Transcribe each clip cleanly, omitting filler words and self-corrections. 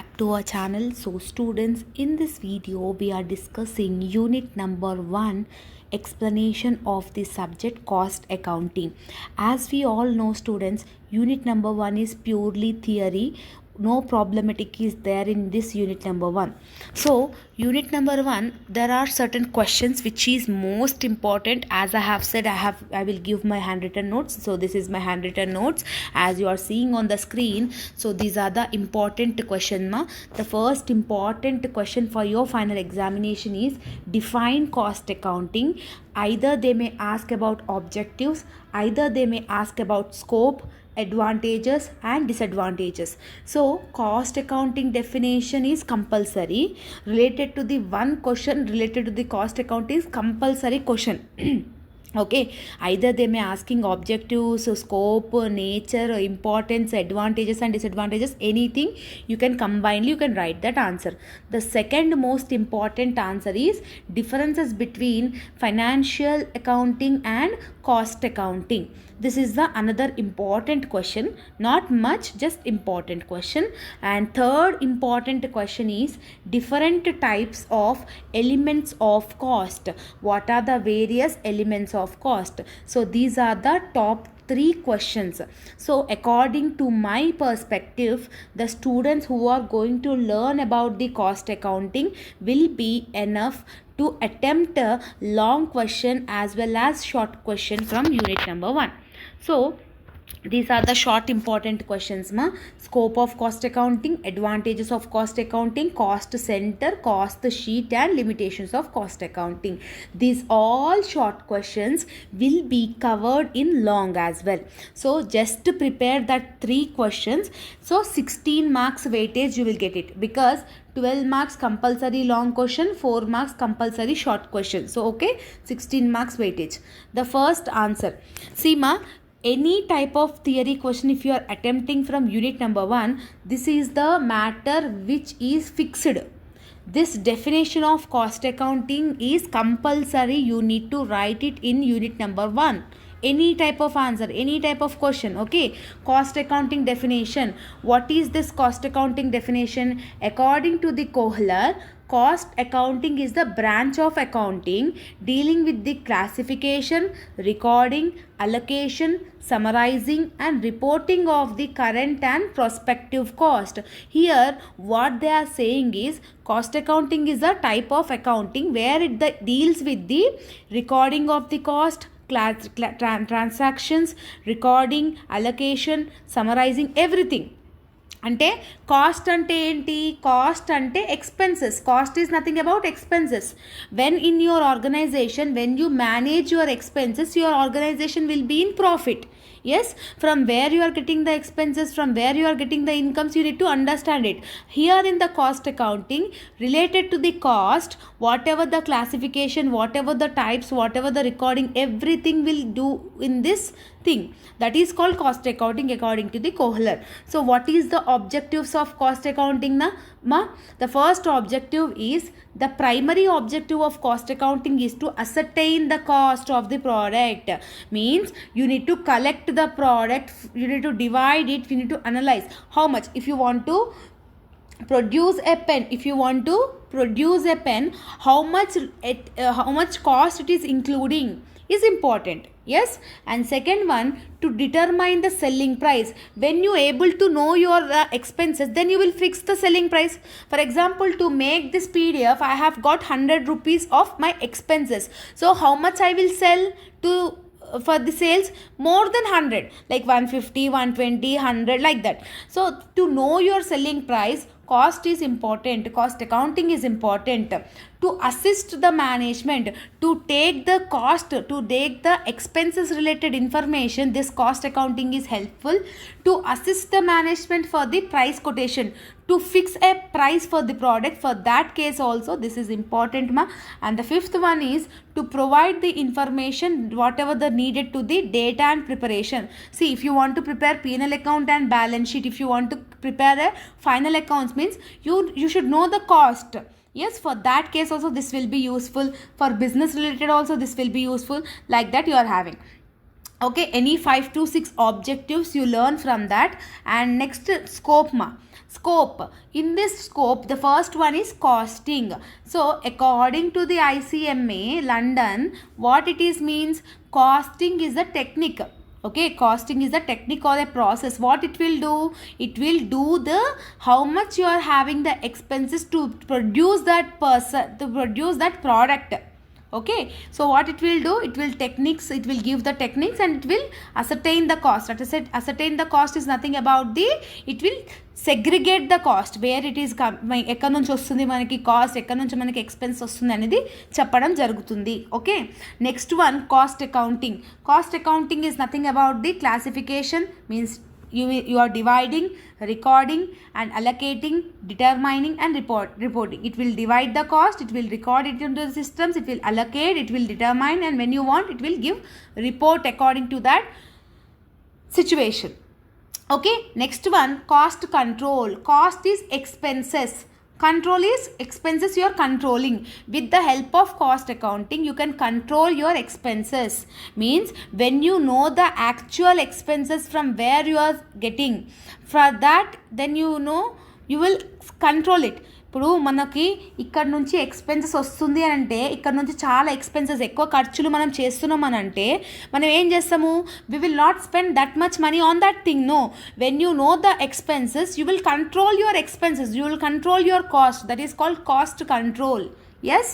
Back to our channel. So students, in this video we are discussing unit number 1, explanation of the subject cost accounting. As we all know students, unit number 1 is purely theory. No problematic is there in this unit number 1. So unit number 1, there are certain questions which is most important. As I have said, I will give my handwritten notes. So this is my handwritten notes as you are seeing on the screen. So these are the important question. The first important question for your final examination is define cost accounting. Either they may ask about objectives, either they may ask about scope, advantages and disadvantages. So cost accounting definition is compulsory. Related to the one question related to the cost accounting is compulsory question. Okay, either they may asking objectives, scope, nature, importance, advantages and disadvantages, anything you can combine, you can write that answer. The second most important answer is differences between financial accounting and cost accounting. This is the another important question, not much, just important question. And third important question is different types of elements of cost. What are the various elements of cost? So these are the top 3 questions. So according to my perspective, the students who are going to learn about the cost accounting will be enough to attempt a long question as well as short question from unit number 1. So these are the short important questions. Scope of cost accounting, advantages of cost accounting, cost center, cost sheet and limitations of cost accounting. These all short questions will be covered in long as well. So just to prepare that 3 questions, so 16 marks weightage you will get it, because 12 marks compulsory long question, 4 marks compulsory short question. So okay, 16 marks weightage. The first answer, see any type of theory question if you are attempting from unit number 1, this is the matter which is fixed. This definition of cost accounting is compulsory. You need to write it in unit number 1. Any type of answer, any type of question. Okay, cost accounting definition. What is this cost accounting definition? According to the Kohler, cost accounting is the branch of accounting dealing with the classification, recording, allocation, summarizing and reporting of the current and prospective cost. Here what they are saying is cost accounting is a type of accounting where it deals with the recording of the cost, transactions, recording, allocation, summarizing, everything. అంటే cost అంటే ఏంటి? Cost అంటే expenses. Cost is nothing about expenses. When in your organization, when you manage your expenses, your organization will be in profit. Yes, from where you are getting the expenses, from where you are getting the incomes, you need to understand it. Here in the cost accounting, related to the cost, whatever the classification, whatever the types, whatever the recording, everything will do in this thing. That is called cost accounting according to the Kohler. So what is the objectives of cost accounting? The first objective is, the primary objective of cost accounting is to ascertain the cost of the product. Means you need to collect the product, you need to divide it, you need to analyze how much. If you want to produce a pen, how much cost it is including is important. Yes, and second one, to determine the selling price. When you able to know your expenses, then you will fix the selling price. For example, to make this PDF, I have got 100 rupees of my expenses. So how much I will sell to for the sales? More than 100, like 150, 120, 100, like that. So to know your selling price, cost is important, cost accounting is important. To assist the management to take the cost, to take the expenses related information, this cost accounting is helpful. To assist the management for the price quotation, to fix a price for the product, for that case also this is important. And the fifth one is to provide the information whatever the needed to the data and preparation. See, if you want to prepare P&L account and balance sheet, if you want to prepare a final accounts, means you should know the cost. Yes, for that case also this will be useful. For business related also this will be useful. Like that you are having. Okay, any 5 to 6 objectives you learn from that. And next, scope. In this scope, the first one is costing. So according to the ICMA London, what it is means, costing is a technique. Okay, costing is a technique or a process. What it will do, it will do the how much you are having the expenses to produce that product. Okay, so what it will do, it will give the techniques, and it will ascertain the cost. As I said, ascertain the cost is nothing about the, it will segregate the cost, where it is ఎక్కడి నుంచి వస్తుంది మనకి cost, ఎక్కడి నుంచి మనకి expense వస్తుంది అనేది చెప్పడం జరుగుతుంది. Okay, next one cost accounting is nothing about the classification, means you are dividing, recording and allocating, determining and reporting. It will divide the cost, it will record it into the systems, it will allocate, it will determine, and when you want, it will give report according to that situation. Okay, next one, cost control. Cost is expenses, control is expenses you are controlling. With the help of cost accounting, you can control your expenses. Means when you know the actual expenses from where you are getting, for that then you know you will control it. ఇప్పుడు మనకి ఇక్కడ నుంచి expenses వస్తుంది అని అంటే, ఇక్కడ నుంచి చాలా ఎక్స్పెన్సెస్ ఎక్కువ ఖర్చులు మనం చేస్తున్నాం అని అంటే, మనం ఏం చేస్తాము, we will not spend that much money on that thing. No, when you know the expenses, you will control your expenses, you will control your cost. That is called cost control. Yes,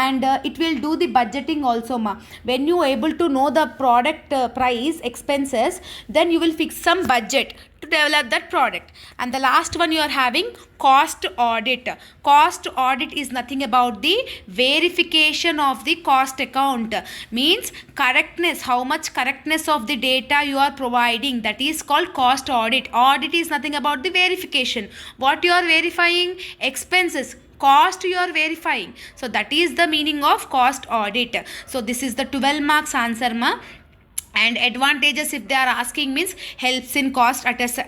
and it will do the budgeting also, ma. When you able to know the product price, expenses, then you will fix some budget to develop that product. And the last one you are having, cost audit. Cost audit is nothing about the verification of the cost account, means correctness, how much correctness of the data you are providing, that is called cost audit. Audit is nothing about the verification. What you are verifying? Expenses. Cost you are verifying. So that is the meaning of cost audit. So this is the 12 marks answer, ma. And advantages, if they are asking, means helps in cost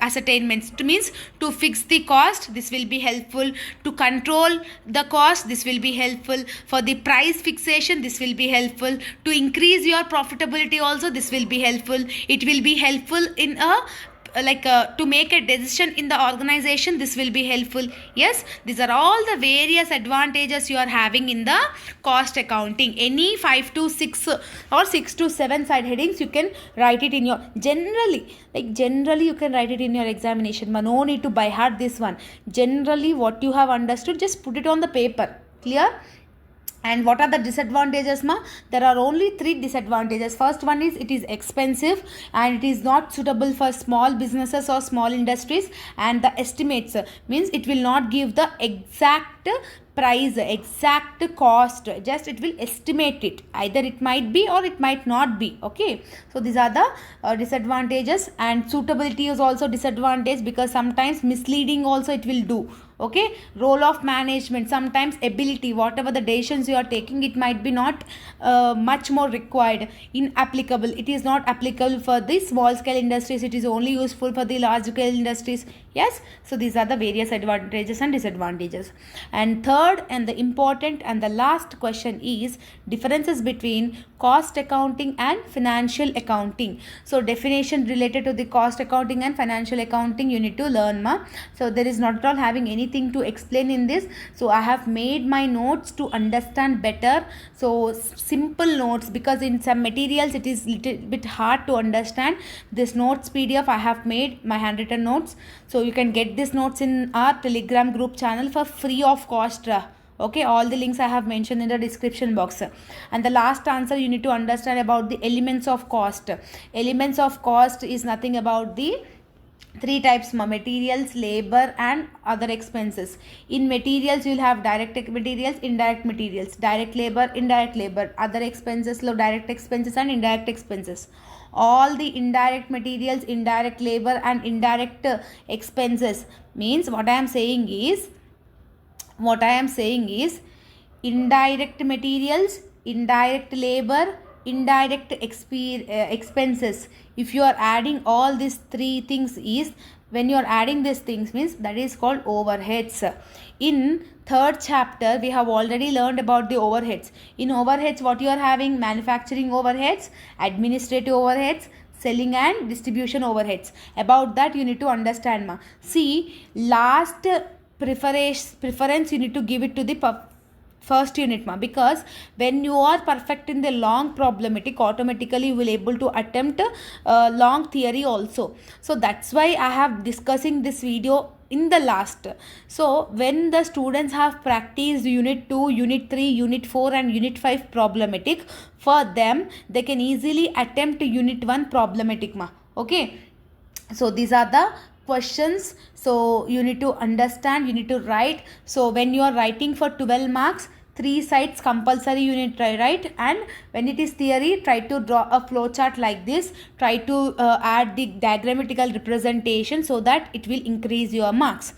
ascertainment. It means to fix the cost, this will be helpful. To control the cost, this will be helpful. For the price fixation, this will be helpful. To increase your profitability also, this will be helpful. It will be helpful in a to make a decision in the organization, this will be helpful. Yes, these are all the various advantages you are having in the cost accounting. Any 5 to 6 or 6 to 7 side headings, you can write it in your generally you can write it in your examination. No need to by heart this one. Generally what you have understood, just put it on the paper. Clear? And what are the disadvantages, ma? There are only 3 disadvantages. First one is it is expensive and it is not suitable for small businesses or small industries. And the estimates means it will not give the exact price, exact cost, just it will estimate it. Either it might be or it might not be. Okay, so these are the disadvantages. And suitability is also disadvantage, because sometimes misleading also it will do. Okay, role of management, sometimes ability, whatever the decisions you are taking, it might be not much more required, inapplicable. It is not applicable for the small scale industries, it is only useful for the large scale industries. Yes, so these are the various advantages and disadvantages. And third and the important and the last question is differences between cost accounting and financial accounting. So definition related to the cost accounting and financial accounting you need to learn, ma. So there is not at all having anything to explain in this. So I have made my notes to understand better. So simple notes, because in some materials it is little bit hard to understand. This notes PDF I have made, my handwritten notes. So you can get these notes in our Telegram group channel for free of cost. Okay, all the links I have mentioned in the description box. And the last answer, you need to understand about the elements of cost. Elements of cost is nothing about the 3 types, materials, labor and other expenses. In materials you will have direct materials, indirect materials, direct labor, indirect labor, other expenses, direct expenses and indirect expenses. All the indirect materials, indirect labor and indirect expenses means what I am saying is indirect materials, indirect labor, indirect expenses. If you are adding all these 3 things, is when you are adding these things, means that is called overheads. In 3rd chapter we have already learned about the overheads. In overheads what you are having? Manufacturing overheads, administrative overheads, selling and distribution overheads. About that you need to understand ma. See, last preference you need to give it to the first unit ma, because when you are perfect in the long problematic, automatically you will able to attempt long theory also. So that's why I have discussing this video in the last. So when the students have practiced unit 2, unit 3, unit 4 and unit 5 problematic, for them they can easily attempt unit 1 problematic ma. Okay, so these are the questions. So you need to understand, you need to write. So when you are writing for 12 marks, 3 sides compulsory you need to write, and when it is theory, try to draw a flow chart like this, try to add the diagrammatical representation so that it will increase your marks.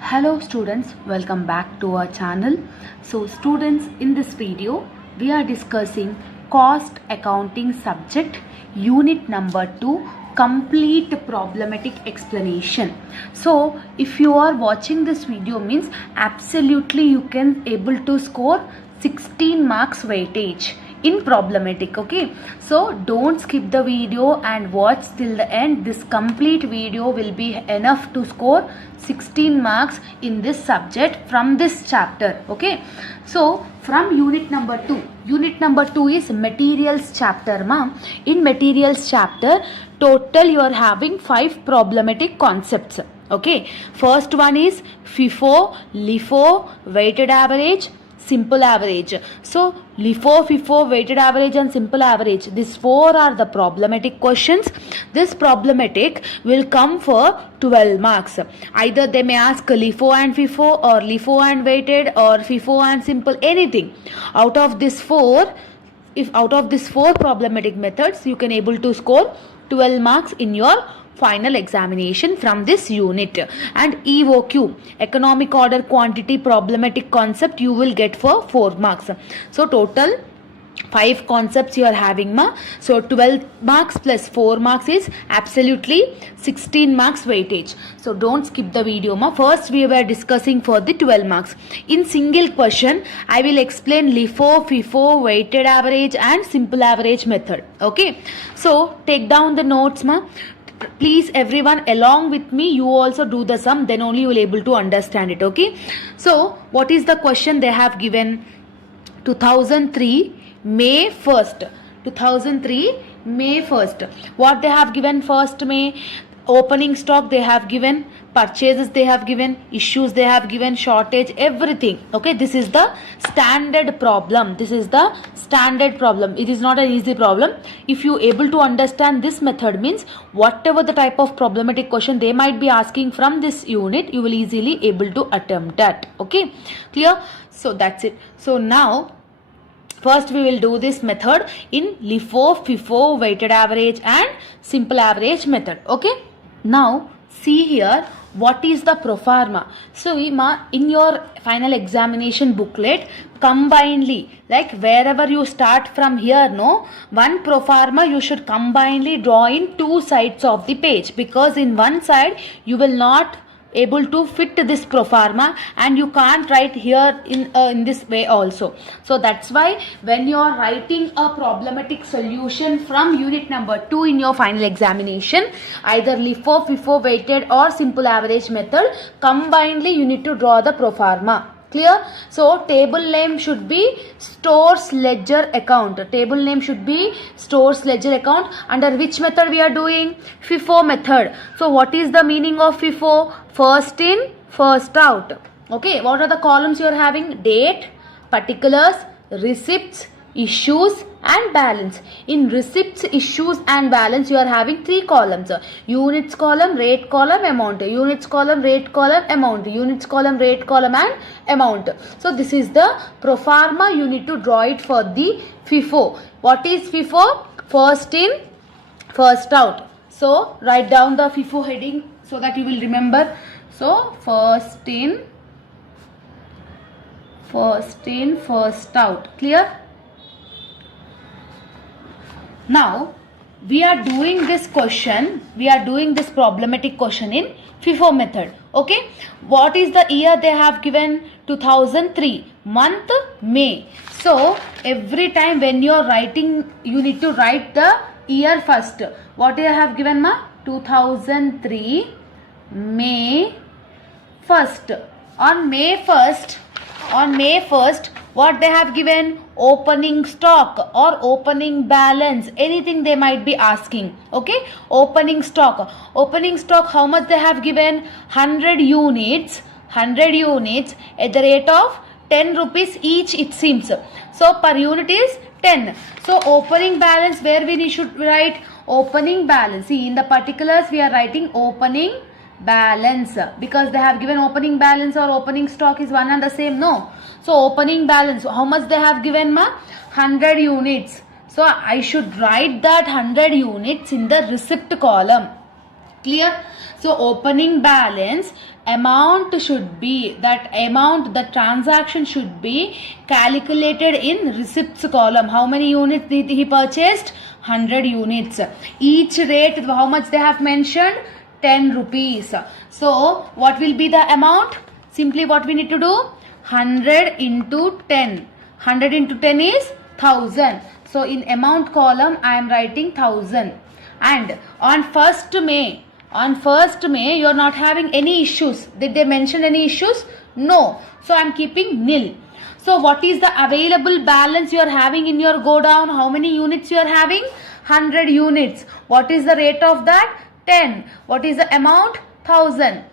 Hello students, welcome back to our channel. So students, in this video we are discussing cost accounting subject unit number 2, complete problematic explanation. So if you are watching this video means absolutely you can able to score 16 marks weightage in problematic. Okay, so don't skip the video and watch till the end. This complete video will be enough to score 16 marks in this subject from this chapter. Okay, so from unit number 2, unit number 2 is materials chapter ma. In materials chapter, total you are having 5 problematic concepts. Okay, first one is FIFO, LIFO, weighted average, simple average. So LIFO, FIFO, weighted average and simple average, these 4 are the problematic questions. This problematic will come for 12 marks. Either they may ask LIFO and FIFO, or LIFO and weighted, or FIFO and simple, anything. Out of this 4, if out of these 4 problematic methods, you can able to score 12 marks in your final examination from this unit. And EOQ, economic order quantity problematic concept, you will get for 4 marks. So total 5 concepts you are having ma. So 12 marks plus 4 marks is absolutely 16 marks weightage. So don't skip the video ma. First we were discussing for the 12 marks. In single question I will explain LIFO, FIFO, weighted average and simple average method. Okay, so take down the notes ma. Please everyone along with me, you also do the sum, then only you will able to understand it. Okay, so what is the question they have given? 2003 May 1st, 2003 May 1st. What they have given? First May, opening stock they have given, purchases they have given, issues they have given, shortage, everything. Okay, this is the standard problem. This is the standard problem. It is not an easy problem. If you able to understand this method means whatever the type of problematic question they might be asking from this unit, you will easily able to attempt that. Okay, clear? So that's it. So now first we will do this method in LIFO, FIFO, weighted average and simple average method. Okay, now see here what is the proforma. So in your final examination booklet, combinedly, like wherever you start from here, no, one proforma you should combinedly draw in 2 sides of the page, because in one side you will not able to fit this proforma and you can't write here in this way also. So that's why when you are writing a problematic solution from unit number 2 in your final examination, either LIFO, FIFO, weighted or simple average method, combinedly you need to draw the proforma. Clear? So table name should be stores ledger account. Table name should be stores ledger account. Under which method we are doing? FIFO method. So what is the meaning of FIFO? First in, first out. Okay, what are the columns you are having? Date, particulars, receipts, issues and balance. In receipts, issues and balance you are having 3 columns. Units column, rate column, amount. Units column, rate column, amount. Units column, rate column and amount. So this is the proforma, you need to draw it for the FIFO. What is FIFO? First in, first out. So write down the FIFO heading so that you will remember. So first in, first out. Clear? Now we are doing this question, we are doing this problematic question in FIFO method. Okay, what is the year they have given? 2003, month May. So every time when you are writing, you need to write the year first. What I have given ma? 2003 May 1st. On May 1st, what they have given? Opening stock or opening balance, anything they might be asking. Okay, opening stock, how much they have given? 100 units at the rate of 10 rupees each, it seems. So per unit is 10. So opening balance, where we should write opening balance. See, in the particulars we are writing opening balance, because they have given opening balance or opening stock is one and the same. No. So opening balance, how much they have given ma? 100 units. So I should write that 100 units in the receipt column. Clear? So opening balance amount should be, the transaction should be calculated in receipts column. How many units did he purchased? 100 units. Each rate, how much they have mentioned? 10 rupees. So what will be the amount? Simply what we need to do? 100 into 10. 100 into 10 is 1000. So in amount column I am writing 1000. And on 1st May, you are not having any issues. Did they mention any issues? No. So I am keeping nil. So what is the available balance you are having in your go down? How many units you are having? 100 units. What is the rate of that? 10. What is the amount? 1000.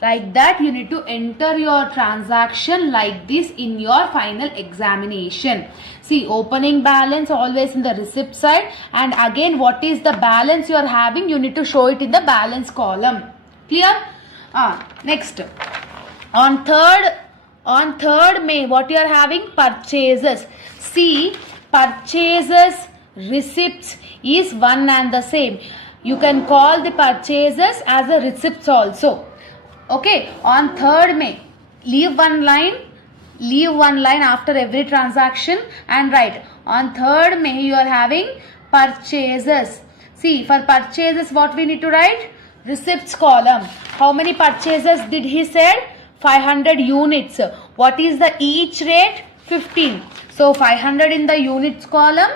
Like that you need to enter your transaction like this in your final examination. See, opening balance always in the receipt side, and again what is the balance you are having, you need to show it in the balance column. Clear? Next, on 3rd May, what you are having? Purchases. See, purchases, receipts is one and the same. You can call the purchases as a receipts also. Okay, on 3rd May, leave one line after every transaction and write on 3rd May you are having purchases. See, for purchases what we need to write? Receipts column. How many purchases did he said? 500 units. What is the each rate? 15. So 500 in the units column,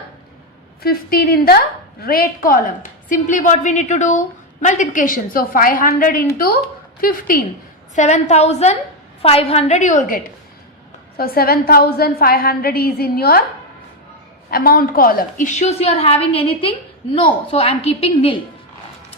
15 in the rate column. Simply what we need to do? Multiplication. So 500 into 15, 7,500 you will get. So 7,500 is in your amount column. Issues you are having anything? No. So I am keeping nil.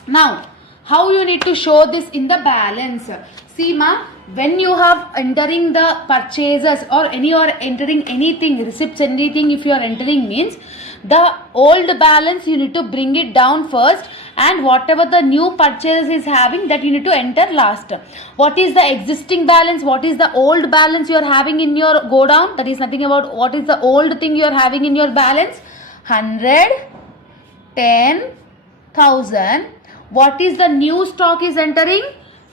Now, how you need to show this in the balance? See ma, when you have entering the purchases or entering anything, receipts, anything, if you are entering means the old balance you need to bring it down first, and whatever the new purchase is having, that you need to enter last. What is the existing balance? What is the old balance you are having in your go down? That is nothing about what is the old thing you are having in your balance. 100, 10,000. What is the new stock is entering?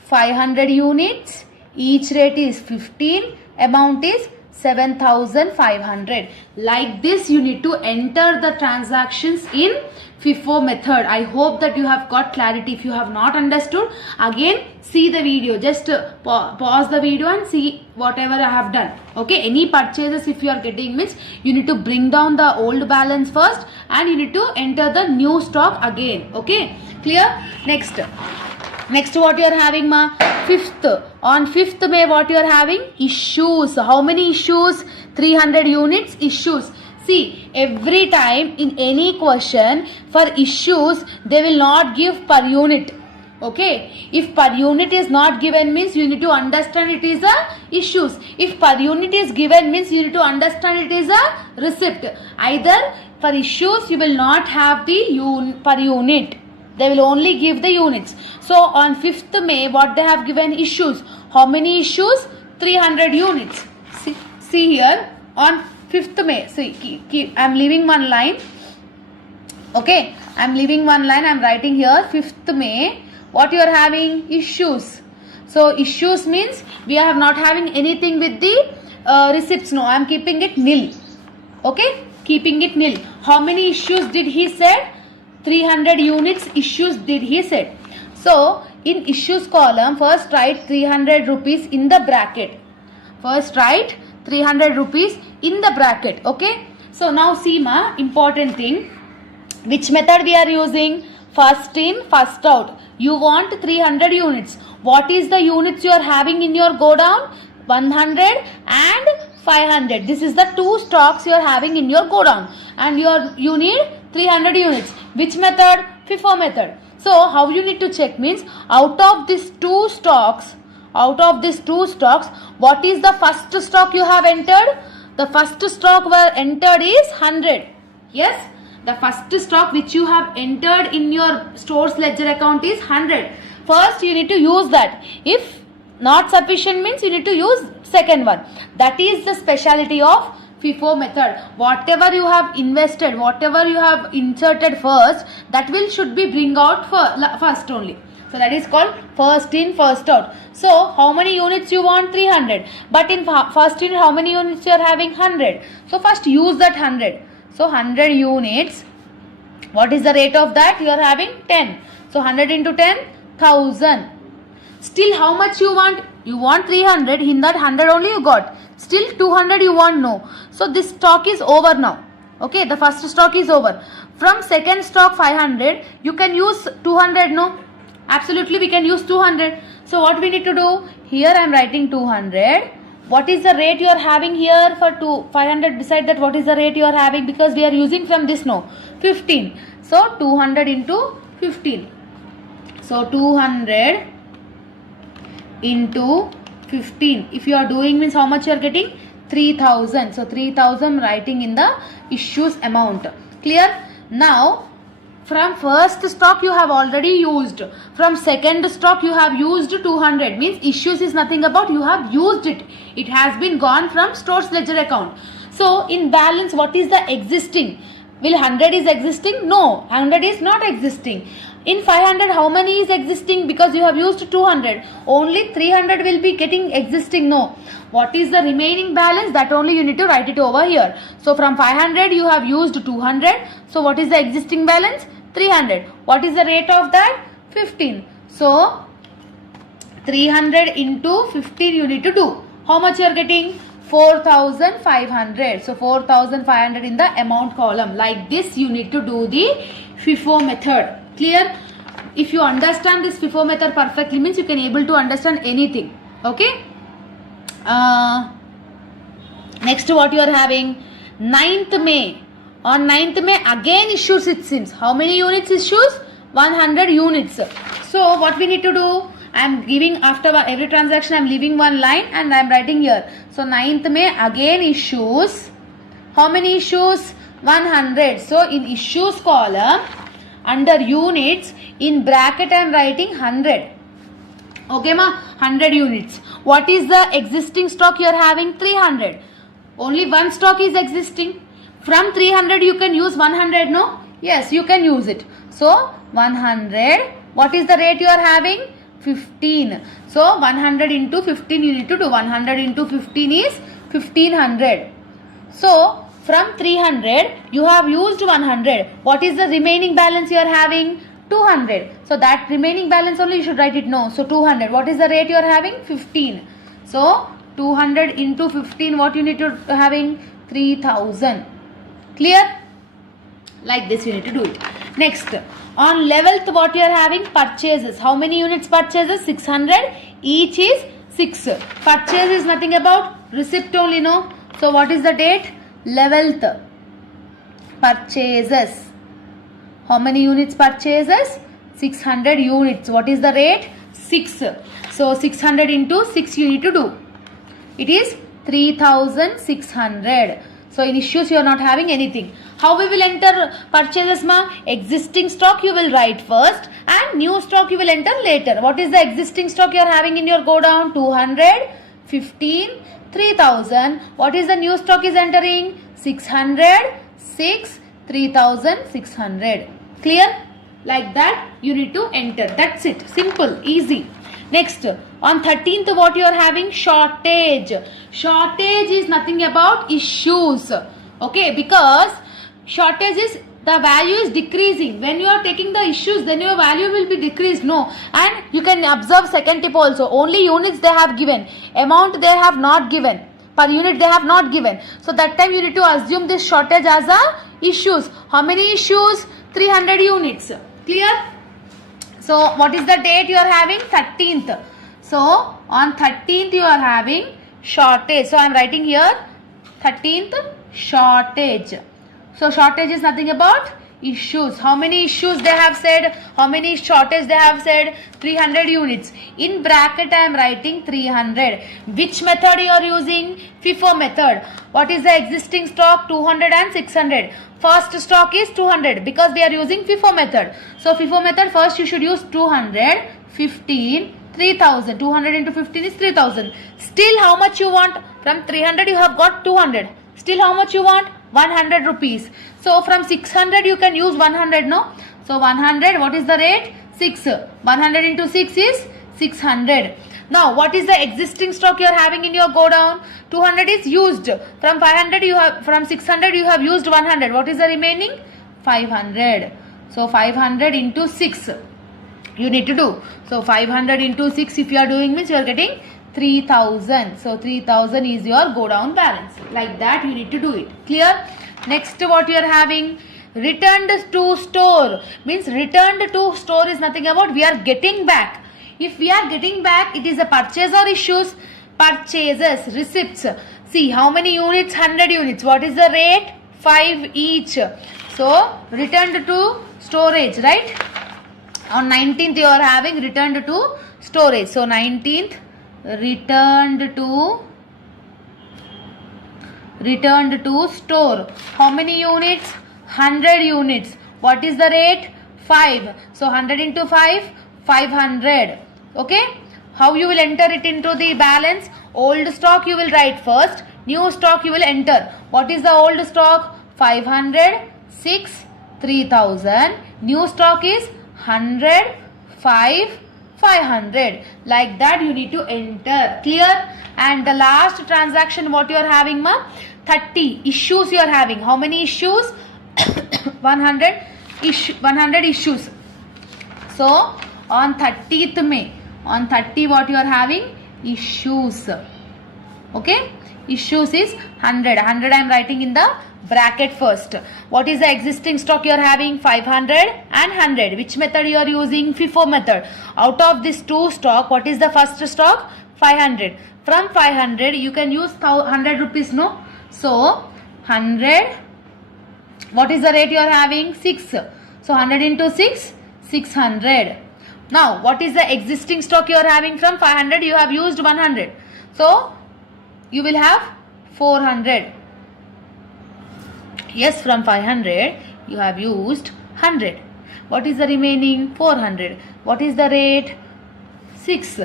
500 units. Each rate is 15. Amount is 7,500. Like this you need to enter the transactions in FIFO method. I hope that you have got clarity. If you have not understood, again see the video. Just pause the video and see whatever I have done. Okay, any purchases if you are getting means you need to bring down the old balance first and you need to enter the new stock again. Okay, clear? Next what you are having ma? 5th. On 5th May what you are having? Issues. How many issues? 300 units issues. See, every time in any question for issues they will not give per unit. Okay, if per unit is not given means you need to understand it is a issues. If per unit is given means you need to understand it is a receipt. Either for issues you will not have the per unit. They will only give the units. So on 5th May what they have given? Issues. How many issues? 300 units. See here on 5th May. See, I am leaving one line. Okay, I am leaving one line. I am writing here 5th May. What you are having? Issues. So issues means we are not having anything with the receipts. No, I am keeping it nil. Okay, keeping it nil. How many issues did he say? 300 units issues did he said. So in issues column first write 300 rupees in the bracket. First write 300 rupees in the bracket. Okay. So now see ma, important thing. Which method we are using? First in, first out. You want 300 units. What is the units you are having in your go down? 100 and 500. This is the two stocks you are having in your go down, and you need 300 units. Which method? FIFO method. So how you need to check means, out of these two stocks, what is the first stock you have entered? The first stock were entered is 100. Yes, the first stock which you have entered in your stores ledger account is 100. First you need to use that. If not sufficient means you need to use second one. That is the speciality of FIFO method. Whatever you have invested, whatever you have inserted first, that should be bring out first only. So that is called first in, first out. So how many units you want? 300. But in first unit, how many units you are having? 100. So first use that 100. So 100 units. What is the rate of that? You are having 10. So 100 into 10, 1000. Still how much you want? You want 300. In that 100 only you got. Still 200 you want? No. So this stock is over now. Okay, the first stock is over. From second stock 500, you can use 200, no? Absolutely we can use 200. So what we need to do? Here I am writing 200. What is the rate you are having here for 500? Beside that, what is the rate you are having? Because we are using from this, no? 15. So 200 into 15. So 200 into 15. If you are doing means how much you are getting? 3000. So 3000 writing in the issues amount. Clear? Now from first stock you have already used. From second stock you have used 200. Means issues is nothing about you have used it. It has been gone from stores ledger account. So in balance, what is the existing? Will 100 is existing? No, 100 is not existing. In 500, how many is existing? Because you have used 200. Only 300 will be getting existing. No. What is the remaining balance? That only you need to write it over here. So from 500 you have used 200. So what is the existing balance? 300. What is the rate of that? 15. So 300 into 15 you need to do. How much you are getting? 4500. So 4500 in the amount column. Like this you need to do the FIFO method. Clear? If you understand this FIFO method perfectly means you can able to understand anything. Okay? Next what you are having? 9th May. On 9th May again issues it seems. How many units issues? 100 units. So what we need to do? I am giving after every transaction I am leaving one line and I am writing here. So 9th May again issues. How many issues? 100. So in issues column under units in bracket I am writing 100. Okay ma? 100 units. What is the existing stock you are having? 300. Only one stock is existing. From 300 you can use 100, no? Yes, you can use it. So 100. What is the rate you are having? 15. So 100 into 15 you need to do. 100 into 15 is 1500. So from 300 you have used 100. What is the remaining balance you are having? 200. So that remaining balance only you should write it, no. So 200. What is the rate you are having? 15. So 200 into 15, what you need to having? 3000. Clear? Like this you need to do it. Next, on 11th what you are having? Purchases. How many units purchases? 600. Each is 6. Purchase is nothing about receipt only, no. So what is the date? 11th. Purchases. How many units purchases? 600 units. What is the rate? 6. So 600 into 6 you need to do. It is 3600. So in issues you are not having anything. How we will enter purchases ma? Existing stock you will write first and new stock you will enter later. What is the existing stock you are having in your go down? 200, 15, 3000. What is the new stock is entering? 600, 6, 3600. Clear? Like that you need to enter. That's it. Simple, easy. Next, on 13th what you are having? Shortage. Shortage is nothing about issues. Okay, because shortage is the value is decreasing. When you are taking the issues, then your value will be decreased. No. And you can observe second tip also. Only units they have given. Amount they have not given. Per unit they have not given. So that time you need to assume this shortage as a issues. How many issues? 300 units. Clear? So what is the date you are having? 13th. So on 13th you are having shortage. So I am writing here 13th shortage. So shortage is nothing about issues. How many issues they have said? How many shortage they have said? 300 units. In bracket I am writing 300. Which method you are using? FIFO method. What is the existing stock? 200 and 600. First stock is 200 because we are using FIFO method. So FIFO method, first you should use 200, 15, 3000. 200 into 15 is 3000. Still how much you want? From 300 you have got 200. Still how much you want? 100 rupees. So from 600 you can use 100, no? So 100, what is the rate? 6. 100 into 6 is 600. Now what is the existing stock you are having in your go down? 200 is used. From 500 you have, from 600 you have used 100. What is the remaining? 500. So 500 into 6 you need to do. So 500 into 6 if you are doing means you are getting 3000. So 3000 is your go down balance. Like that you need to do it. Clear? Next what you are having? Returned to store. Means returned to store is nothing about we are getting back. If we are getting back, it is a purchase or issues? Purchases, receipts. See how many units? 100 units. What is the rate? 5 each. So returned to storage, right? On 19th you are having returned to storage. So 19th returned to store. How many units? 100 units. What is the rate? 5. So 100 into 5, 500. Okay. How you will enter it into the balance? Old stock you will write first. New stock you will enter. What is the old stock? 500, 6, 3000. New stock is 100, 5, 500. Like that you need to enter. Clear? And the last transaction what you are having, ma? 30 issues you are having. How many issues? 100 issues. So on 30th May, on 30 what you are having? Issues. Okay, issues is 100. 100 I am writing in the bracket first. What is the existing stock you are having? 500 and 100. Which method you are using? FIFO method. Out of this two stock, what is the first stock? 500. From 500 you can use 100 rupees, no? So 100, what is the rate you are having? 6. So 100 into 6, 600. Now what is the existing stock you are having? From 500 you have used 100. So you will have 400. Yes, from 500 you have used 100. What is the remaining? 400. What is the rate? 6.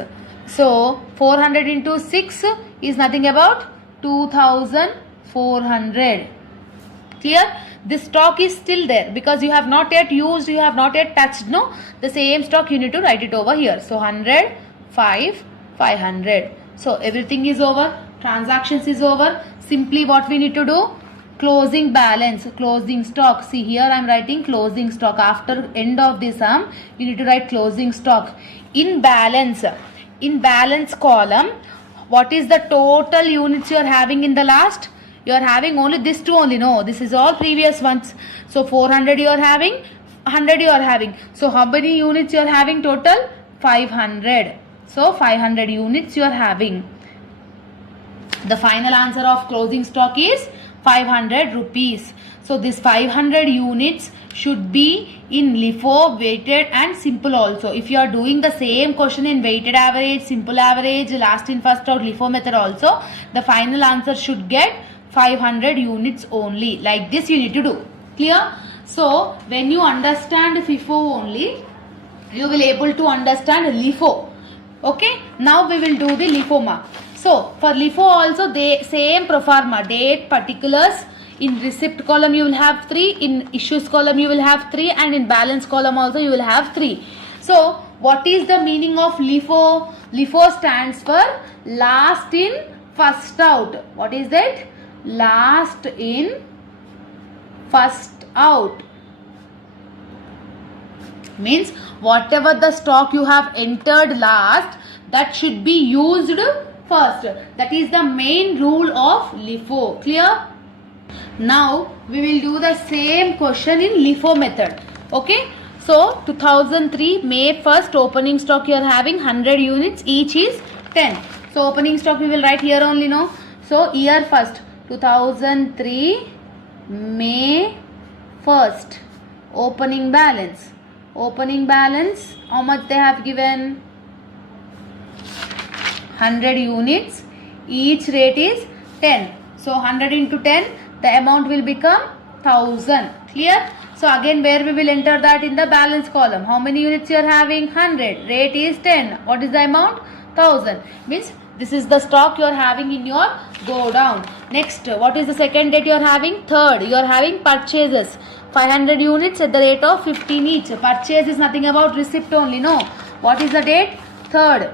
So 400 into 6 is nothing about 2400. Clear? This stock is still there because you have not yet used, you have not yet touched, no? The same stock you need to write it over here. So 100, 5, 500. So everything is over. Transactions is over. Simply what we need to do? Closing balance, closing stock. See here I am writing closing stock. After end of the sum you need to write closing stock. In balance column, what is the total units you are having in the last? You are having only this two only, no, this is all previous ones. So 400 you are having, 100 you are having. So how many units you are having total? 500. So 500 units you are having. The final answer of closing stock is 500 rupees. So this 500 units should be in LIFO, weighted and simple also. If you are doing the same question in weighted average, simple average, last in first out, LIFO method also, the final answer should get 500 units only. Like this you need to do. Clear? So when you understand FIFO only, you will able to understand LIFO. Okay? Now we will do the LIFO mark. So for LIFO also they same pro forma, date, particulars. In receipt column you will have 3, in issues column you will have 3, and in balance column also you will have 3. So what is the meaning of LIFO? LIFO stands for last in first out. What is that? Last in first out. Means whatever the stock you have entered last, that should be used first. That is the main rule of LIFO. Clear? Now we will do the same question in LIFO method. Okay, so 2003 May 1st opening stock you are having 100 units, each is 10. So opening stock we will write here only, no. So year first 2003 May 1st opening balance. Opening balance, how much they have given? 100 units, each rate is 10. So 100 into 10, the amount will become 1000. Clear? So again where we will enter that? In the balance column. How many units you are having? 100. Rate is 10. What is the amount? 1000. Means this is the stock you are having in your go down. Next, what is the second date you are having? Third, you are having purchases. 500 units at the rate of 15 each. Purchase is nothing about receipt only, no. What is the date? Third.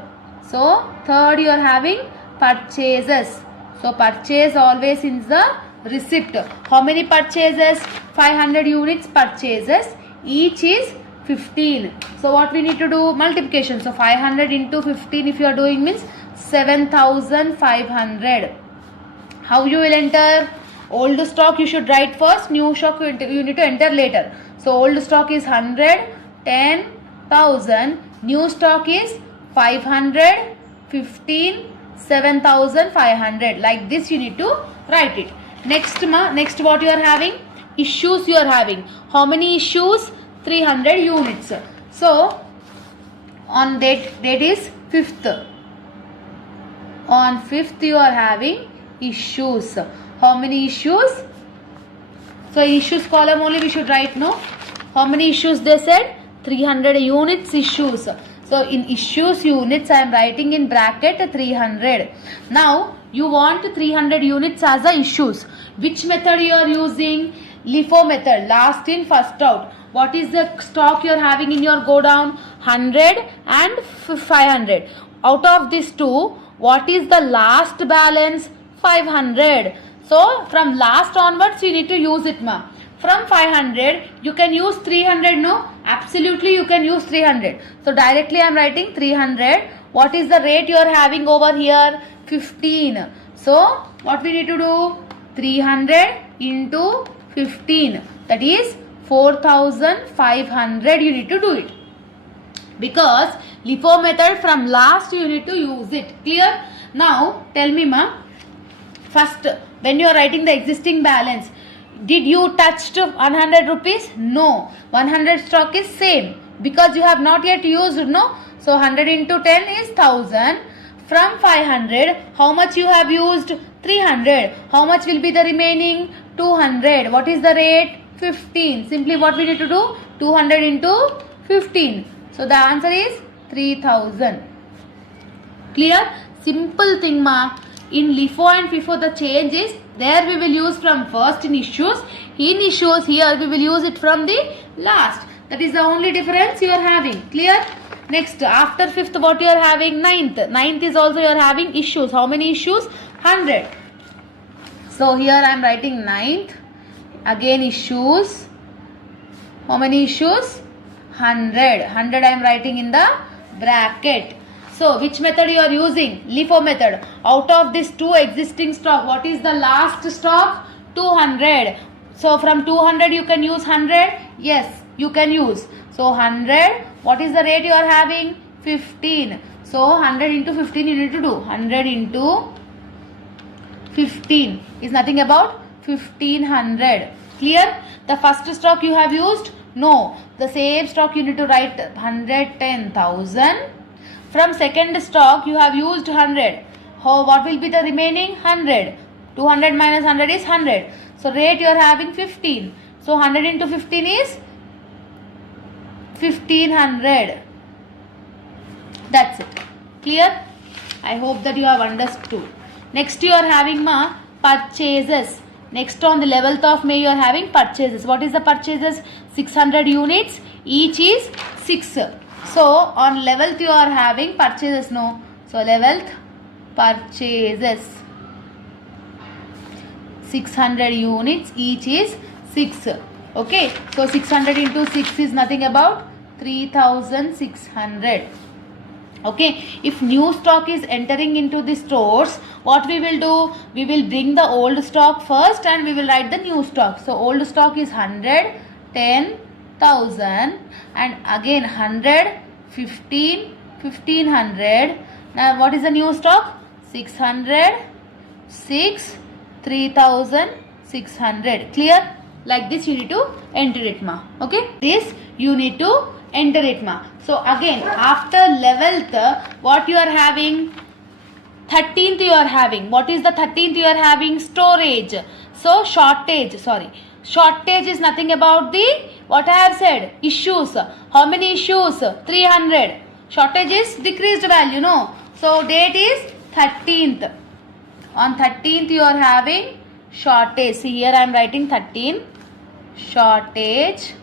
So third you are having purchases. So purchase always in the receipt. How many purchases? 500 units purchases, each is 15. So what we need to do? Multiplication. So 500 into 15 if you are doing means 7500. How you will enter? Old stock you should write first, new stock you need to enter later. So old stock is 100, 10,000. New stock is 500, 15, 7500. Like this you need to write it. Next what you are having? Issues you are having. How many issues? 300 units. So on date is 5th. On 5th you are having issues. How many issues? So issues column only we should write, no. How many issues they said? 300 units issues. So in issues units I am writing in bracket 300. Now you want 300 units as a issues. Which method you are using? LIFO method, last in first out. What is the stock you are having in your go down? 100 and 500. Out of these two, what is the last balance? 500. So from last onwards you need to use it, ma. From 500 you can use 300, no? Absolutely you can use 300. So directly I am writing 300. What is the rate you are having over here? 15. So what we need to do? 300 into 15, that is 4500. You need to do it because LIFO method from last you need to use it. Clear? Now tell me, ma, first when you are writing the existing balance, did you touch to 100 rupees? No. 100 stock is same because you have not yet used, no. So 100 into 10 is 1000. From 500, how much you have used? 300. How much will be the remaining? 200. What is the rate? 15. Simply what we need to do? 200 into 15. So the answer is 3000. Clear? Simple thing, ma. In LIFO and FIFO the change is there we will use from first in issues. In issues here we will use it from the last. That is the only difference you are having. Clear? Next, after 5th what you are having? 9th. 9th is also you are having issues. How many issues? 100. So here I am writing 9th. Again issues. How many issues? 100. 100 I am writing in the bracket. So which method you are using? LIFO method. Out of this two existing stock, what is the last stock? 200. So from 200 you can use 100. Yes, you can use. So 100. What is the rate you are having? 15. So 100 into 15 you need to do. 100 into 15 is nothing about 1500. Clear? The first stock you have used? No. The same stock you need to write 110,000. From second stock you have used 100. What will be the remaining? 100. 200 minus 100 is 100. So rate you are having 15. So 100 into 15 is 1500. That's it. Clear? I hope that you have understood. Next you are having, ma, purchases. Next on the 11th of May you are having purchases. What is the purchases? 600 units. Each is 6. So on 11th you are having purchases, no. So 11th purchases. 600 units. Each is 6. Okay. So 600 into 6 is nothing about 3600. Okay, if new stock is entering into the stores, what we will do? We will bring the old stock first and we will write the new stock. So old stock is 100, 10, 1000, and again 100, 15, 1500. Now what is the new stock? 600, 6, 3600. Clear? Like this you need to enter it, ma. Okay, this you need to enter it, ma. So again after 11th, what you are having? 13th you are having. What is the 13th you are having? Storage. So shortage is nothing about the, what I have said, issues. How many issues? 300. Shortage is decreased value, no? So date is 13th. On 13th you are having shortage. See here I am writing 13. Shortage.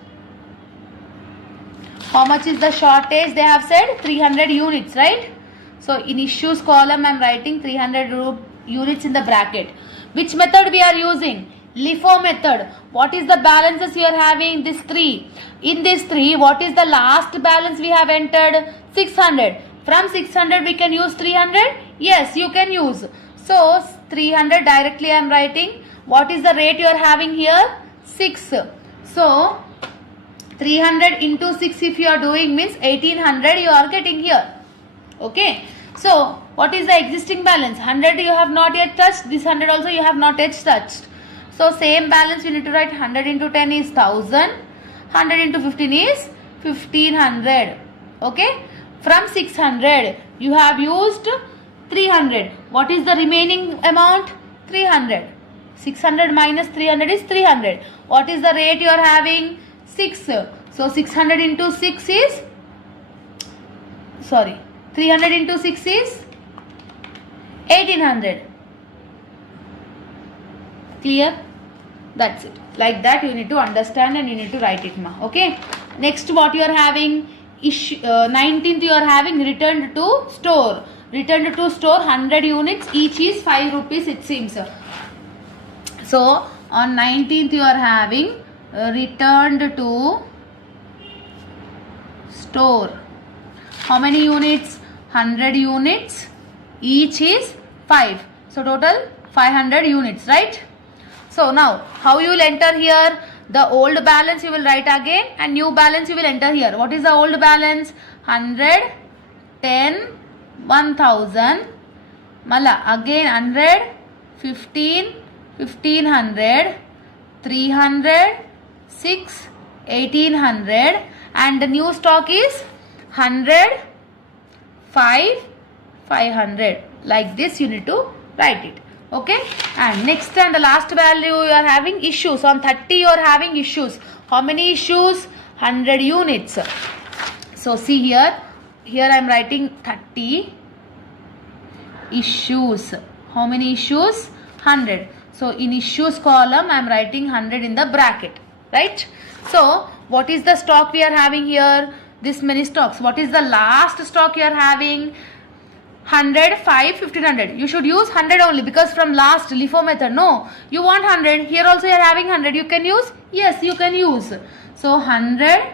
How much is the shortage? They have said 300 units, right? So in issues column I am writing 300 units in the bracket. Which method we are using? LIFO method. What is the balances you are having? This 3. In this 3, what is the last balance we have entered? 600. From 600 we can use 300? Yes, you can use. So 300 directly I am writing. What is the rate you are having here? 6. So 300 into 6 if you are doing means 1800 you are getting here. Okay. So what is the existing balance? 100 you have not yet touched. This 100 also you have not yet touched. So same balance you need to write. 100 into 10 is 1000. 100 into 15 is 1500. Okay. From 600 you have used 300. What is the remaining amount? 300. 600 minus 300 is 300. What is the rate you are having? 6. So 600 into 6 is 300 into 6 is 1800. Clear? That's it. Like that you need to understand and you need to write it, ma. Okay. Next what you are having? 19th you are having returned to store. Returned to store 100 units. Each is 5 rupees it seems. So on 19th you are having returned to store. How many units? 100 units. Each is 5. So total 500 units, right? So now how you will enter here? The old balance you will write again and new balance you will enter here. What is the old balance? 100, 10, 1000. Mala again 100, 15, 1500, 300, 6, 1800, and the new stock is 100, 5, 500. Like this you need to write it. Okay. And next and the last value you are having issues. On 30 you are having issues. How many issues? 100 units. So see here I am writing 30 issues. How many issues? 100. So in issues column I am writing 100 in the bracket, right? So what is the stock we are having here? This many stocks. What is the last stock you are having? 100, 5, 1500. You should use 100 only because from last LIFO method. No, you want 100. Here also you are having 100. You can use? Yes, you can use. So 100,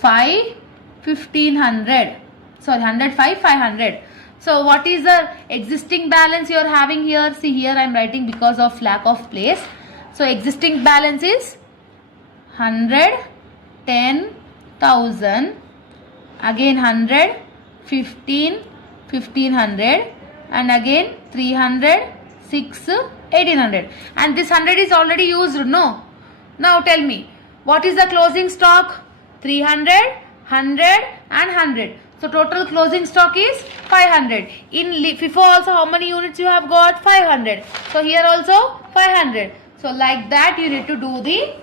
5, 1500. Sorry, 100, 5, 500. So what is the existing balance you are having here? See here I am writing because of lack of place. So existing balance is 100, 10, 1000. Again 100, 15, 1500, and again 300, 6, 1800, and this 100 is already used. No. Now tell me, what is the closing stock? 300, 100 and 100. So total closing stock is 500. In FIFO also how many units you have got? 500. So here also 500. So like that you need to do the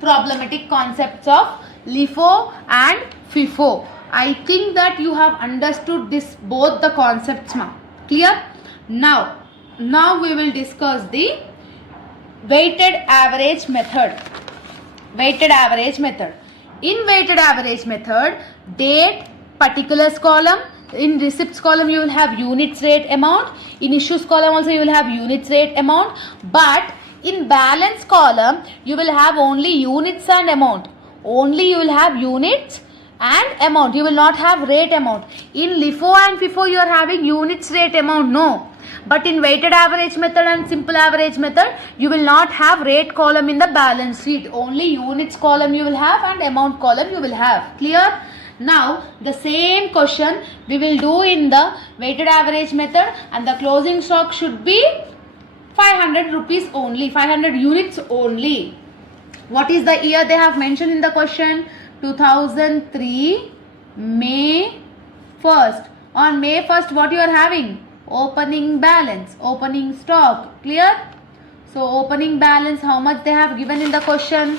problematic concepts of LIFO and FIFO. I think that you have understood this both the concepts, ma. Clear? Now we will discuss the weighted average method. Weighted average method. In weighted average method, date, particulars column. In receipts column you will have units, rate, amount. In issues column also you will have units, rate, amount. But in balance column you will have only units and amount. Only you will have units and amount. You will not have rate, amount. In LIFO and FIFO you are having units, rate, amount. No. But in weighted average method and simple average method, you will not have rate column in the balance sheet. Only units column you will have and amount column you will have. Clear? Now the same question we will do in the weighted average method, and the closing stock should be 500 rupees only, 500 units only. What is the year they have mentioned in the question? 2003 May 1st. On May 1st, what you are having? Opening balance, opening stock. Clear? So opening balance, how much they have given in the question?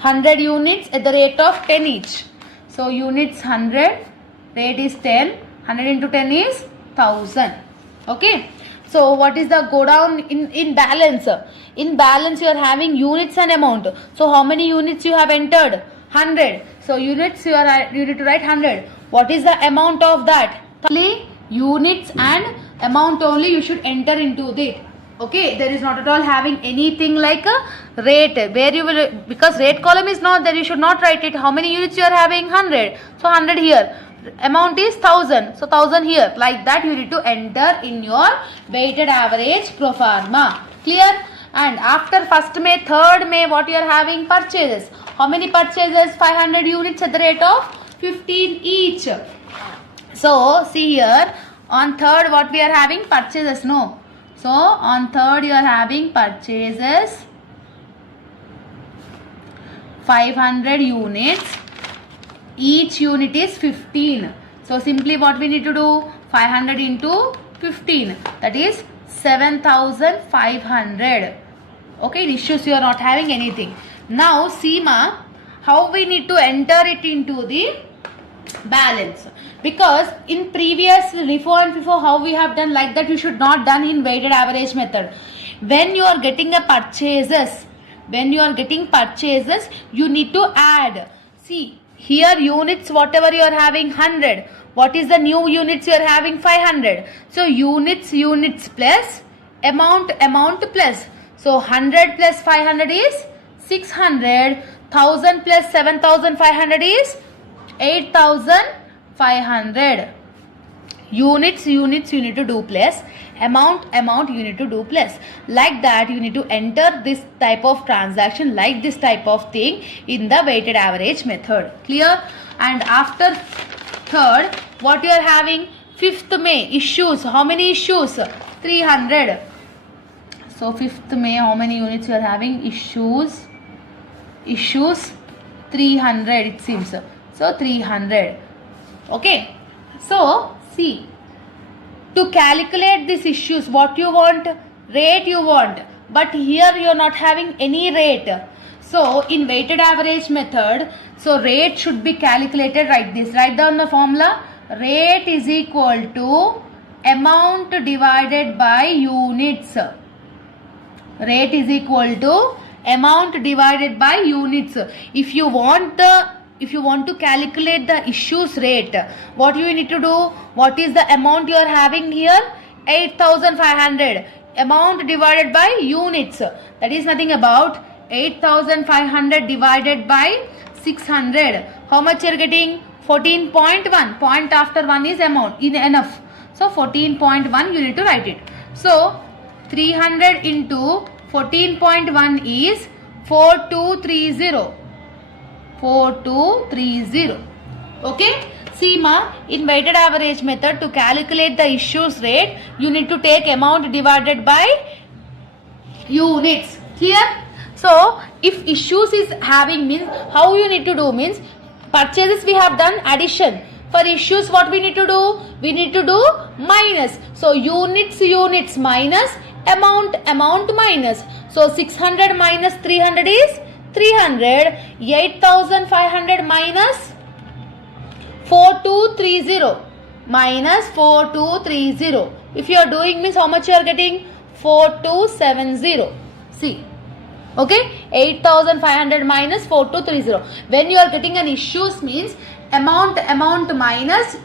100 units at the rate of 10 each. So units 100, rate is 10. 100 into 10 is 1000. Okay. So what is the go down in balance? In balance you are having units and amount. So how many units you have entered? 100. So units you need to write 100. What is the amount of that? Only units and amount only you should enter into it. Okay, there is not at all having anything like a rate where you will, because rate column is not there, you should not write it. How many units you are having? 100. So 100 here. Amount is 1000. So 1000 here. Like that you need to enter in your weighted average pro forma. Clear? And after 1st May, 3rd May, what you are having? Purchases. How many purchases? 500 units at the rate of 15 each. So see here, on 3rd what we are having? Purchases. No. So on 3rd you are having purchases 500 units. Each unit is 15. So simply what we need to do? 500 into 15. That is 7500. Okay, in issues you are not having anything. Now Seema, how we need to enter it into the balance? Because in previous FIFO and FIFO how we have done, like that you should not done in weighted average method. When you are getting a purchases, you need to add. See here units whatever you are having 100. What is the new units you are having? 500. So units plus amount plus. So 100 plus 500 is 600. 1000 plus 7500 is 8500. Units you need to do plus. Amount you need to do plus. Like that you need to enter this type of transaction, like this type of thing in the weighted average method. Clear? And after 3rd, what you are having? 5th May, issues. How many issues? 300. So 5th May, how many units you are having? Issues 300 it seems. So 300. Okay. So see, to calculate these issues, what you want? Rate you want. But here you are not having any rate. So in weighted average method, so rate should be calculated like this. Write down the formula. Rate is equal to amount divided by units. Rate is equal to amount divided by units. If you want to calculate the issues rate, what you need to do? What is the amount you are having here? 8500. Amount divided by units. That is nothing about 8500 divided by 600. How much you are getting? 14.1. Point after 1 is amount. Enough. So 14.1 you need to write it. So 300 into 14.1 is 4230. 4230. Okay. Seema, in weighted average method, to calculate the issues rate, you need to take amount divided by units. Clear? So if issues is having means, how you need to do means, purchases we have done addition. For issues what we need to do? We need to do minus. So units minus amount minus. So 600 minus 300 is 300. 8500 minus 4230 minus 4230. If you are doing means how much you are getting? 4270. See. Okay, 8500 minus 4230. When you are getting an issues means amount minus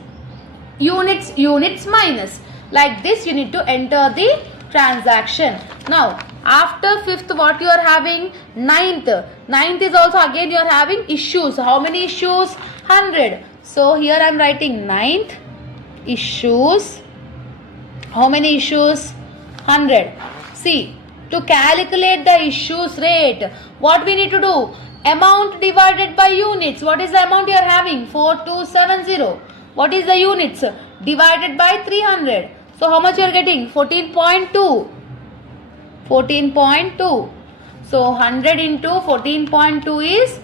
units minus. Like this you need to enter the transaction. Now after 5th what you are having? 9th. 9th is also again you are having issues. How many issues? 100. So here I am writing 9th issues How many issues? 100. See, to calculate the issues rate, what we need to do? Amount divided by units. What is the amount you are having? 4270. What is the units? Divided by 300. So how much you are getting? 14.2. 14.2. So 100 into 14.2 is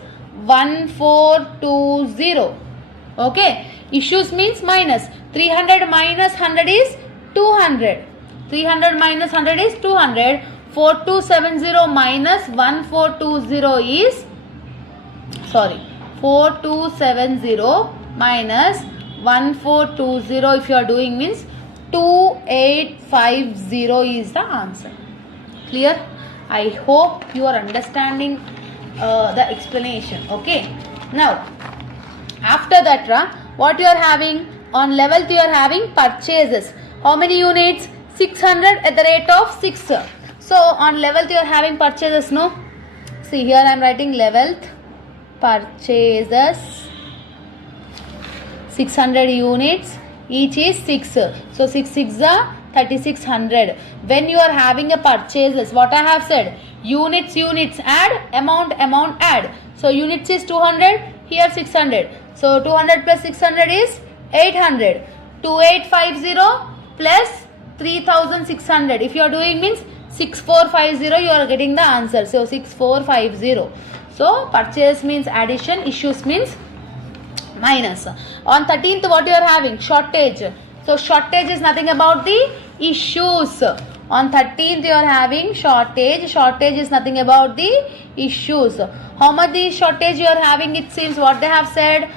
1420. Okay. Issues means minus. 300 minus 100 is 200. 300 minus 100 is 200. 4270 minus 1420 is 4270 minus 1420 if you are doing means 2850 is the answer. Clear? I hope you are understanding the explanation. Okay. Now, after that, what you are having? On level 2 you are having purchases. How many units? 600 at the rate of 6. So, on level 2 you are having purchases, no? See, here I am writing level purchases. 600 units. Each is 6. So, 6 6 are 3600. When you are having a purchases, what I have said? Units add, amount add. So, units is 200, here 600. So, 200 plus 600 is 800. 2850 plus 3600. If you are doing means 6450, you are getting the answer. So, 6450. So, purchase means addition, issues means minus. On 13th, what you are having? Shortage. So, shortage is nothing about the issues. On 13th, you are having shortage. Shortage is nothing about the issues. How much the shortage you are having? It seems what they have said,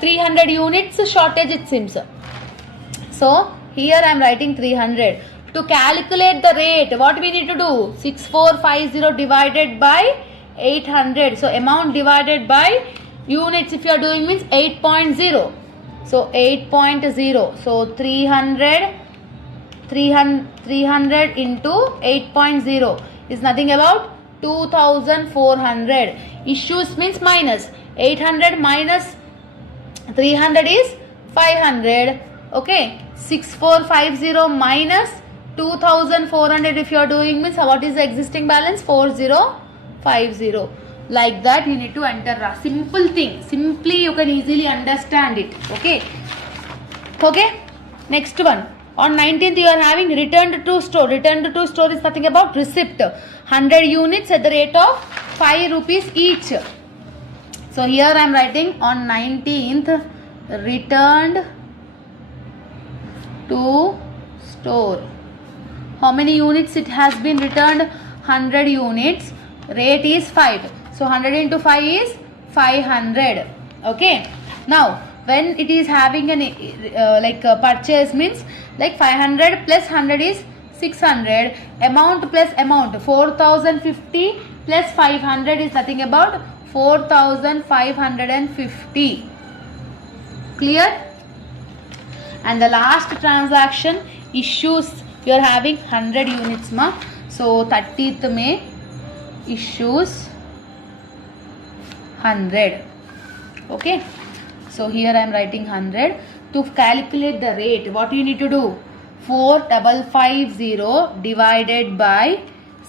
300 units shortage it seems. So, here I am writing 300. To calculate the rate, what we need to do? 6450 divided by 800. So, amount divided by units if you are doing means 8.0. So, 8.0. So, 300 into 8.0 is nothing about 2400. Issues means minus. 800 minus 300 is 500. Okay. 6450 minus 2400 if you are doing means what is the existing balance? 4050. Like that you need to enter a simple thing. Simply you can easily understand it. Okay. Okay. Next one. On 19th you are having returned to store. Returned to store is nothing about receipt. 100 units at the rate of 5 rupees each. So here I am writing on 19th returned to store. How many units it has been returned? 100 units. Rate is 5. So 100 into 5 is 500. Okay. Now when it is having an purchase means like 500 plus 100 is 600. Amount plus amount 4050 plus 500 is nothing about 4550. Clear? And the last transaction issues you are having 100 units ma. So 30th May issues 100. Okay. So here I am writing 100. To calculate the rate, what you need to do? 4550 divided by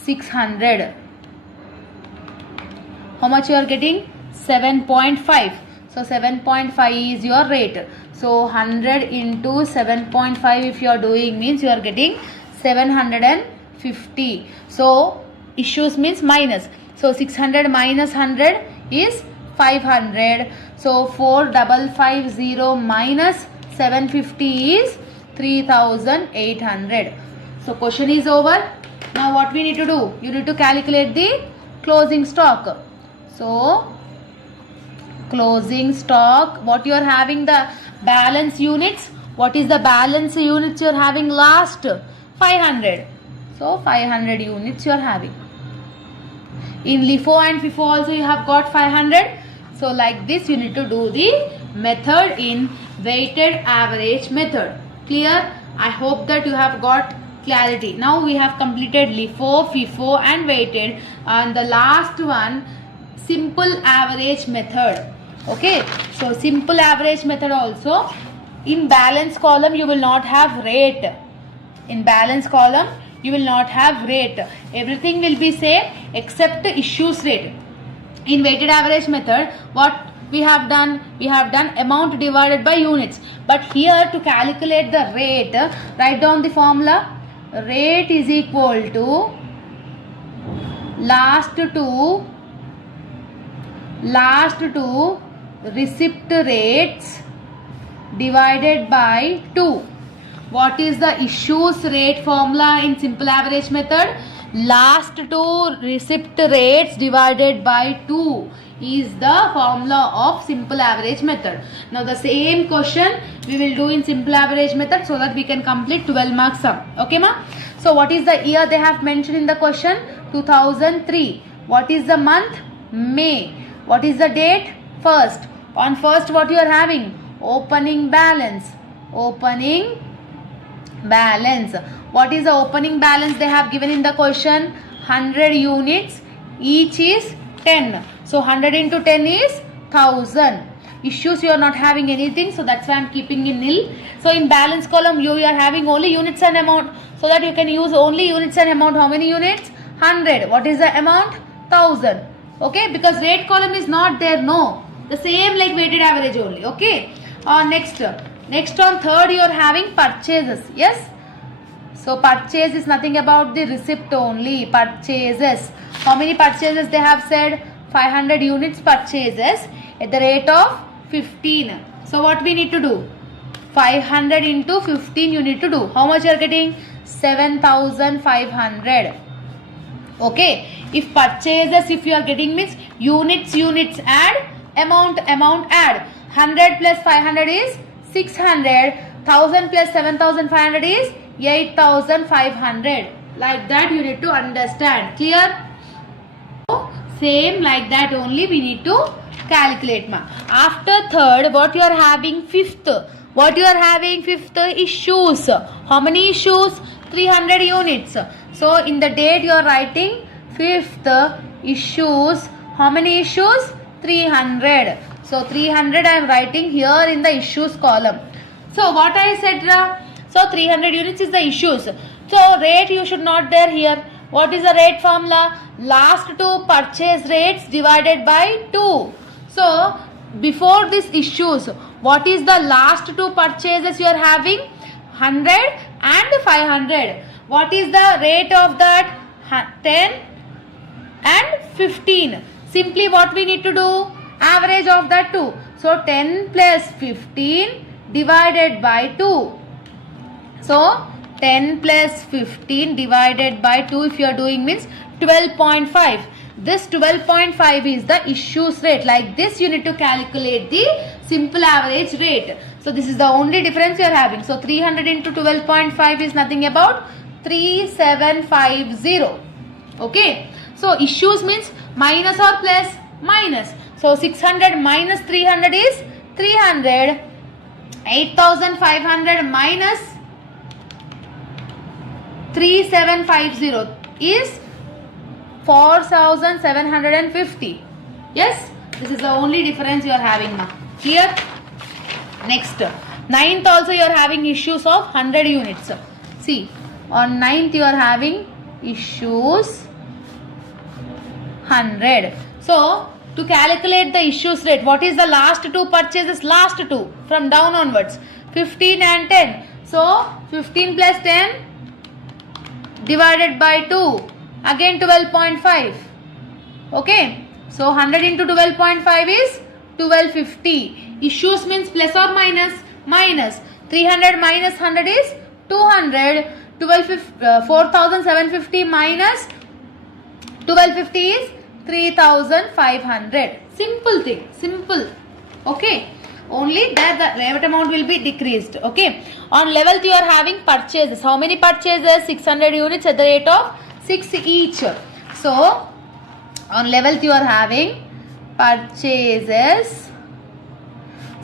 600. How much you are getting? 7.5. So 7.5 is your rate. So 100 into 7.5 if you are doing means you are getting 750. So issues means minus. So 600 minus 100 is 500. So 4550 minus 750 is 3800. So question is over. Now what we need to do? You need to calculate the closing stock. So closing stock, what you are having the balance units. What is the balance units you are having last? 500. So 500 units you are having. In LIFO and FIFO also you have got 500. So like this you need to do the method in weighted average method. Clear? I hope that you have got clarity. Now we have completed LIFO, FIFO and weighted, and the last one simple average method. Okay, so simple average method also in balance column you will not have rate. In balance column, you will not have rate. Everything will be same except issues rate. In weighted average method, what we have done amount divided by units. But here to calculate the rate, write down the formula. Rate is equal to last two receipt rates divided by 2. What is the issues rate formula in simple average method? Last two receipt rates divided by 2 is the formula of simple average method. Now the same question we will do in simple average method so that we can complete 12 marks sum. Okay ma? So what is the year they have mentioned in the question? 2003. What is the month? May. What is the date? First. On first what you are having? Opening balance. Opening balance. What is the opening balance they have given in the question? 100 units. Each is 10. So 100 into 10 is 1000. Issues you are not having anything, so that's why I am keeping in nil. So in balance column you are having only units and amount, so that you can use only units and amount. How many units? 100. What is the amount? 1000. Okay, because rate column is not there. No, the same like weighted average only. Okay. Next on third you are having purchases. Yes. So purchase is nothing about the receipt only. Purchases. How many purchases they have said? 500 units purchases at the rate of 15. So what we need to do? 500 into 15 you need to do. How much you are getting? 7,500. Okay. If purchases, if you are getting means units add, amount add. 100 plus 500 is 600. 1000 plus 7,500 is 8,500. Like that you need to understand. Clear? Same like that only we need to calculate ma. After third, what you are having? Fifth. What you are having? Fifth, issues. How many issues? 300 units. So in the date you are writing fifth issues. How many issues? 300. So 300 I am writing here in the issues column. So what I said? So 300 units is the issues. So rate you should not there here. What is the rate formula? Last two purchase rates divided by 2. So before this issues, what is the last two purchases you are having? 100 and 500. What is the rate of that? 10 and 15. Simply what we need to do? Average of that 2. So 10 plus 15 divided by 2. So 10 plus 15 divided by 2 if you are doing means 12.5. This 12.5 is the issues rate. Like this you need to calculate the simple average rate. So this is the only difference you are having. So 300 into 12.5 is nothing about 3750. Okay. So issues means minus or plus? Minus. So 600 minus 300 is 300. 8,500 minus 3750 is 4,750. Yes, this is the only difference you are having now. Clear? Next, ninth also you are having issues of 100 units. See, on ninth you are having issues 100. So to calculate the issues rate, what is the last two purchases? Last two from down onwards, 15 and 10. So 15 plus 10 divided by 2, again 12.5. Okay, so 100 into 12.5 is 1250. Issues means plus or minus? Minus. 300 minus 100 is 200. 4,750 minus 1250 is 3,500. Simple thing. Simple. Okay. Only that the rate amount will be decreased. Okay. On 11th you are having purchases. How many purchases? 600 units at the rate of 6 each. So on 11th you are having purchases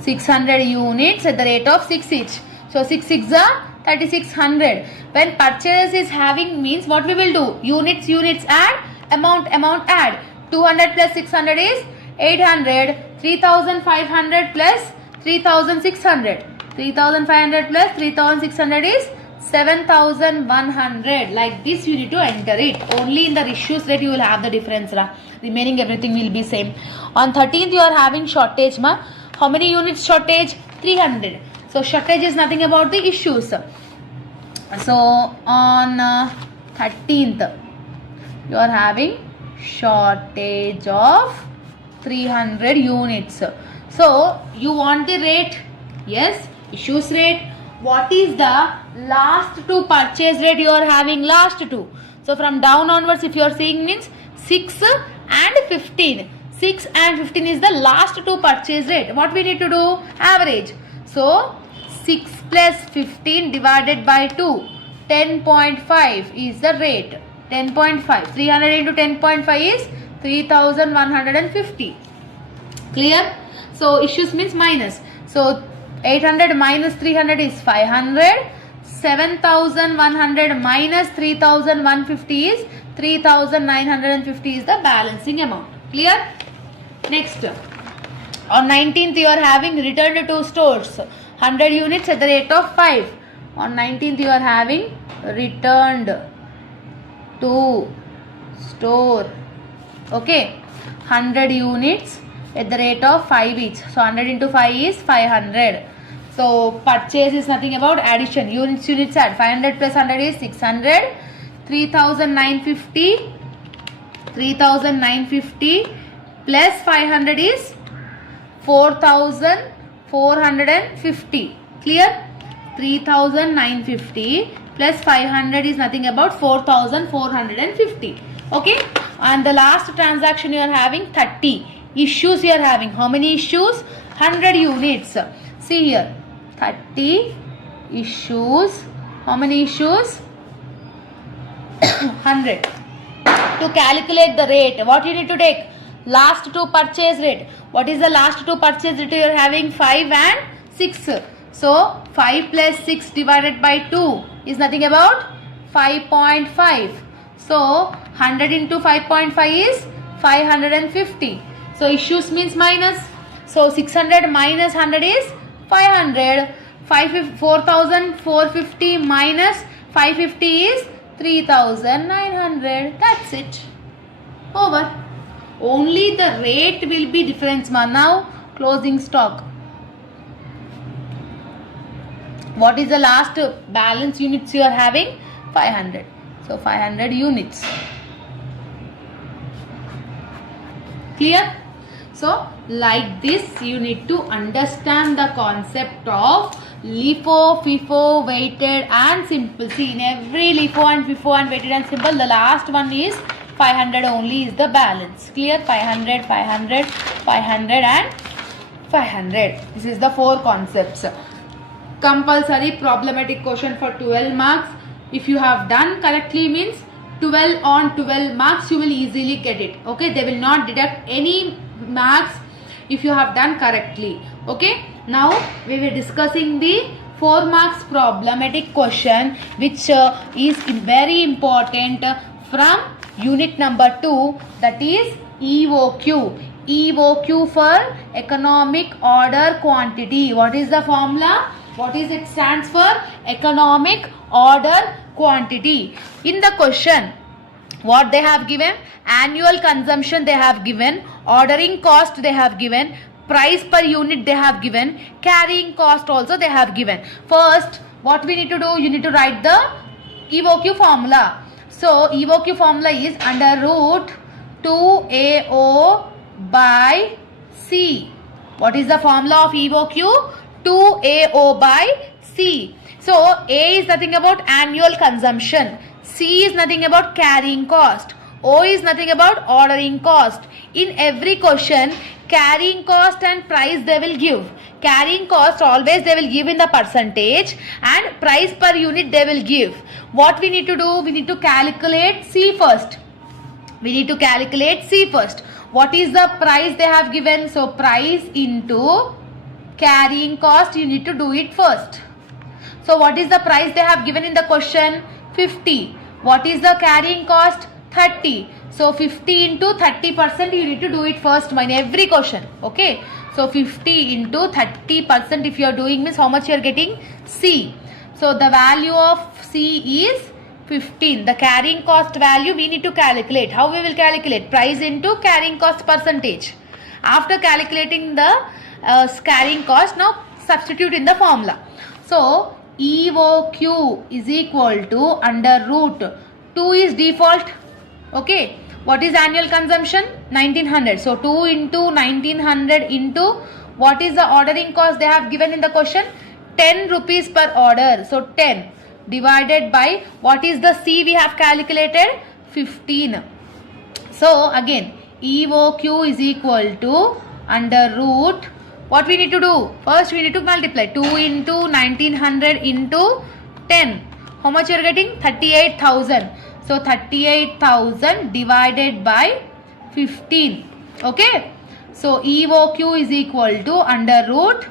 600 units at the rate of 6 each. So 6 6 are 3600. When purchase is having means what we will do? Units add, amount add. 200 plus 600 is 800. 3500 plus 3600. 3500 plus 3600 is 7,100. Like this you need to enter it. Only in the issues rate you will have the difference. Remaining everything will be same. On 13th you are having shortage. How many units shortage? 300. So shortage is nothing about the issues. So on 13th you are having shortage of 300 units. So you want the rate? Yes, issues rate. What is the last two purchase rate you are having? Last two. So from down onwards if you are seeing means 6 and 15. 6 and 15 is the last two purchase rate. What we need to do? Average. So 6 plus 15 divided by 2. 10.5 is the rate. 10.5. 300 into 10.5 is 3,150. Clear? So issues means minus. So 800 minus 300 is 500. 7,100 minus 3,150 is 3,950 is the balancing amount. Clear? Next. On 19th you are having returned to stores. 100 units at the rate of 5. On 19th you are having returned to store. Okay. 100 units at the rate of 5 each. So 100 into 5 is 500. So purchase is nothing about addition. Units add. 500 plus 100 is 600. 3,950. 3,950 plus 500 is 4,450. Clear? 3,950 plus 500 is nothing about 4,450. Okay. And the last transaction you are having 30. Issues you are having. How many issues? 100 units. See here. 30 issues. How many issues? 100. To calculate the rate, what you need to take? Last two purchase rate. What is the last two purchase rate you are having? 5 and 6. So 5 plus 6 divided by 2 is nothing about 5.5. So 100 into 5.5 is 550. So issues means minus. So 600 minus 100 is 500. 4,450 minus 550 is 3,900. That's it. Over. Only the rate will be difference. Now closing stock. What is the last balance units you are having? 500. So 500 units. Clear? So like this you need to understand the concept of LIFO, FIFO, weighted and simple. See, in every LIFO and FIFO and weighted and simple, the last one is 500 only is the balance. Clear? 500, 500, 500 and 500. This is the four concepts. Compulsory problematic question for 12 marks. If you have done correctly means 12 on 12 marks you will easily get it. Okay, they will not deduct any marks if you have done correctly. Okay, now we were discussing the 4 marks problematic question which is very important from unit number 2, that is EOQ. EOQ for economic order quantity. What is the formula? What is it stands for? Economic order quantity. In the question, what they have given? Annual consumption they have given, ordering cost they have given, price per unit they have given, carrying cost also they have given. First, what we need to do? You need to write the EOQ formula. So EOQ formula is under root 2AO by C. What is the formula of EOQ? 2AO by C. So A is nothing about annual consumption. C is nothing about carrying cost. O is nothing about ordering cost. In every question, carrying cost and price they will give. Carrying cost always they will give in the percentage and price per unit they will give. What we need to do? We need to calculate C first. We need to calculate C first. What is the price they have given? So price into carrying cost, you need to do it first. So what is the price they have given in the question? 50. What is the carrying cost? 30. So 50 into 30% you need to do it first in every question. Okay. So 50 into 30% if you are doing means how much you are getting? C. So the value of C is 15. The carrying cost value we need to calculate. How we will calculate? Price into carrying cost percentage. After calculating the carrying cost, now substitute in the formula. So EOQ is equal to under root 2 is default. Okay. What is annual consumption? 1900. So 2 into 1900 into what is the ordering cost they have given in the question? 10 rupees per order. So 10 divided by what is the C we have calculated? 15. So again EOQ is equal to under root, what we need to do? First we need to multiply 2 into 1900 into 10. How much you are getting? 38,000. So 38,000 divided by 15. Okay. So EOQ is equal to under root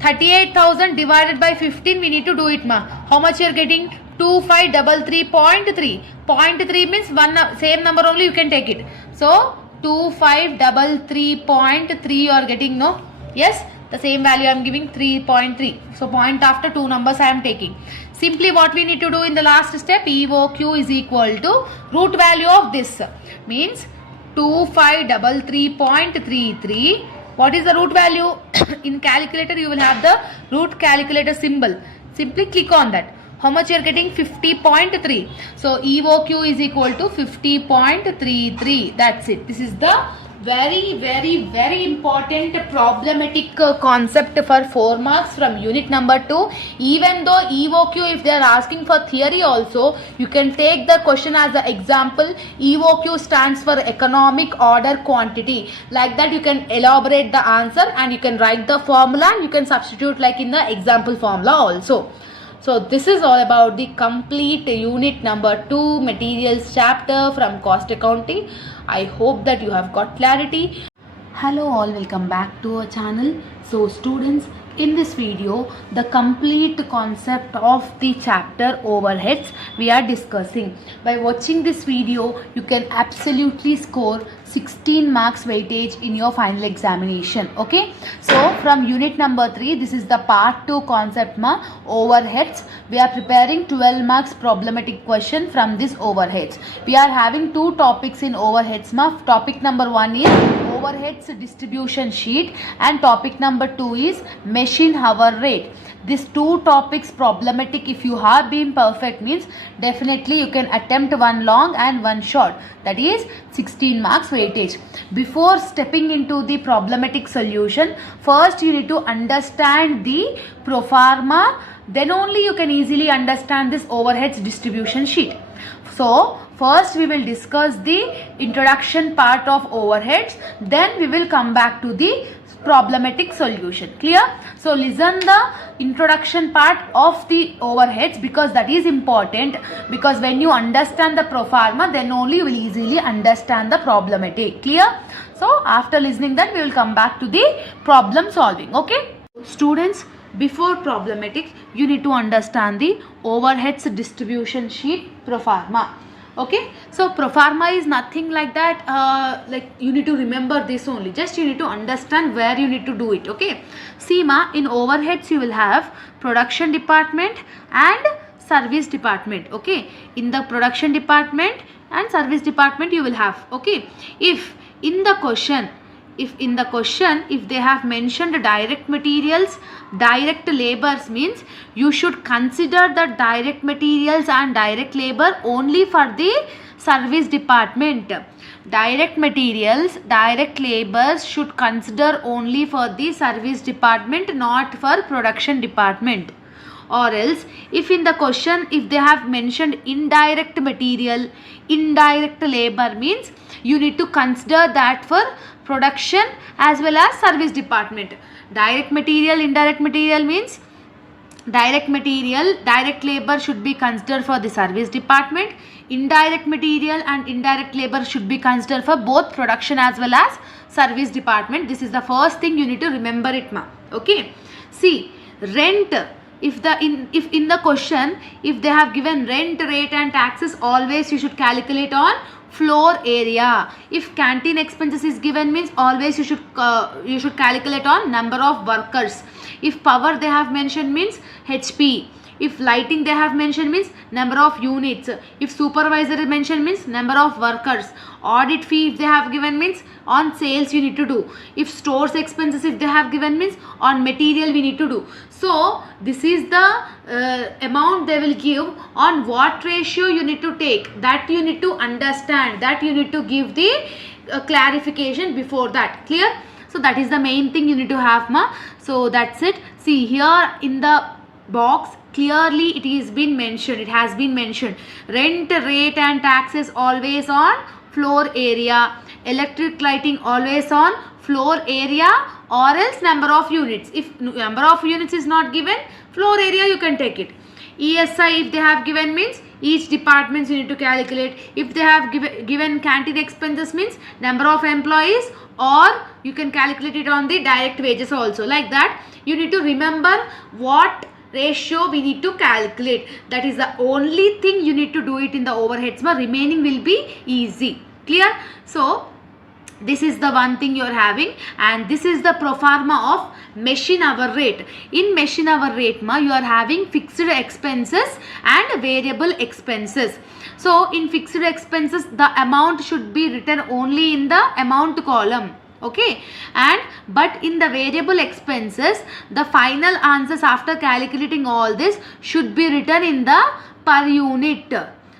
38,000 divided by 15. We need to do it, ma. How much you are getting? 2533.3. 0.3 means one same number only you can take it. So 2533.3 you are getting, no? Yes, the same value I am giving 3.3. So point after two numbers I am taking. Simply what we need to do in the last step, EOQ is equal to root value of this. Means 2533.33. What is the root value? In calculator you will have the root calculator symbol. Simply click on that. How much you are getting? 50.3. So EOQ is equal to 50.33. That's it. This is the very important problematic concept for 4 marks from unit number 2. Even though EOQ, if they are asking for theory also, you can take the question as an example. EOQ stands for economic order quantity. Like that you can elaborate the answer and you can write the formula and you can substitute like in the example formula also. So this is all about the complete unit number 2 materials chapter from cost accounting. I hope that you have got clarity. Hello all, welcome back to our channel. So students, in this video the complete concept of the chapter overheads we are discussing. By watching this video you can absolutely score 16 marks weightage in your final examination. Okay, so from unit number 3, this is the part 2 concept ma, overheads. We are preparing 12 marks problematic question from this overheads. We are having 2 topics in overheads ma. Topic number 1 is overheads distribution sheet and topic number 2 is machine hour rate. These 2 topics problematic, if you have been perfect, means definitely you can attempt one long and one short, that is 16 marks weightage. Before stepping into the problematic solution, first you need to understand the pro forma, then only you can easily understand this overheads distribution sheet. So first we will discuss the introduction part of overheads, then we will come back to the problematic solution. Clear? So listen the introduction part of the overheads because that is important, because when you understand the pro forma then only you will easily understand the problematic. Clear? So after listening that we will come back to the problem solving. Okay? Students, before problematic you need to understand the overheads distribution sheet pro forma. Okay, so pro forma is nothing like that, like you need to remember this only, just you need to understand where you need to do it. Okay, see ma, in overheads you will have production department and service department. Okay, in the production department and service department you will have. Okay, if in the question if they have mentioned direct materials, direct labors, means you should consider the direct materials and direct labor only for the service department. Direct materials, direct labors should consider only for the service department, not for production department. Or else if in the question if they have mentioned indirect material, indirect labor, means you need to consider that for production as well as service department. Direct material, indirect material means direct material, direct labor should be considered for the service department. Indirect material and indirect labor should be considered for both production as well as service department. This is the first thing you need to remember it ma. Okay, see rent. If in the question if they have given rent, rate and taxes, always you should calculate on floor area. If canteen expenses is given, means always you should calculate on number of workers. If power they have mentioned, means HP. If lighting they have mentioned means number of units. If supervisor is mentioned means number of workers. Audit fee if they have given means on sales you need to do. If stores expenses if they have given means on material we need to do. So this is the amount they will give. On what ratio you need to take, that you need to understand, that you need to give the clarification before that. Clear? So that is the main thing you need to have, ma. So that's it. See here in the box clearly it is been mentioned, it has been mentioned, rent, rate and taxes always on floor area, electric lighting always on floor area, or else number of units. If number of units is not given, floor area you can take it. ESI if they have given means each department you need to calculate. If they have given canteen expenses means number of employees, or you can calculate it on the direct wages also. Like that you need to remember what ratio we need to calculate. That is the only thing you need to do it in the overheads, but remaining will be easy. Clear? So this is the one thing you are having, and this is the pro forma of machine hour rate. In machine hour rate ma, you are having fixed expenses and variable expenses. So in fixed expenses the amount should be written only in the amount column. Okay, and but in the variable expenses the final answers after calculating all this should be written in the per unit.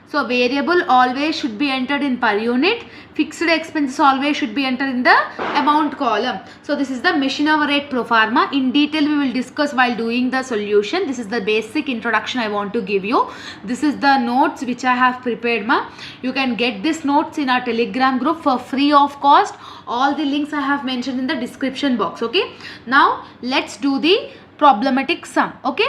So variable always should be entered in per unit, fixed expenses always should be entered in the amount column. So this is the machine hour rate pro forma. In detail we will discuss while doing the solution. This is the basic introduction I want to give you. This is the notes which I have prepared, ma. You can get these notes in our Telegram group for free of cost. All the links I have mentioned in the description box. Okay, now let's do the problematic sum. Okay.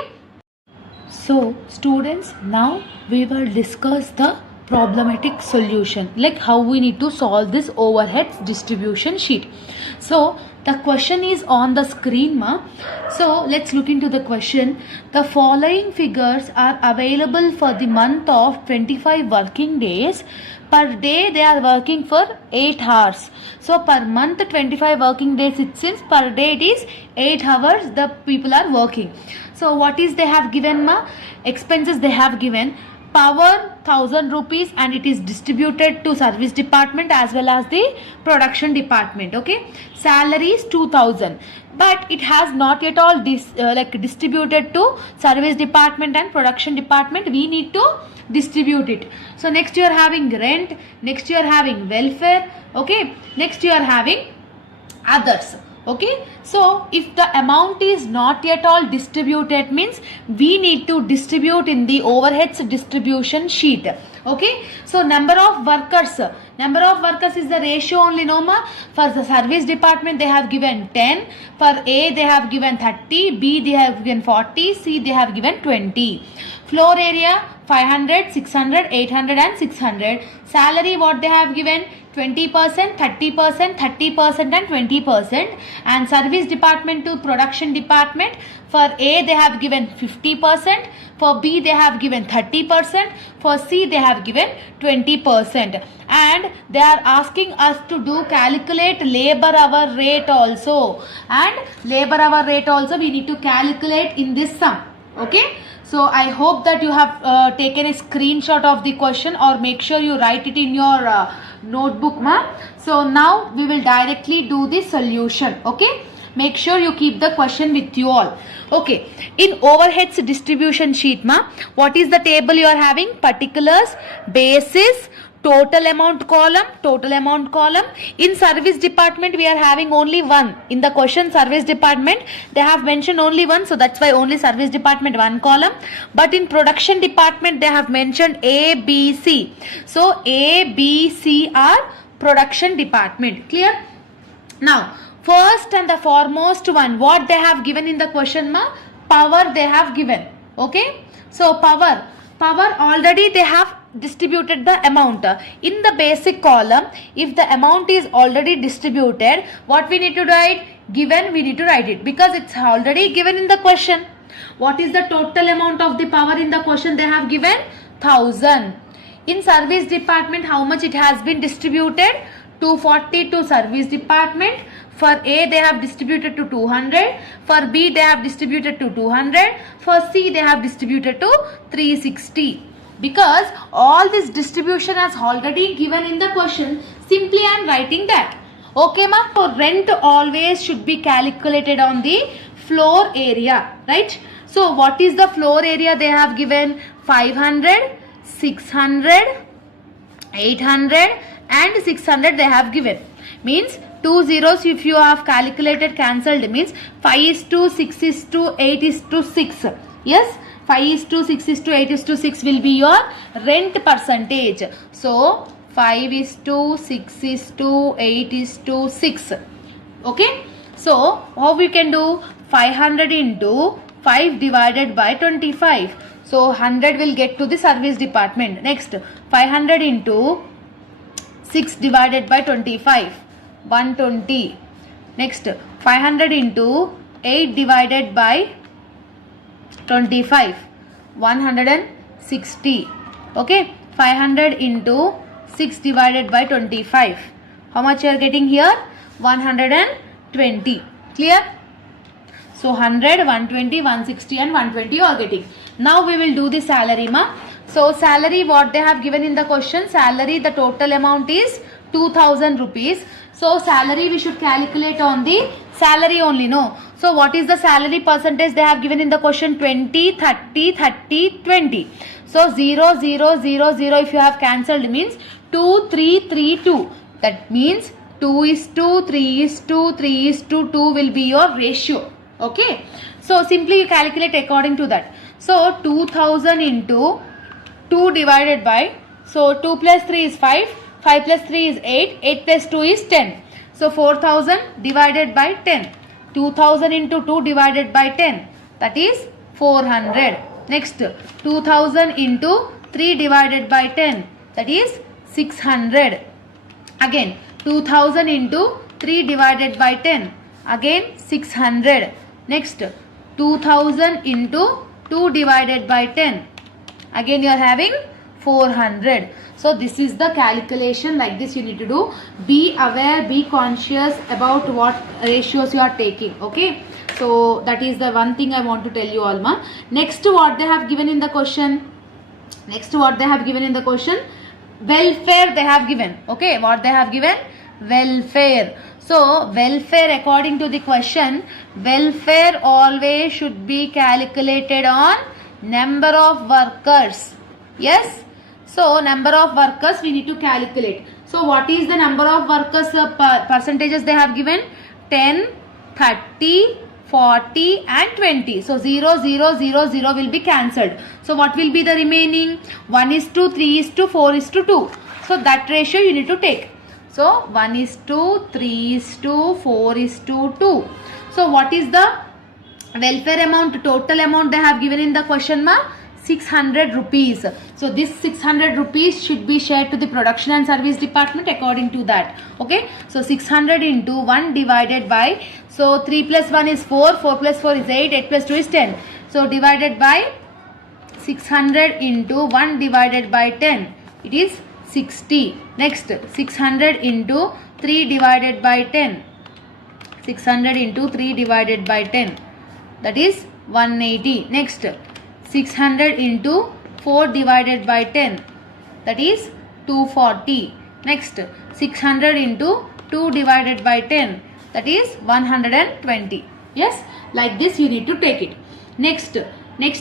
So students, now we will discuss the problematic solution, like how we need to solve this overheads distribution sheet. So the question is on the screen, ma. So let's look into the question. The following figures are available for the month of 25 working days. Per day they are working for 8 hours. So per month 25 working days, it seems per day it is 8 hours the people are working. So what is they have given, ma? Expenses they have given power 1000 rupees, and it is distributed to service department as well as the production department. Okay, salaries 2000, but it has not yet all distributed to service department and production department. We need to distribute it. So next you are having rent, next you are having welfare. Okay, next you are having others. Okay, so if the amount is not yet all distributed means we need to distribute in the overheads distribution sheet. Okay, so number of workers is the ratio only, no ma. For the service department they have given 10, for A they have given 30, B they have given 40, C they have given 20. Floor area 500, 600, 800 and 600. Salary what they have given 20%, 30%, 30% and 20%. And service department to production department, for A they have given 50%, for B they have given 30%, for C they have given 20%. And they are asking us to do calculate labor hour rate also, and labor hour rate also we need to calculate in this sum. Okay, so I hope that you have taken a screenshot of the question, or make sure you write it in your notebook, ma. So now we will directly do the solution. Okay, make sure you keep the question with you all. Okay, in overheads distribution sheet, ma, what is the table you are having? Particulars, basis, total amount column. In service department we are having only one. In the question service department they have mentioned only one, so that's why only service department one column. But in production department they have mentioned A, B, C. So A, B, C are production department. Clear? Now first and the foremost one, what they have given in the question, ma? Power they have given. Okay, so power already they have distributed the amount. In the basic column, if the amount is already distributed, what we need to write? Given, we need to write it, because it's already given in the question. What is the total amount of the power in the question? They have given 1000. In service department, how much it has been distributed? 240 to service department, For A they have distributed to 200, for B they have distributed to 200, for C they have distributed to 360. Because all this distribution is already given in the question, simply I am writing that. Okay ma? So rent always should be calculated on the floor area, right? So what is the floor area they have given? 500, 600, 800 and 600 they have given. Means 2 zeros if you have calculated cancelled, means 5 is to 6 is to 8 is to 6. Yes, 5 is to 6 is to 8 is to 6 will be your rent percentage. So 5 is to 6 is to 8 is to 6. Okay. So how we can do? 500 into 5 divided by 25. So 100 will get to the service department. Next 500 into 6 divided by 25. 120. Next 500 into 8 divided by 25. 160. Okay. 500 into 6 divided by 25. How much you are getting here? 120. Clear? So 100, 120, 160 and 120 you are getting. Now we will do the salary ma. So salary what they have given in the question, salary the total amount is 2000 rupees. So salary we should calculate on the salary only, no. So what is the salary percentage they have given in the question? 20, 30, 30, 20. So 0, 0, 0, 0 if you have cancelled means 2, 3, 3, 2. That means 2 is to 3 is to 3 is to 2 will be your ratio. Okay. So simply you calculate according to that. So 2000 into 2 divided by, so 2 plus 3 is 5, 5 plus 3 is 8, 8 plus 2 is 10. So 4000 divided by 10. 2000 into 2 divided by 10, that is 400. Next 2000 into 3 divided by 10, that is 600. Again 2000 into 3 divided by 10, again 600. Next 2000 into 2 divided by 10, again you are having 400. So this is the calculation, like this you need to do. Be aware, be conscious about what ratios you are taking. Okay. So that is the one thing I want to tell you all ma. Next what they have given in the question. Next what they have given in the question. Welfare they have given. Okay. What they have given? Welfare. So welfare according to the question, welfare always should be calculated on number of workers. Yes. So number of workers we need to calculate. So what is the number of workers percentages they have given? 10, 30, 40 and 20. So 0, 0, 0, 0 will be cancelled. So what will be the remaining? 1 is to 3 is to 4 is to 2. So that ratio you need to take. So 1 is to 3 is to 4 is to 2. So what is the welfare amount, total amount they have given in the question ma? 600 rupees. So this 600 rupees should be shared to the production and service department according to that. Okay. So 600 into 1 divided by, so 3 plus 1 is 4, 4 plus 4 is 8, 8 plus 2 is 10. So divided by 600 into 1 divided by 10, it is 60. Next 600 into 3 divided by 10, 600 into 3 divided by 10, that is 180. Next 600 into 4 divided by 10, that is 240. Next 600 into 2 divided by 10, that is 120. Yes, like this you need to take it. Next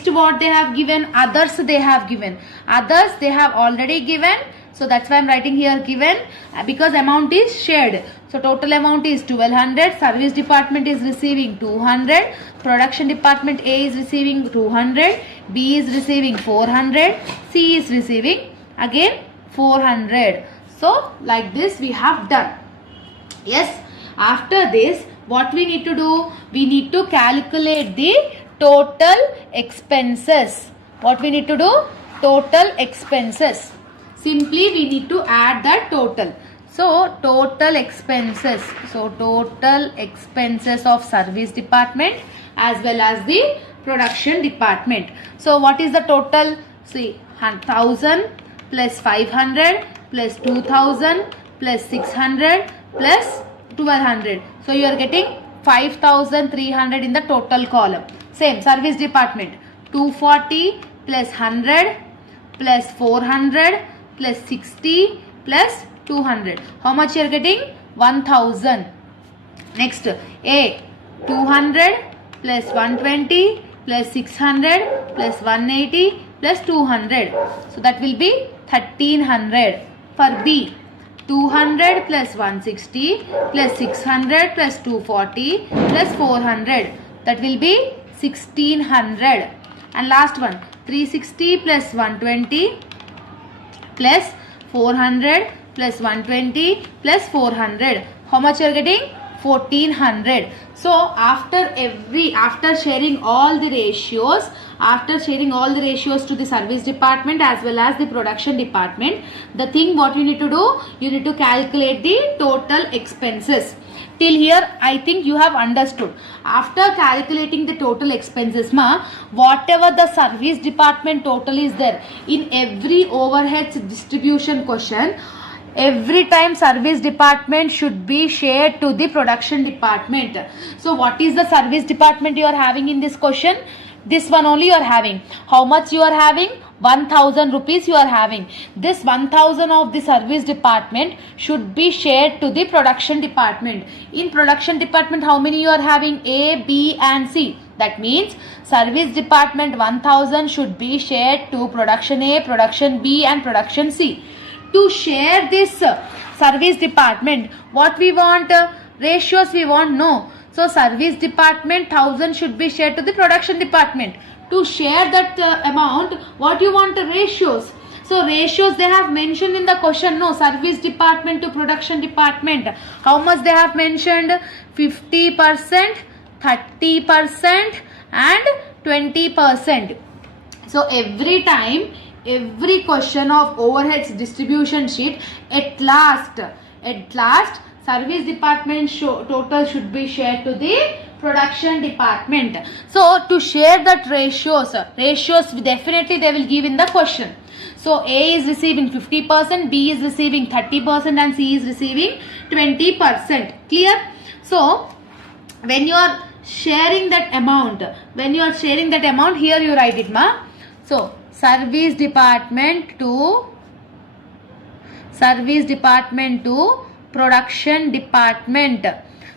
what they have given? Others they have given. Others they have already given. So that's why I am writing here given, because amount is shared. So total amount is 1200. Service department is receiving 200. Production department A is receiving 200. B is receiving 400. C is receiving again 400. So like this we have done. Yes. After this what we need to do? We need to calculate the total expenses. What we need to do? Total expenses. Simply we need to add the total. So total expenses. So total expenses of service department as well as the production department. So what is the total? See, 1000 plus 500 plus 2000 plus 600 plus 1200. So you are getting 5300 in the total column. Same service department, 240 plus 100 plus 400 plus 60 plus 200. How much you are getting? 1000. Next, A, 200 plus 120 plus 600 plus 180 plus 200. So that will be 1300. For B, 200 plus 160 plus 600 plus 240 plus 400. That will be 1600. And last one, 360 plus 120 plus 400 plus 120 plus 400. How much you are getting? 1400. So after sharing all the ratios, to the service department as well as the production department, the thing what you need to do, you need to calculate the total expenses. Till here I think you have understood. After calculating the total expenses, whatever the service department total is there in every overheads distribution question, every time service department should be shared to the production department. So what is the service department you are having in this question? This one only you are having. How much you are having? 1000 rupees you are having. This 1000 of the service department should be shared to the production department. In production department, how many you are having? A, B and C. That means service department 1000 should be shared to production A, production B and production C. To share this service department, what we want? Ratios we want? No. So service department 1000 should be shared to the production department. To share that amount, what you want? Ratios. So ratios they have mentioned in the question. No, service department to production department. How much they have mentioned? 50%, 30% and 20%. So every time, every question of overheads distribution sheet, at last service department total should be shared to the production department. So to share that ratios definitely they will give in the question. So A is receiving 50%, B is receiving 30% and C is receiving 20%. Clear? So when you are sharing that amount, here you write it, So service department to production department.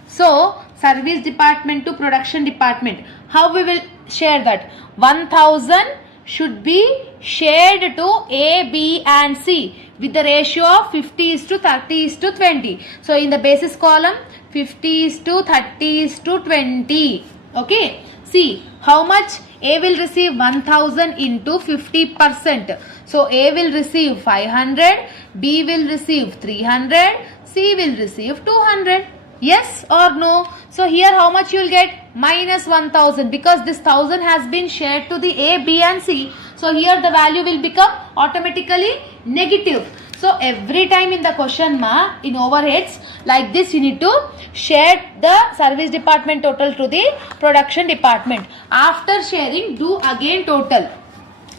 So service department to production department, how we will share that? 1000 should be shared to A, B and C with the ratio of 50:30:20. So in the basis column, 50:30:20. Okay. See how much? A will receive 1000 into 50%. So A will receive 500, B will receive 300, C will receive 200. Yes or no? So here how much you will get? Minus 1000, because this 1000 has been shared to the A, B and C. So here the value will become automatically negative. So every time in the question in overheads like this, you need to share the service department total to the production department. After sharing, do again total.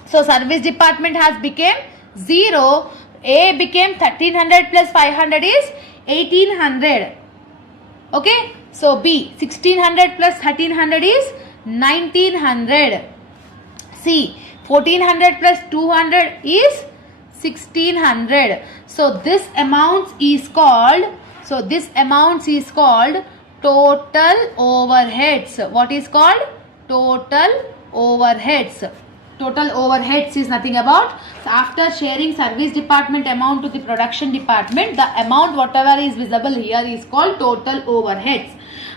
So service department has become 0. A became 1300 plus 500 is 1800. Okay. So B 1600 plus 1300 is 1900. C 1400 plus 200 is 1600. So this amount is called total overheads. What is called? Total overheads. Total overheads is nothing about, so after sharing service department amount to the production department, the amount whatever is visible here is called total overheads.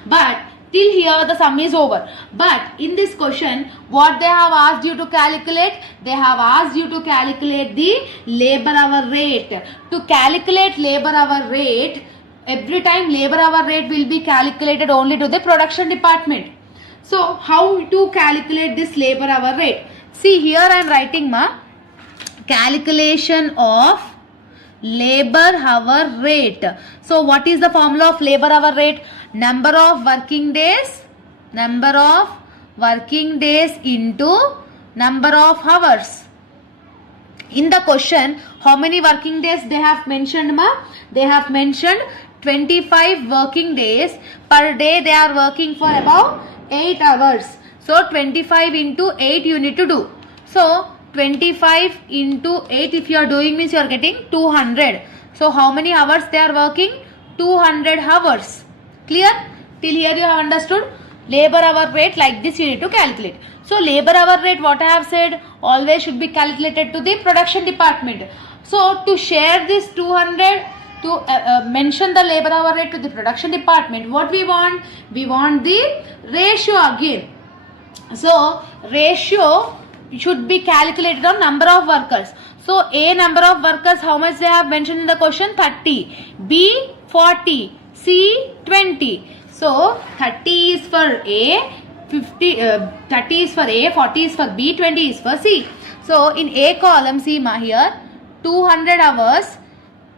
But till here the sum is over. But in this question, what they have asked you to calculate? They have asked you to calculate the labor hour rate. To calculate labor hour rate, every time labor hour rate will be calculated only to the production department. So how to calculate this labor hour rate? See here I am writing calculation of labor hour rate. So what is the formula of labor hour rate? Number of working days into number of hours. In the question, how many working days they have mentioned? They have mentioned 25 working days. Per day they are working for about 8 hours. So 25 into 8 you need to do. So 25 into 8 if you are doing means you are getting 200. So how many hours they are working? 200 hours. Clear? Till here you have understood? Labor hour rate like this you need to calculate. So labor hour rate, what I have said, always should be calculated to the production department. So to share this 200, to mention the labor hour rate to the production department, what we want? We want the ratio again. So ratio should be calculated on number of workers. So A number of workers, how much they have mentioned in the question? 30. B 40. C 20. So 30 is for A, 30 is for A, 40 is for B, 20 is for C. So in A column, see here 200 hours,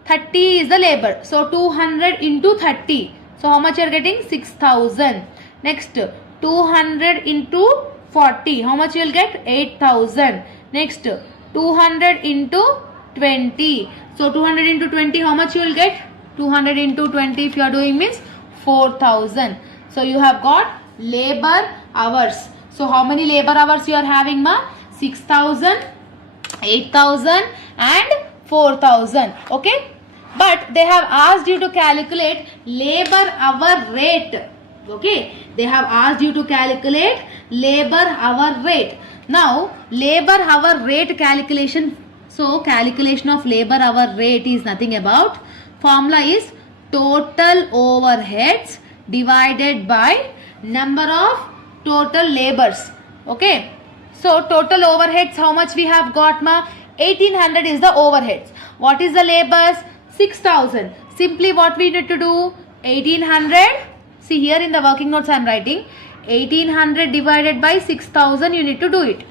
30 is the labor. So 200 into 30. So how much you are getting? 6,000. Next 200 into 40. How much you will get? 8,000. Next 200 into 20. So 200 into 20, how much you will get? 200 into 20 if you are doing means 4,000. So you have got labor hours. So how many labor hours you are having, ma? 6,000, 8,000 and 4,000. Okay. But they have asked you to calculate labor hour rate. Okay. They have asked you to calculate labor hour rate. Now labor hour rate calculation. So calculation of labor hour rate is nothing about. Formula is total overheads divided by number of total labors. Okay. So total overheads, how much we have got, ma? 1800 is the overheads. What is the labors? 6,000. Simply what we need to do? 1800. See here in the working notes I am writing. 1800 divided by 6,000 you need to do it.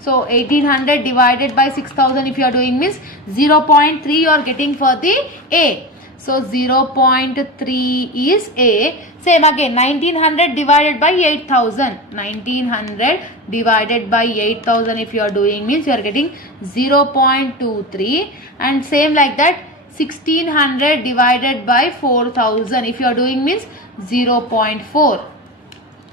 So 1800 divided by 6,000 if you are doing means 0.3 you are getting for the A. So 0.3 is A. Same again, 1900 divided by 8,000. 1900 divided by 8,000 if you are doing means you are getting 0.23. And same like that 1600 divided by 4,000 if you are doing means 0.4.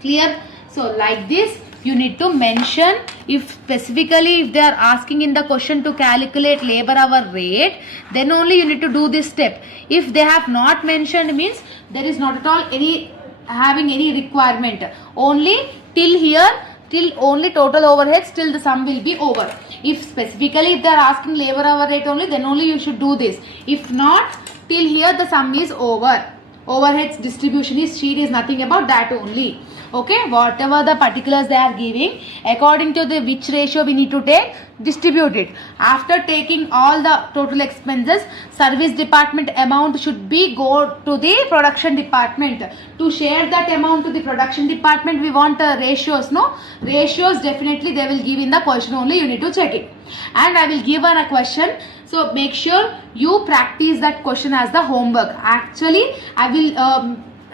Clear? So like this you need to mention. If specifically if they are asking in the question to calculate labor hour rate, then only you need to do this step. If they have not mentioned means there is not at all having any requirement. Only till here, till only total overheads, till the sum will be over. If specifically if they are asking labor hour rate only, then only you should do this. If not, till here the sum is over. Overheads distribution is sheet is nothing about that only. Okay, whatever the particulars they are giving, according to the which ratio we need to take, distribute it. After taking all the total expenses, service department amount should be go to the production department. To share that amount to the production department, we want ratios, no? Ratios definitely they will give in the question only, you need to check it. And I will give a question. So make sure you practice that question as the homework. Actually, I will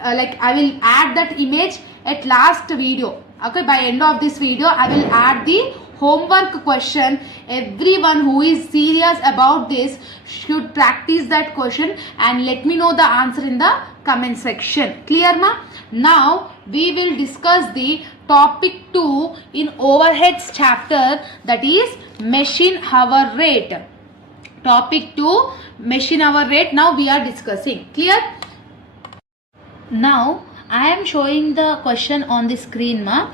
I will add that image at last video. Okay, by end of this video I will add the homework question. Everyone who is serious about this should practice that question and let me know the answer in the comment section. Clear, ma? Now we will discuss the topic 2 in overheads chapter, that is machine hour rate. Topic 2 machine hour rate now we are discussing. Clear? Now I am showing the question on the screen, ma.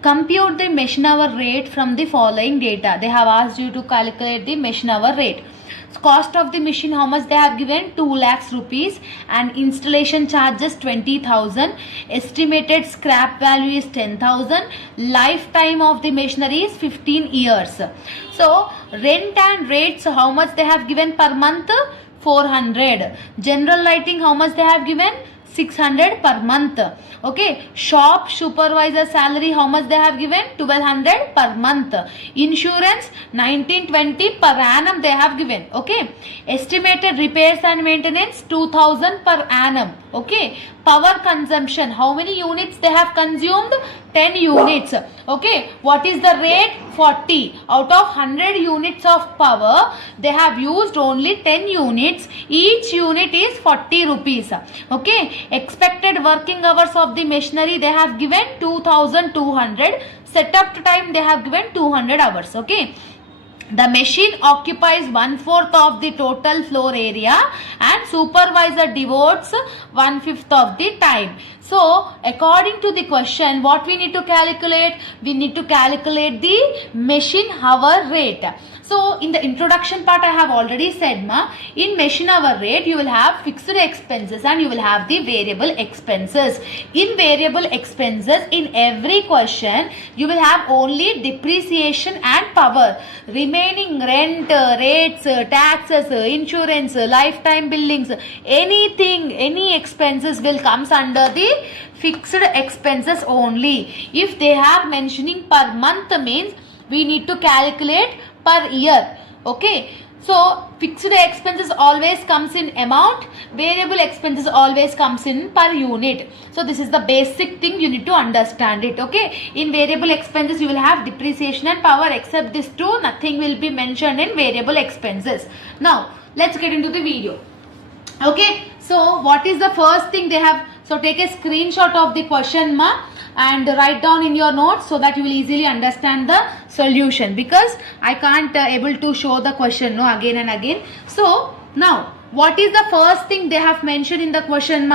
Compute the machine hour rate from the following data. They have asked you to calculate the machine hour rate. Cost of the machine, how much they have given? 2 lakhs rupees, and installation charges 20,000. Estimated scrap value is 10,000. Lifetime of the machinery is 15 years. So rent and rates, how much they have given per month? 400. General lighting, how much they have given? 600 per month. Okay, shop supervisor salary, how much they have given? 1200 per month. Insurance 1920 per annum they have given. Okay, estimated repairs and maintenance 2000 per annum. Okay, power consumption, how many units they have consumed? 10 units. Okay, what is the rate? 40. Out of 100 units of power, they have used only 10 units. Each unit is 40 rupees. Okay, expected working hours of the machinery they have given 2200. Setup time they have given 200 hours. Okay, the machine occupies 1/4 of the total floor area and supervisor devotes 1/5 of the time. So according to the question, what we need to calculate? We need to calculate the machine hour rate. So in the introduction part I have already said in machine hour rate you will have fixed expenses and you will have the variable expenses. In variable expenses in every question you will have only depreciation and power. Remaining rent, rates, taxes, insurance, lifetime billings, anything, any expenses will comes under the fixed expenses only. If they have mentioning per month means we need to calculate per year. Okay, so fixed expenses always comes in amount, variable expenses always comes in per unit. So this is the basic thing, you need to understand it. Okay, in variable expenses you will have depreciation and power, except this two nothing will be mentioned in variable expenses. Now let's get into the video. Okay, so what is the first thing they have? So take a screenshot of the question and write down in your notes so that you will easily understand the solution, because I can't able to show the question again and again. So now what is the first thing they have mentioned in the question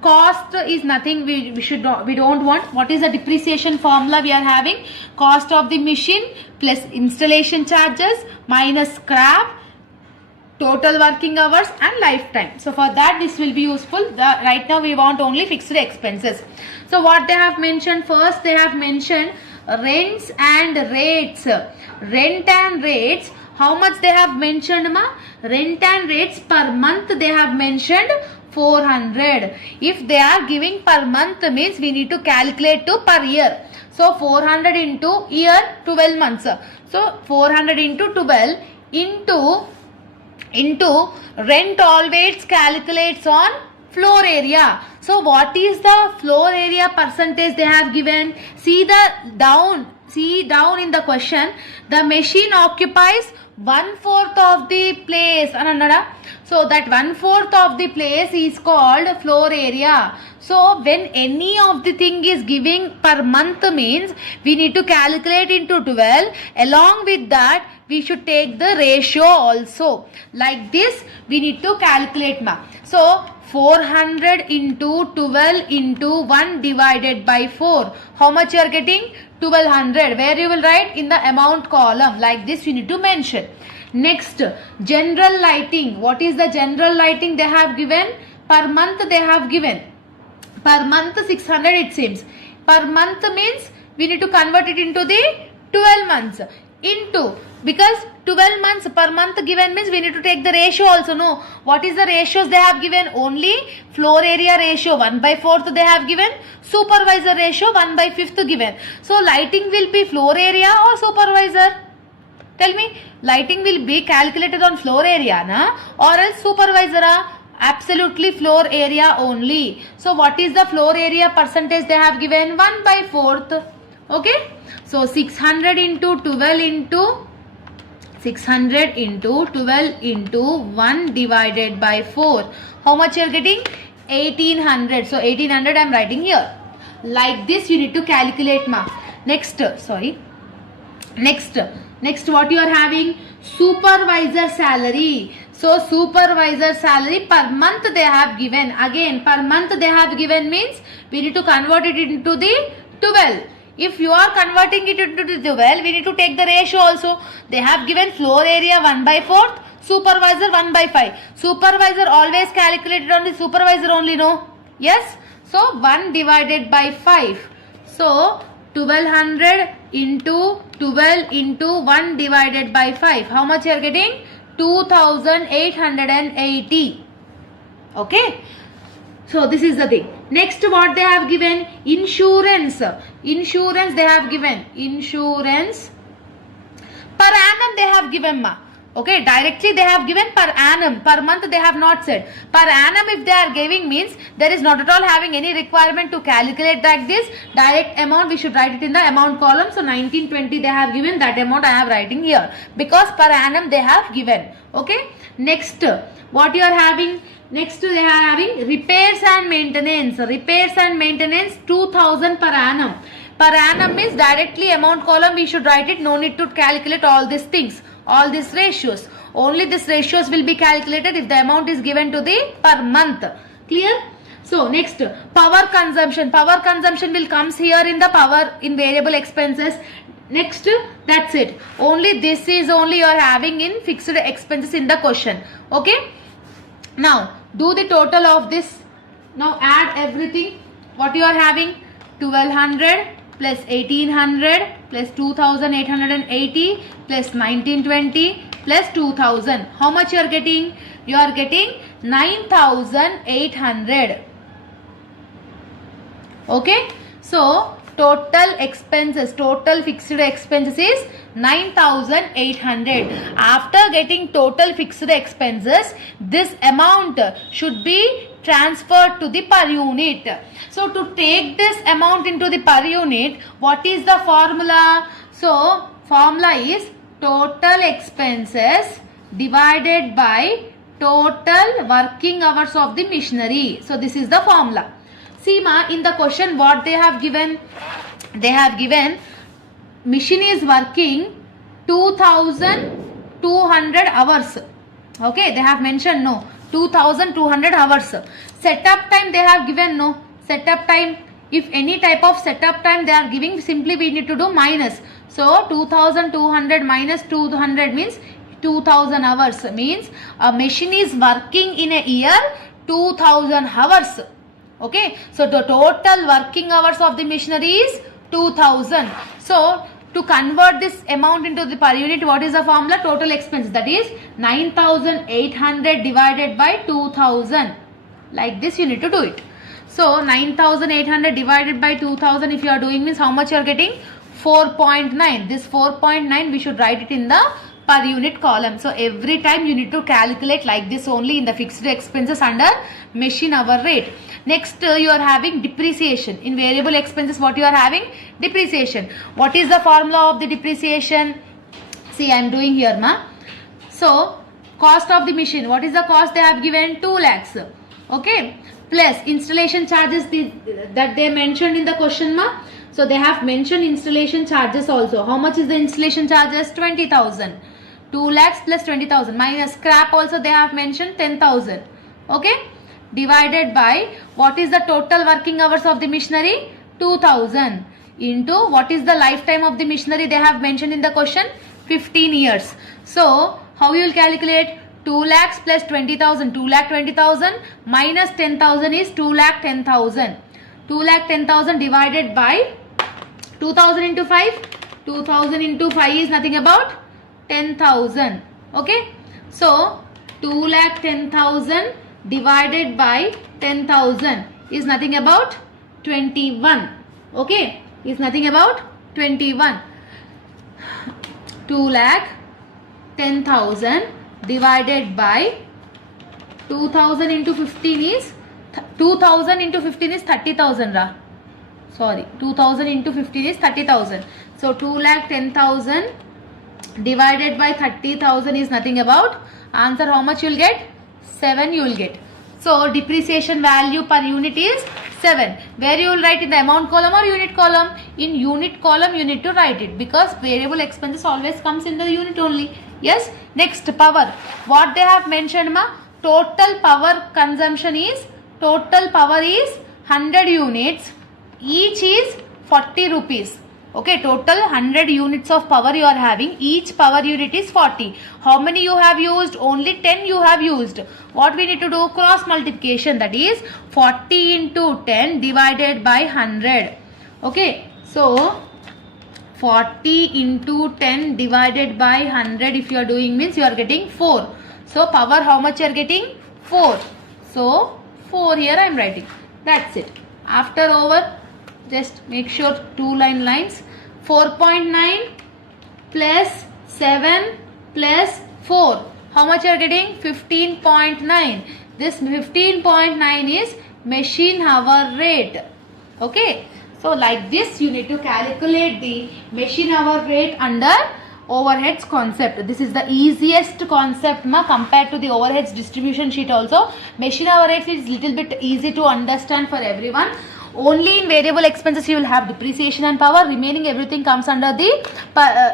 Cost is nothing, we don't want. What is the depreciation formula we are having? Cost of the machine plus installation charges minus scrap, total working hours and lifetime. So for that this will be useful. Right now we want only fixed expenses. So what they have mentioned, first they have mentioned rents and rates. Rent and rates, how much they have mentioned Rent and rates per month they have mentioned 400. If they are giving per month means we need to calculate to per year. So 400 into year, 12 months. So 400 into 12 into rent always calculates on floor area. So what is the floor area percentage they have given? See down in the question, the machine occupies 1/4 of the place. So that 1/4 of the place is called floor area. So when any of the thing is giving per month means we need to calculate into 12. Along with that we should take the ratio also. Like this we need to calculate So 400 into 12 into 1 divided by 4. How much you are getting? 1200. Where you will write? In the amount column. Like this you need to mention. Next, general lighting. What is the general lighting they have given? Per month they have given. Per month 600 it seems. Per month means we need to convert it into the 12 months. Into, because 12 months per month given means we need to take the ratio also. No, what is the ratios they have given? Only floor area ratio 1/4 they have given, supervisor ratio 1/5 given. So lighting will be floor area or supervisor? Tell me, lighting will be calculated on floor area or else supervisor? Absolutely floor area only. So what is the floor area percentage they have given? 1/4. Okay, so 600 into 12 into 1 divided by 4. How much you are getting? 1800. So 1800 I am writing here. Like this you need to calculate Next what you are having? Supervisor salary. So supervisor salary per month they have given. Again per month they have given means we need to convert it into the 12. If you are converting it into the 12, we need to take the ratio also. They have given floor area 1/4, supervisor 1/5. Supervisor always calculated on the supervisor only, no? Yes? So 1 divided by 5. So 1200 into 12 into 1 divided by 5. How much you are getting? 2880. Okay? So this is the thing. Next what they have given? Insurance. Insurance they have given. Insurance per annum they have given Okay, directly they have given per annum, per month they have not said. Per annum if they are giving means there is not at all having any requirement to calculate like this. Direct amount we should write it in the amount column. So 1920 they have given, that amount I am writing here because per annum they have given. Okay, next what you are having? Next they are having repairs and maintenance. Repairs and maintenance 2000 per annum. Per annum means directly amount column we should write it, no need to calculate all these things, all these ratios. Only these ratios will be calculated if the amount is given to the per month. Clear? So next, power consumption. Power consumption will comes here in the power in variable expenses. Next, that's it. Only this is only you are having in fixed expenses in the question. Okay? Now do the total of this. Now add everything. What you are having? 1200 plus 1800 plus 2880 plus 1920 plus 2000. How much you are getting? You are getting 9800. Okay, so total expenses, total fixed expenses is 9800. After getting total fixed expenses, this amount should be transferred to the per unit. So to take this amount into the per unit, what is the formula? So formula is total expenses divided by total working hours of the machinery. So this is the formula. See ma, in the question what they have given? They have given machine is working 2200 hours. Okay, they have mentioned no 2200 hours. Setup time they have given no. Setup time, if any type of setup time they are giving, simply we need to do minus. So 2200 minus 200 means 2000 hours, means a machine is working in a year 2000 hours. Okay, so the total working hours of the machinery is 2000. So to convert this amount into the per unit, what is the formula? Total expenses, that is 9800 divided by 2000. Like this you need to do it. So 9800 divided by 2000 if you are doing means how much you are getting? 4.9. This 4.9 we should write it in the per unit column. So every time you need to calculate like this only in the fixed expenses under machine hour rate. Next you are having depreciation. In variable expenses what you are having? Depreciation. What is the formula of the depreciation? See, I am doing here ma. So cost of the machine, what is the cost they have given? 2 lakhs. Okay, plus installation charges that they mentioned in the question ma. So they have mentioned installation charges also. How much is the installation charges? 20,000. 2 lakhs plus 20,000 minus scrap also they have mentioned 10,000. Okay, divided by what is the total working hours of the machinery? 2000 into what is the lifetime of the machinery they have mentioned in the question? 15 years. So how you will calculate? 2 lakhs plus 20,000, 2 lakh 20,000 minus 10,000 is 2 lakh 10,000. 2 lakh 10,000 divided by 2000 into 5. 2000 into 5 is nothing about 10,000. Okay, so 2 lakh 10,000 divided by 10,000 is nothing about 21. Okay, is nothing about 21. 2 lakh 10,000 divided by 2000 into 15 is 2000 into 15 is 30,000 ra. Sorry, 2000 into 15 is 30,000. So 2 lakh 10,000 divided by 30,000 is nothing about, answer how much you will get? 7 you will get. So depreciation value per unit is 7. Where you will write in the amount column or unit column? In unit column you need to write it because variable expenses always comes in the unit only. Yes. Next, power. What they have mentioned ma? Total power consumption is, total power is 100 units. Each is 40 rupees. Okay, total 100 units of power you are having. Each power unit is 40. How many you have used? Only 10 you have used. What we need to do? Cross multiplication, that is 40 into 10 divided by 100. Okay, so 40 into 10 divided by 100 if you are doing means you are getting 4. So power how much you are getting? 4. So 4 here I am writing. That's it. After over, just make sure 2 lines. 4.9 plus 7 plus 4. How much you are getting? 15.9. This 15.9 is machine hour rate. Okay. So like this you need to calculate the machine hour rate under overheads concept. This is the easiest concept compared to the overheads distribution sheet also. Machine hour rate is little bit easy to understand for everyone. Only in variable expenses you will have depreciation and power. Remaining everything comes under the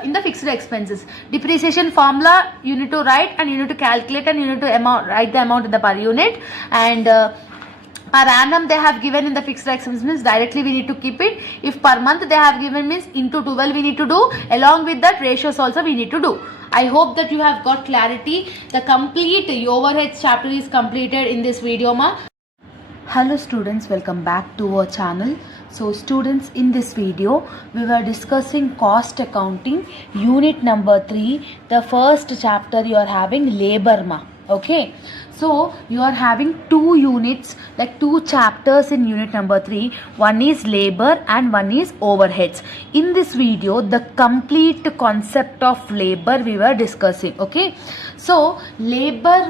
in the fixed expenses. Depreciation formula you need to write and you need to calculate and you need to write the amount in the per unit, and per annum they have given in the fixed expenses means directly we need to keep it. If per month they have given means into 12 we need to do. Along with that ratios also we need to do. I hope that you have got clarity. The complete overheads chapter is completed in this video Hello students, welcome back to our channel. So students, in this video we were discussing cost accounting unit number 3. The first chapter you are having labor okay. So you are having 2 units, like 2 chapters in unit number 3. One is labor and one is overheads. In this video the complete concept of labor we were discussing. Okay. So labor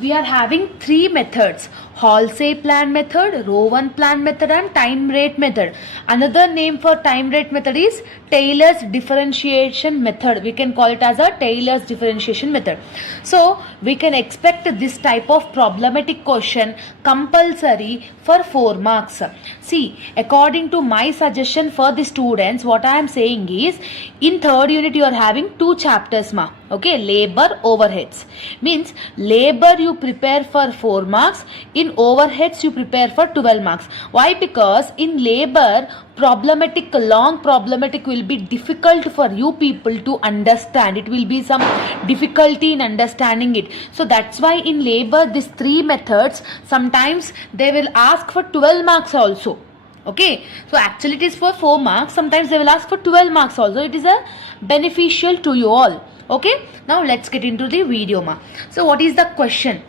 we are having 3 methods: wholesale plan method, row 1 plan method and time rate method. Another name for time rate method is Taylor's differentiation method. We can call it as a Taylor's differentiation method. So we can expect this type of problematic question compulsory for 4 marks. See, according to my suggestion for the students, what I am saying is, in 3rd unit you are having 2 chapters okay, labor, overheads. Means labor you prepare for 4 marks, in overheads you prepare for 12 marks. Why? Because in labor long problematic will be difficult for you people to understand. It will be some difficulty in understanding it. So that's why in labor these 3 methods sometimes they will ask for 12 marks also. Okay, so actually it is for 4 marks. Sometimes they will ask for 12 marks also. It is a beneficial to you all. Okay, now let's get into the video So what is the question?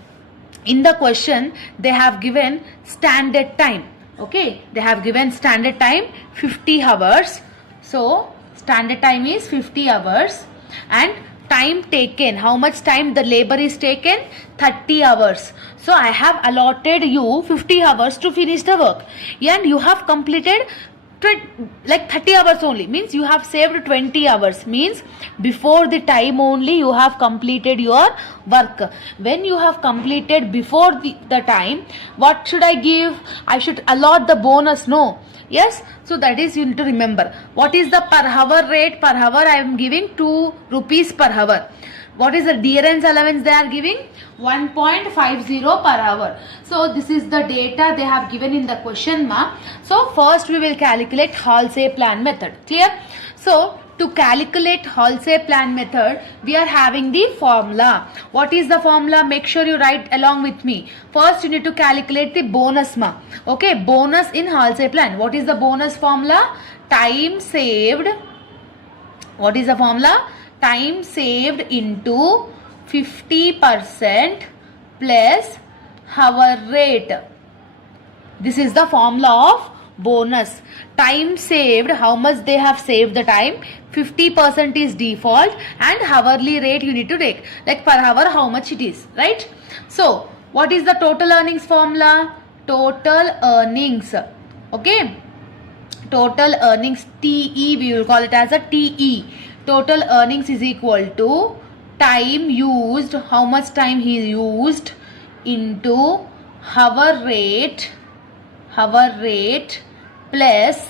In the question they have given standard time. Okay, they have given standard time 50 hours. So standard time is 50 hours and time taken, how much time the labor is taken? 30 hours. So I have allotted you 50 hours to finish the work and you have completed like 30 hours only, means you have saved 20 hours, means before the time only you have completed your work. When you have completed before the time, what should I give? I should allot the bonus, no? Yes, so that is you need to remember. What is the per hour rate? Per hour I am giving 2 rupees per hour. What is the dearance allowance they are giving? 1.50 per hour. So this is the data they have given in the question So first we will calculate wholesale plan method. Clear? So to calculate wholesale plan method we are having the formula. What is the formula? Make sure you write along with me. First you need to calculate the bonus Okay, bonus in wholesale plan. What is the bonus formula? Time saved. What is the formula? Time saved into 50% plus hour rate. This is the formula of bonus. Time saved, how much they have saved the time? 50% is default and hourly rate you need to take. Like per hour how much it is, right? So what is the total earnings formula? Total earnings. Okay. Total earnings, TE, we will call it as a TE. Total earnings is equal to time used, how much time he used, into hour rate plus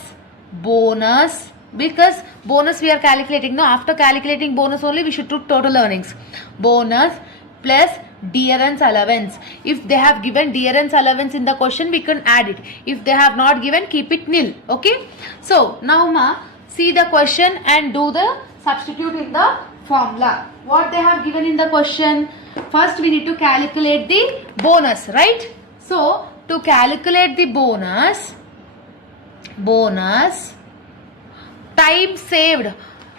bonus, because bonus we are calculating. Now after calculating bonus only we should do total earnings. Bonus plus dearance allowance. If they have given dearance allowance in the question we can add it. If they have not given, keep it nil. Okay. So now see the question and do the substitute in the formula. What they have given in the question? First we need to calculate the bonus, right? So to calculate the bonus, time saved,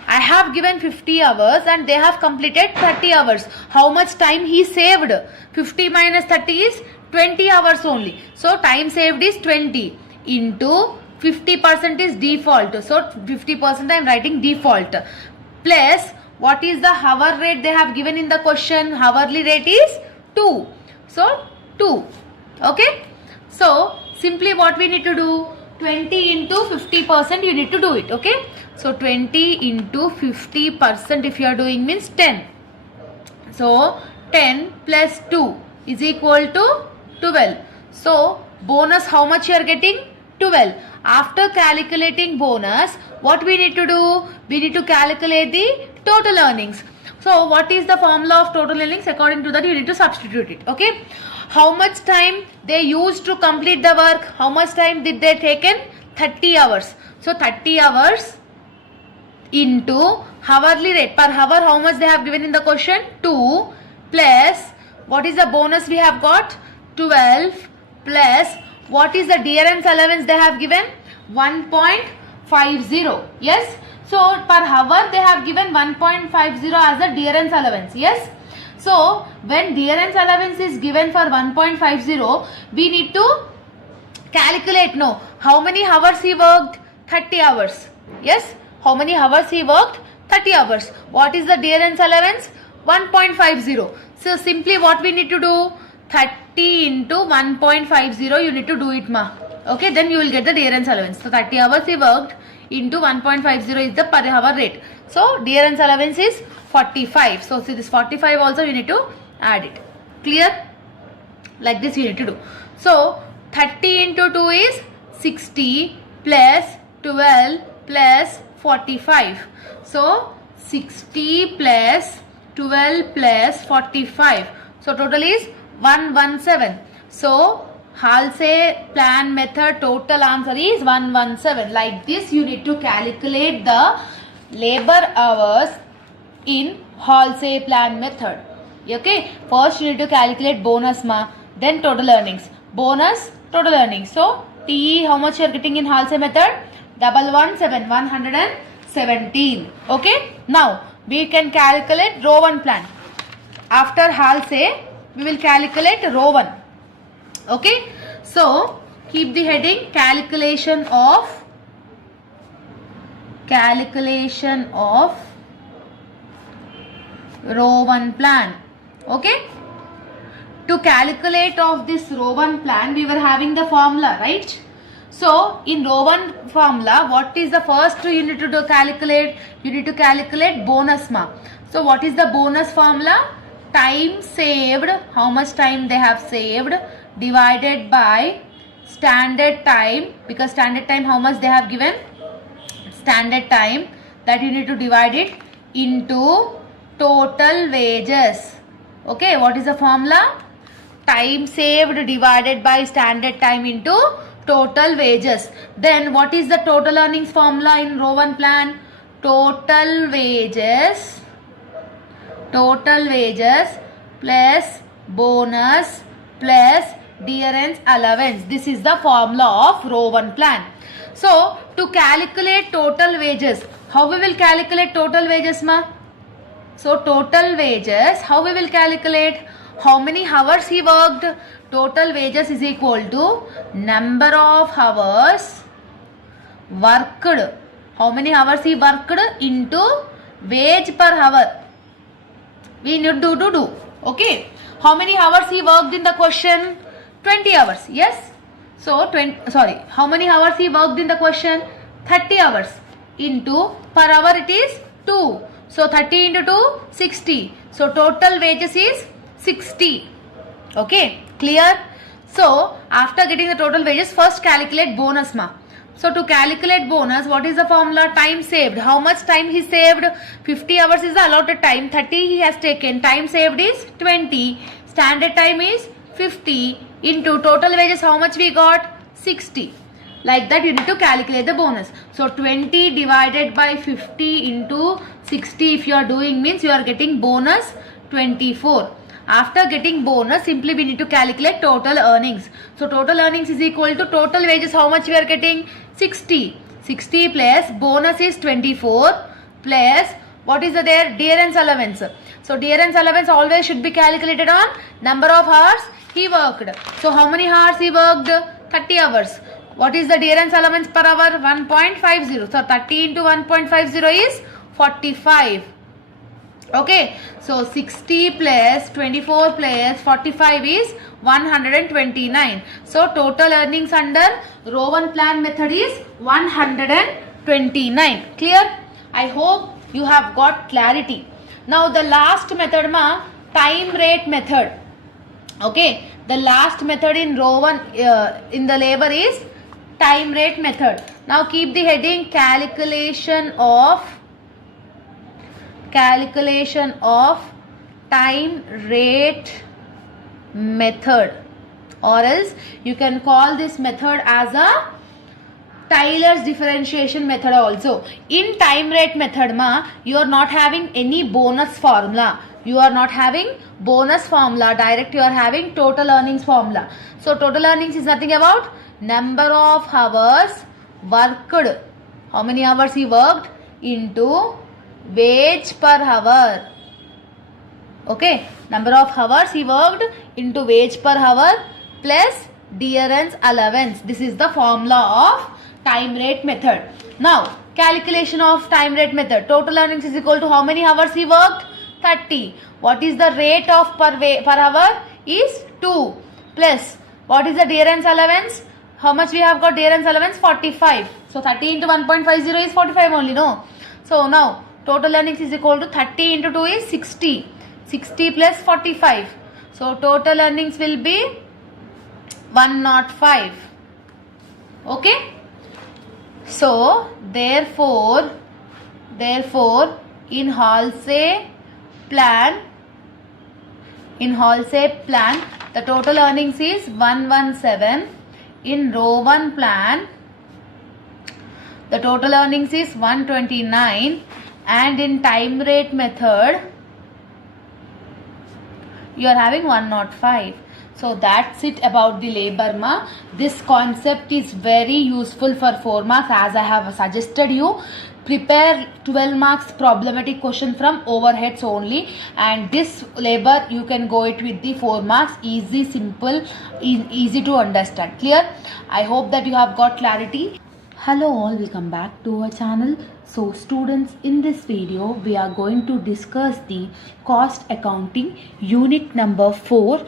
I have given 50 hours and they have completed 30 hours. How much time he saved? 50 minus 30 is 20 hours only. So time saved is 20 into 50% is default. So 50% I am writing default plus What is the hour rate they have given in the question? Hourly rate is 2. So 2. Okay. So simply what we need to do? 20 into 50% you need to do it. Okay. So 20 into 50% if you are doing means 10. So 10 plus 2 is equal to 12. So bonus how much you are getting? 12. After calculating bonus, what we need to do? We need to calculate the total earnings. So what is the formula of total earnings? According to that you need to substitute it. Okay. How much time they used to complete the work? How much time did they taken? 30 hours. So 30 hours into hourly rate. Per hour how much they have given in the question? 2 plus what is the bonus we have got? 12 plus what is the dearance allowance they have given? 1.50. Yes. So per hour they have given 1.50 as a dearance allowance. Yes. So when dearance allowance is given for 1.50, we need to calculate. No, how many hours he worked? 30 hours. Yes. How many hours he worked? 30 hours. What is the dearance allowance? 1.50. So simply what we need to do? 30 into 1.50 you need to do it, ma. Okay, then you will get the dearance allowance. So 30 hours he worked into 1.50 is the per hour rate. So dearance allowance is 45. So see this 45 also you need to add it. Clear? Like this you need to do. So 30 into 2 is 60 plus 12 plus 45. So 60 plus 12 plus 45. So total is 117. So Halsey plan method total answer is 117. Like this you need to calculate the labor hours in Halsey plan method. Okay. First you need to calculate bonus, ma. Then total earnings. Bonus, total earnings. So TE how much you are getting in Halsey method? 117. Okay. Now we can calculate row 1 plan. After Halsey we will calculate row 1. Okay. So keep the heading calculation of row 1 plan. Okay. To calculate of this row 1 plan we were having the formula, right? So in row 1 formula what is the first you need to calculate? You need to calculate bonus, ma. So what is the bonus formula? Time saved, how much time they have saved, divided by standard time, because standard time how much they have given? Standard time, that you need to divide it into total wages. Okay, what is the formula? Time saved divided by standard time into total wages. Then what is the total earnings formula in row 1 plan? Total wages plus bonus plus dearance allowance. This is the formula of row 1 plan. So to calculate total wages, how we will calculate total wages, ma? So total wages, how we will calculate? How many hours he worked? Total wages is equal to number of hours worked. How many hours he worked into wage per hour. We need to do. Okay. How many hours he worked in the question? 20 hours. Yes. So how many hours he worked in the question? 30 hours. Into per hour it is 2. So 30 into 2, 60. So total wages is 60. Okay. Clear? So after getting the total wages, first calculate bonus, ma. So to calculate bonus, what is the formula? Time saved. How much time he saved? 50 hours is the allotted time. 30 he has taken. Time saved is 20. Standard time is 50 into total wages. How much we got? 60. Like that you need to calculate the bonus. So 20 divided by 50 into 60 if you are doing means you are getting bonus 24. After getting bonus, simply we need to calculate total earnings. So total earnings is equal to total wages. How much we are getting? 60. 60 plus bonus is 24 plus what is there? Dearance allowance. So dearance allowance always should be calculated on number of hours he worked. So how many hours he worked? 30 hours. What is the dearance allowance per hour? 1.50. So 30 into 1.50 is 45. Okay, so 60 plus 24 plus 45 is 129. So total earnings under row 1 plan method is 129. Clear? I hope you have got clarity. Now the last method ma time rate method. Okay, the last method in row 1 in the labor is time rate method. Now keep the heading calculation of time rate method, or else you can call this method as a Taylor's differentiation method also. In time rate method ma, you are not having any bonus formula. Direct you are having total earnings formula. So total earnings is nothing about number of hours worked. How many hours he worked into wage per hour. Okay, number of hours he worked into wage per hour plus dearance allowance. This is the formula of time rate method. Now calculation of time rate method. Total earnings is equal to how many hours he worked? 30. What is the rate of per hour? Is 2 plus what is the dearance allowance? How much we have got dearance allowance? 45. So 30 into 1.50 is 45 only, no? So now total earnings is equal to 30 into 2 is 60. 60 plus 45. So total earnings will be 105. Okay. So therefore in Halsey plan the total earnings is 117. In row 1 plan the total earnings is 129, and in time rate method you are having 105. So that's it about the labor ma. This concept is very useful for 4 marks, as I have suggested you. Prepare 12 marks problematic question from overheads only, and this labor you can go it with the 4 marks. Easy, simple, easy to understand. Clear? I hope that you have got clarity. Hello all, welcome back to our channel. So students, in this video we are going to discuss the cost accounting unit number 4,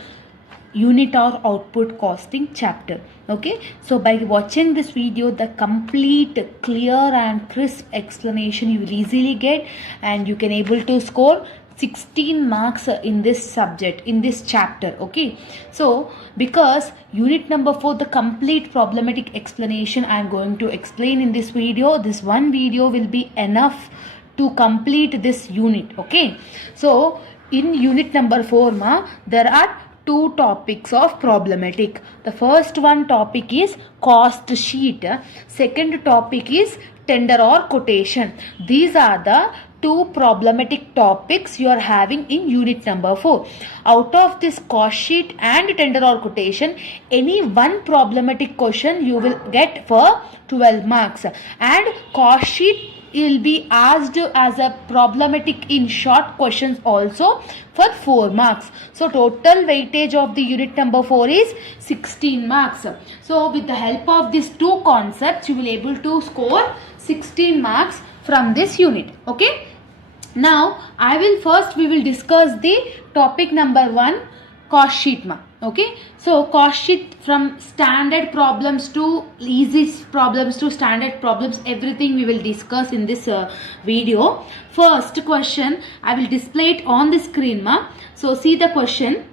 unit or output costing chapter. Okay, so by watching this video, the complete, clear and crisp explanation you will easily get, and you can able to score 16 marks in this subject, in this chapter. Okay, so because unit number 4, the complete problematic explanation I am going to explain in this video. This one video will be enough to complete this unit. Okay, so in unit number 4 ma, there are 2 topics of problematic. The first one topic is cost sheet. Second topic is tender or quotation. These are the 2 problematic topics you are having in unit number 4. Out of this cost sheet and tender or quotation, any one problematic question you will get for 12 marks, and cost sheet will be asked as a problematic in short questions also for 4 marks. So total weightage of the unit number 4 is 16 marks. So with the help of these 2 concepts, you will able to score 16 marks from this unit. Okay, now we will discuss the topic number 1, cost sheet ma. Okay, so cost sheet, from standard problems to easy problems to standard problems, everything we will discuss in this video. First question I will display it on the screen ma. So see the question.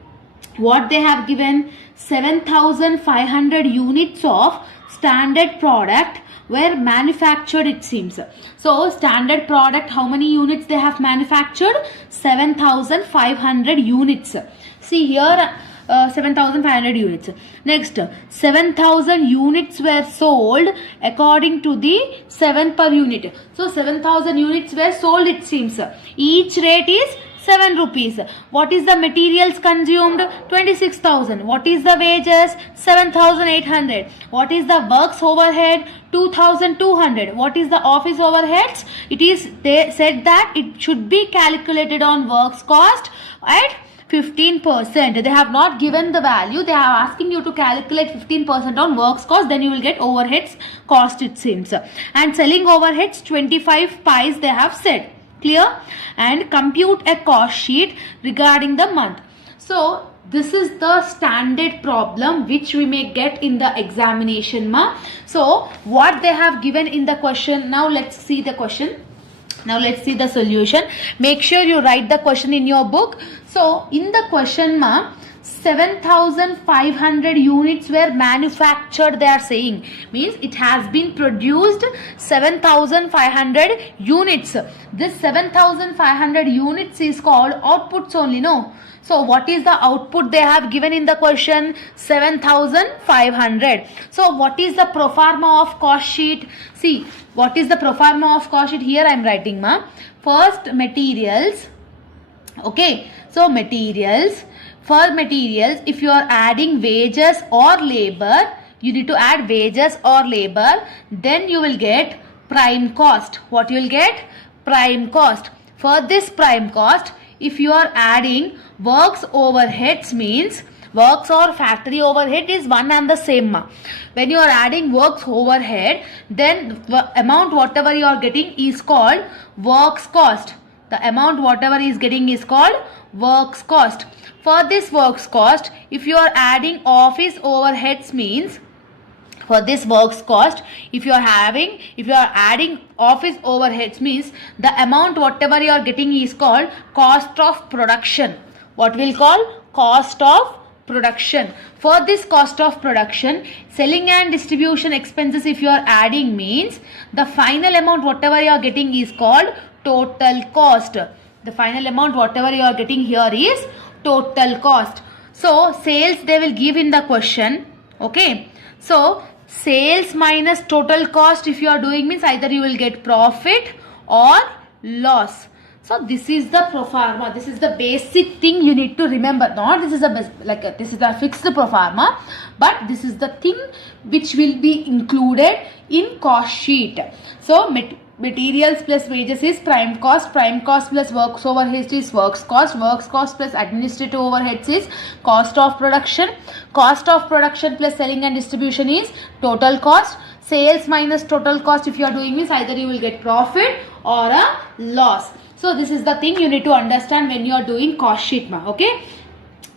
What they have given: 7,500 units of standard product were manufactured, it seems. So standard product, how many units they have manufactured? 7,500 units. See here, 7,500 units. Next, 7,000 units were sold according to the 7 per unit. So 7,000 units were sold, it seems. Each rate is 7 rupees. What is the materials consumed? 26,000. What is the wages? 7,800. What is the works overhead? 2,200. What is the office overheads? They said that it should be calculated on works cost at 15%. They have not given the value. They are asking you to calculate 15% on works cost. Then you will get overheads cost, it seems. And selling overheads 25 pies they have said. Clear? And compute a cost sheet regarding the month. So this is the standard problem which we may get in the examination ma. So what they have given in the question, now let's see the question. Now let's see the solution. Make sure you write the question in your book. So in the question ma, 7,500 units were manufactured, they are saying. Means it has been produced 7,500 units. This 7,500 units is called outputs only, no? So what is the output they have given in the question? 7,500. So what is the pro forma of cost sheet? See, what is the pro forma of cost sheet? Here I am writing ma. First materials. Okay, so materials. For materials, if you are adding wages or labor, you need to add wages or labor, then you will get prime cost. What you will get? Prime cost. For this prime cost, if you are adding works overheads, means works or factory overhead is one and the same. When you are adding works overhead, then the amount whatever you are getting is called works cost. The amount whatever is getting is called works cost. For this works cost, if you are adding office overheads, means for this works cost, if you are adding office overheads, means the amount whatever you are getting is called cost of production. What we'll call cost of production. For this cost of production, selling and distribution expenses if you are adding, means the final amount whatever you are getting is called total cost. The final amount whatever you are getting here is total cost. So sales they will give in the question. Okay, so sales minus total cost if you are doing, means either you will get profit or loss. So this is the pro forma. This is the basic thing you need to remember. Not this is this is a fixed pro forma, but this is the thing which will be included in cost sheet. So materials plus wages is prime cost plus works overheads is works cost plus administrative overheads is cost of production plus selling and distribution is total cost. Sales minus total cost if you are doing this, either you will get profit or a loss. So this is the thing you need to understand when you are doing cost sheet ma. Okay,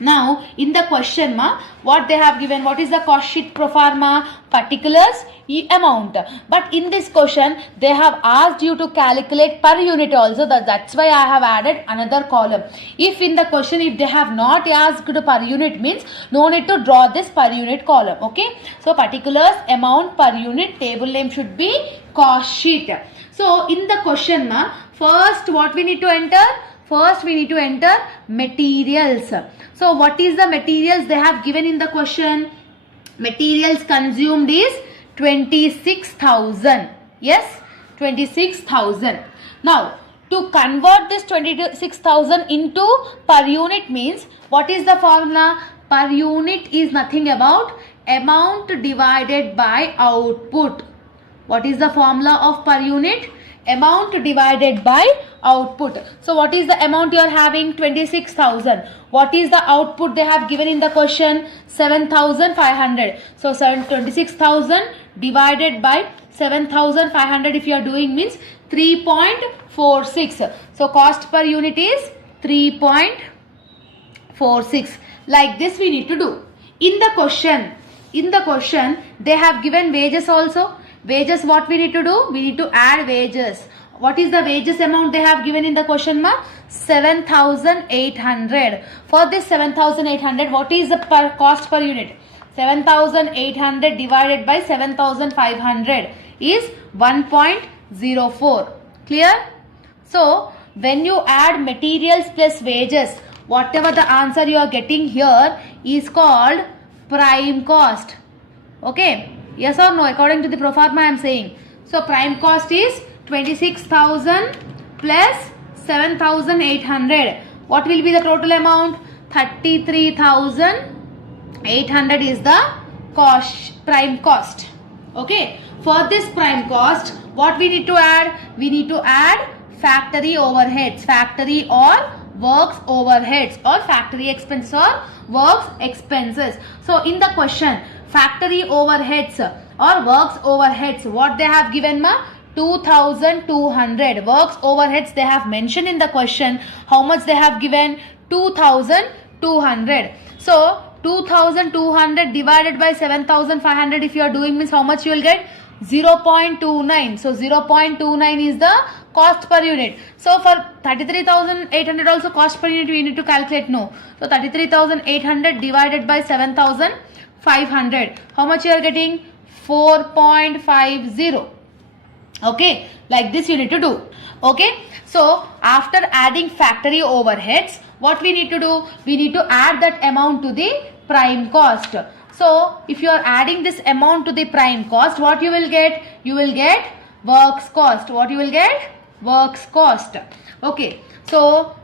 now in the question ma, what they have given, what is the cost sheet pro forma? Particulars, amount. But in this question they have asked you to calculate per unit also. That's why I have added another column. If in the question if they have not asked per unit, means no need to draw this per unit column. Okay, so particulars, amount, per unit, table name should be cost sheet. So in the question ma, first what we need to enter? First we need to enter materials. So what is the materials they have given in the question? Materials consumed is 26,000. Yes, 26,000. Now to convert this 26,000 into per unit, means what is the formula? Per unit is nothing about amount divided by output. What is the formula of per unit? Amount divided by output. So what is the amount you are having? 26,000. What is the output they have given in the question? 7,500. So 26,000 divided by 7,500 if you are doing, means 3.46. So cost per unit is 3.46. Like this we need to do. In the question they have given wages also. Wages, what we need to do? We need to add wages. What is the wages amount they have given in the question ma? 7,800. For this 7,800, what is the cost per unit? 7,800 divided by 7,500 is 1.04. Clear? So when you add materials plus wages, whatever the answer you are getting here is called prime cost. Okay, yes or no? According to the pro forma I am saying. So prime cost is 26,000 plus 7,800. What will be the total amount? 33,800 is the prime cost. Okay, for this prime cost, what we need to add? We need to add factory overheads, factory or works overheads, or factory expenses or works expenses. So in the question, factory overheads or works overheads, what they have given ma? 2200. Works overheads they have mentioned in the question. How much they have given? 2200. So 2200 divided by 7500 if you are doing means how much you will get? 0.29. So 0.29 is the cost per unit. So for 33,800 also cost per unit we need to calculate. No. So 33,800 divided by 7,500. How much you are getting? 4.50. Okay. Like this you need to do. Okay. So after adding factory overheads, what we need to do? We need to add that amount to the prime cost. So if you are adding this amount to the prime cost, what you will get? You will get works cost. What you will get? Works cost. Okay. So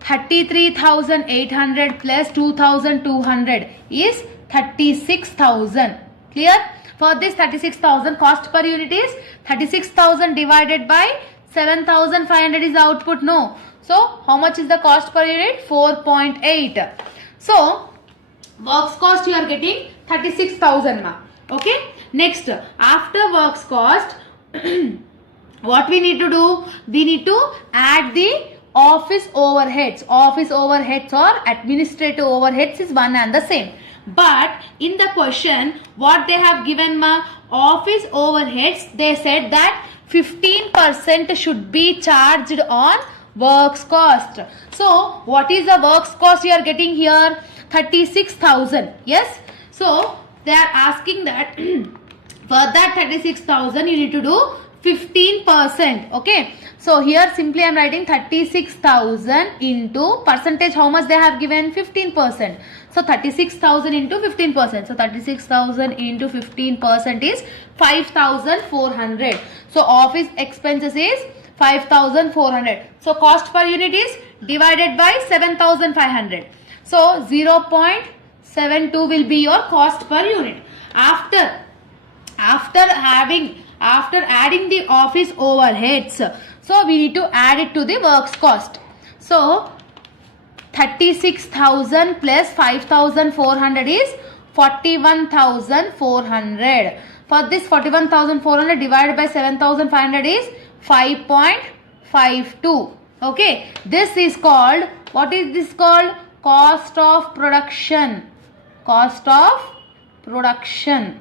33,800 plus 2,200 is 36,000. Clear? For this 36,000 cost per unit is 36,000 divided by 7,500 is the output. No. So how much is the cost per unit? 4.8. So works cost you are getting 36,000 ma. Okay. Next, after works cost, what we need to do? We need to add the office overheads. Office overheads or administrative overheads is one and the same. But in the question, what they have given ma? Office overheads, they said that 15% should be charged on works cost. So what is the works cost you are getting here? 36,000. Yes. So they are asking that for that 36,000 you need to do 15%. Okay. So here simply I am writing 36,000 into percentage. How much they have given? 15%. So 36,000 into 15%. So 36,000 into 15% is 5,400. So office expenses is 5,400. So cost per unit is divided by 7,500. So 0.72 will be your cost per unit. After adding the office overheads, so we need to add it to the works cost. So 36,000 plus 5,400 is 41,400. For this 41,400 divided by 7,500 is 5.52. Okay. This is called, what is this called? Cost of production. Cost of production.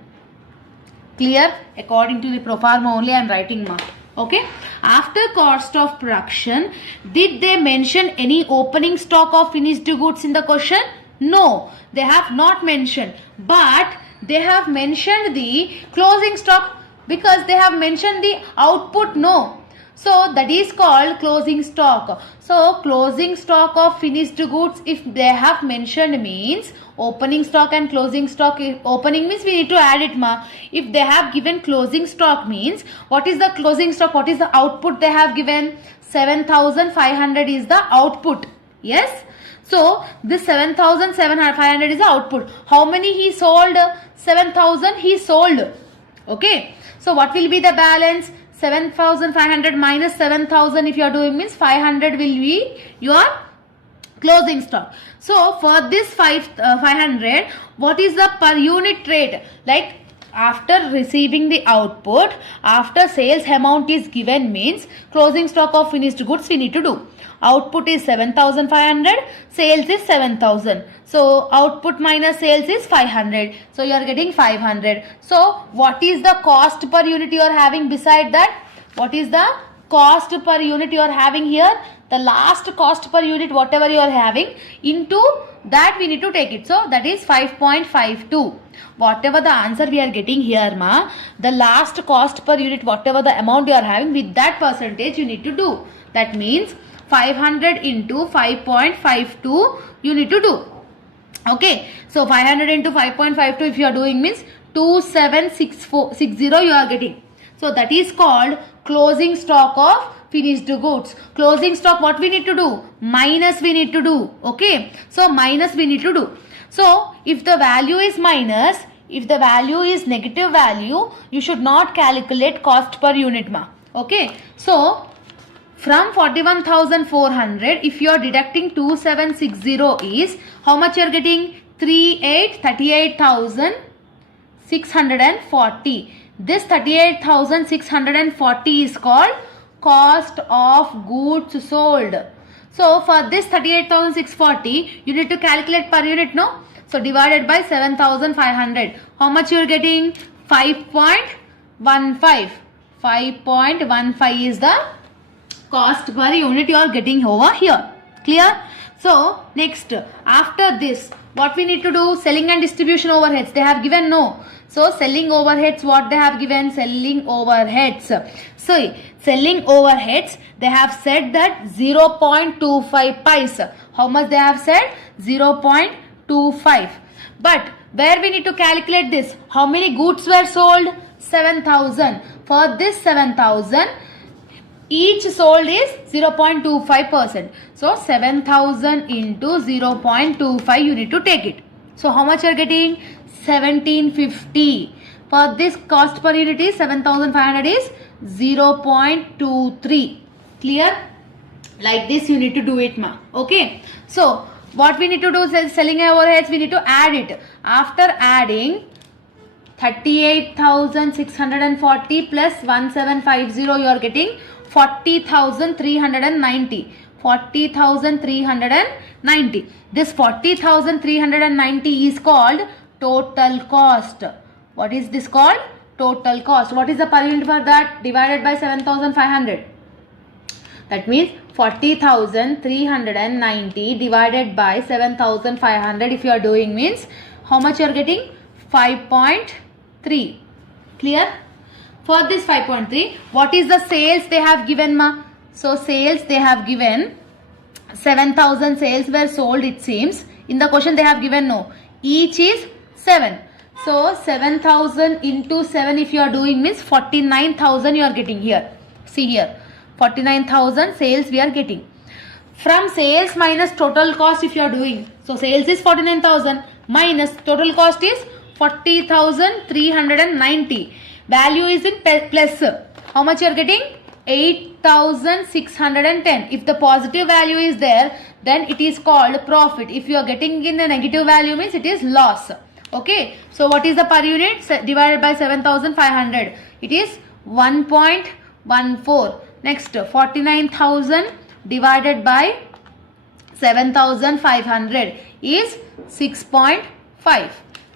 Clear? According to the proforma only I am writing ma. Okay. After cost of production, did they mention any opening stock of finished goods in the question? No, they have not mentioned. But they have mentioned the closing stock because they have mentioned the output. No. So that is called closing stock. So closing stock of finished goods, if they have mentioned means opening stock and closing stock. Opening means we need to add it ma. If they have given closing stock means what is the closing stock? What is the output they have given? 7,500 is the output. Yes. So this 7,500 is the output. How many he sold? 7,000 he sold. Okay. So what will be the balance? 7,500 minus 7,000 if you are doing means 500 will be your closing stock. So for this 500, what is the per unit rate? Like after receiving the output, after sales amount is given means closing stock of finished goods we need to do. Output is 7,500, sales is 7,000. So output minus sales is 500. So you are getting 500. So what is the cost per unit you are having beside that? What is the cost per unit you are having here? The last cost per unit whatever you are having, into that we need to take it. So that is 5.52. Whatever the answer we are getting here ma, the last cost per unit whatever the amount you are having, with that percentage you need to do. That means 500 into 5.52 you need to do. Okay. So 500 into 5.52 if you are doing means 2760 you are getting. So that is called closing stock of finished goods. Closing stock what we need to do? Minus we need to do. Okay. So minus we need to do. So if the value is minus, if the value is negative value, you should not calculate cost per unit ma. Okay. So from 41,400 if you are deducting 2760 is how much you are getting? 38,640. This 38,640 is called cost of goods sold. So for this 38,640, you need to calculate per unit, no? So divided by 7,500. How much you are getting? 5.15. 5.15 is the cost per unit you are getting over here. Clear? So next, after this, what we need to do? Selling and distribution overheads. They have given no. So selling overheads, what they have given? Selling overheads. So selling overheads, they have said that 0.25 pies. How much they have said? 0.25. But where we need to calculate this? How many goods were sold? 7,000. For this 7,000, each sold is 0.25%. So 7,000 into 0.25 you need to take it. So how much you are getting? 1750. For this cost per unit is 7,500 is 0.23. Clear? Like this you need to do it, ma. Okay. So what we need to do is selling overheads, we need to add it. After adding 38,640 plus 1750, you are getting 40,390. 40,390. This 40,390 is called total cost. What is this called? Total cost. What is the per unit for that? Divided by 7,500. That means 40,390 divided by 7,500 if you are doing means how much you are getting? 5.3. Clear? For this 5.3, what is the sales they have given, ma? So sales they have given 7,000 sales were sold, it seems. In the question they have given no. Each is 7. So 7,000 into 7 if you are doing means 49,000 you are getting here. See here. 49,000 sales we are getting. From sales minus total cost if you are doing. So sales is 49,000 minus total cost is 40,390. Value is in plus. How much you are getting? 8,610. If the positive value is there, then it is called profit. If you are getting in the negative value means it is loss. Okay. So what is the per unit? Divided by 7,500. It is 1.14. Next 49,000 divided by 7,500 is 6.5.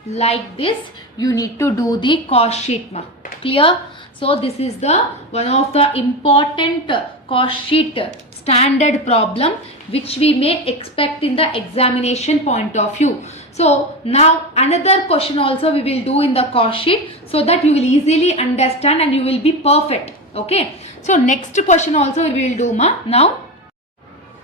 Like this you need to do the cost sheet, ma. Clear? So this is the one of the important cost sheet standard problem which we may expect in the examination point of view. So now another question also we will do in the cost sheet so that you will easily understand and you will be perfect. Okay. So next question also we will do, ma.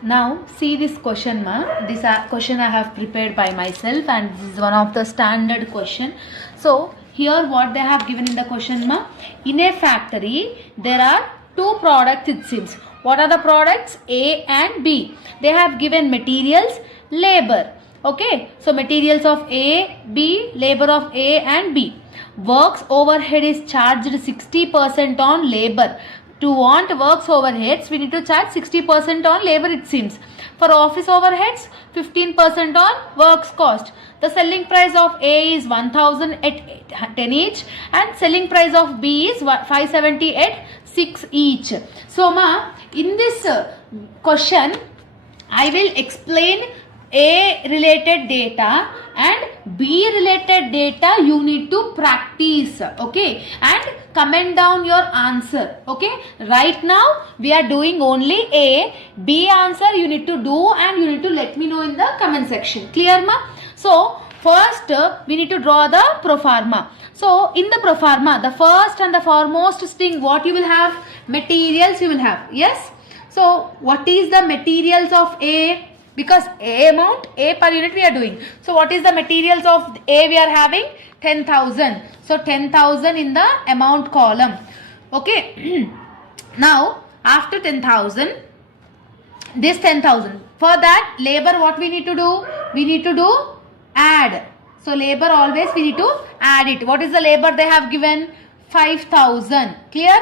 Now see this question, ma. This question I have prepared by myself and this is one of the standard question. So here what they have given in the question, ma. In a factory there are two products it seems. What are the products? A and B. They have given materials, labor. Okay. So materials of A, B, labor of A and B. Works overhead is charged 60% on labor. To want works overheads, we need to charge 60% on labor it seems. For office overheads, 15% on works cost. The selling price of A is 1,000 at 10 each and selling price of B is 570 at 6 each. So, ma, in this question, I will explain A related data and B related data you need to practice, okay, and comment down your answer, okay. Right now we are doing only A. B answer you need to do and you need to let me know in the comment section. Clear, ma? So first we need to draw the proforma. So in the proforma, the first and the foremost thing what you will have? Materials you will have. Yes. So what is the materials of A? Because A amount, A per unit we are doing. So what is the materials of A we are having? 10,000. So 10,000 in the amount column. Okay. Now after 10,000, this 10,000. For that labor what we need to do? We need to do add. So labor always we need to add it. What is the labor they have given? 5,000. Clear?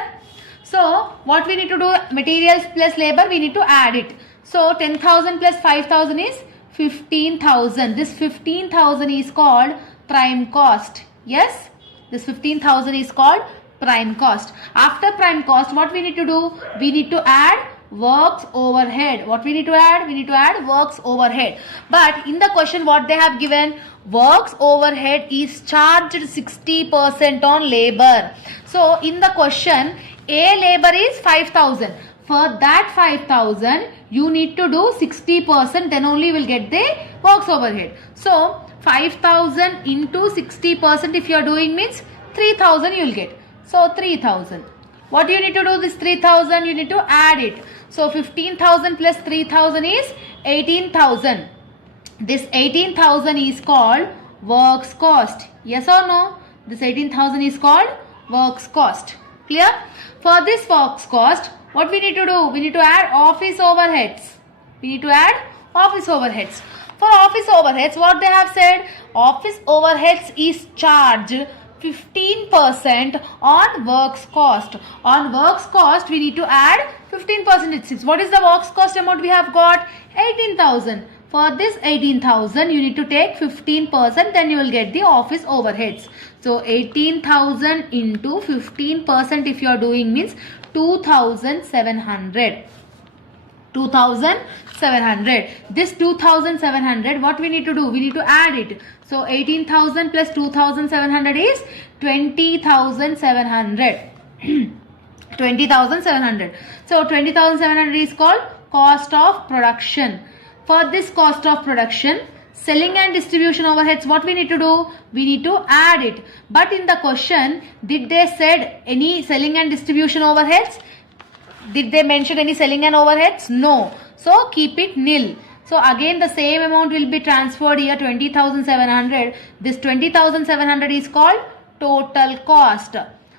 So what we need to do? Materials plus labor we need to add it. So 10,000 plus 5,000 is 15,000. This 15,000 is called prime cost. Yes, this 15,000 is called prime cost. After prime cost, what we need to do? We need to add works overhead. What we need to add? We need to add works overhead. But in the question what they have given, works overhead is charged 60% on labor. So in the question, A labor is 5,000. For that 5,000, you need to do 60%, then only you will get the works overhead. So 5,000 into 60% if you are doing means 3,000 you will get. So 3,000. What you need to do this 3,000? You need to add it. So 15,000 plus 3,000 is 18,000. This 18,000 is called works cost. Yes or no? This 18,000 is called works cost. Clear? For this works cost, what we need to do? We need to add office overheads. We need to add office overheads. For office overheads, what they have said? Office overheads is charged 15% on works cost. On works cost, we need to add 15%. What is the works cost amount we have got? 18,000. For this 18,000, you need to take 15%, then you will get the office overheads. So 18,000 into 15% if you are doing means 2,700. 2,700. This 2,700, what we need to do? We need to add it. So 18,000 plus 2,700 is 20,700. 20,700. So 20,700 is called cost of production. For this cost of production, selling and distribution overheads, what we need to do? We need to add it. But in the question, did they said any selling and distribution overheads? Did they mention any selling and overheads? No. So keep it nil. So again the same amount will be transferred here, 20,700. This 20,700 is called total cost.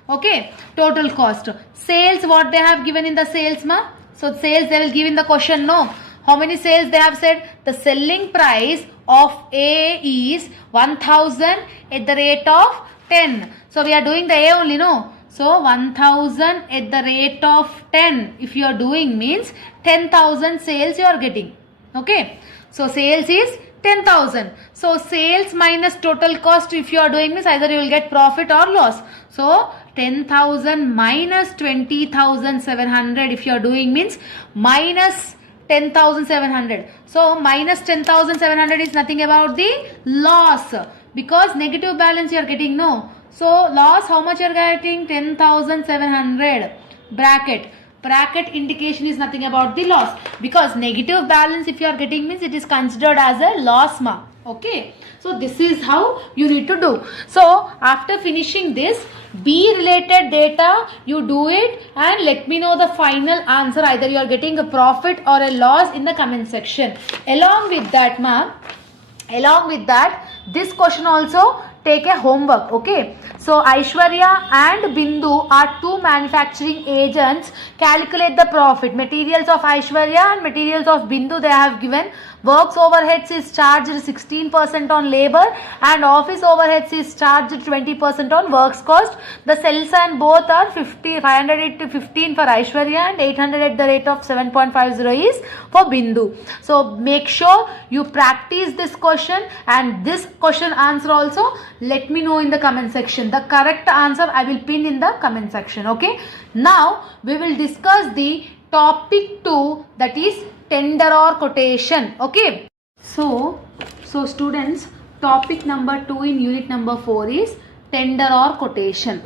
Okay, total cost. Sales, what they have given in the sales ma? So sales they will give in the question, no. How many sales they have said? The selling price of A is 1,000 at the rate of 10. So we are doing the A only, no. So 1,000 at the rate of 10 if you are doing means 10,000 sales you are getting. Okay. So sales is 10,000. So sales minus total cost if you are doing means either you will get profit or loss. So 10,000 minus 20,700 if you are doing means minus 10,700. So minus 10,700 is nothing about the loss because negative balance you are getting, no. So loss, how much you are getting? 10,700. Bracket indication is nothing about the loss because negative balance if you are getting means it is considered as a loss ma. Okay. So this is how you need to do. So after finishing this B related data, you do it and let me know the final answer. Either you are getting a profit or a loss in the comment section. Along with that ma, this question also take a homework. Okay. So Aishwarya and Bindu are two manufacturing agents. Calculate the profit. Materials of Aishwarya and materials of Bindu they have given. Works overheads is charged 16% on labor and office overheads is charged 20% on works cost. The sales and both are 500 to 15 for Aishwarya and 800 at the rate of 7.50 is for Bindu. So make sure you practice this question and this question answer also let me know in the comment section. The correct answer I will pin in the comment section. Okay. Now we will discuss the topic 2, that is tender or quotation. Okay. So students, topic number 2 in unit number 4 is tender or quotation.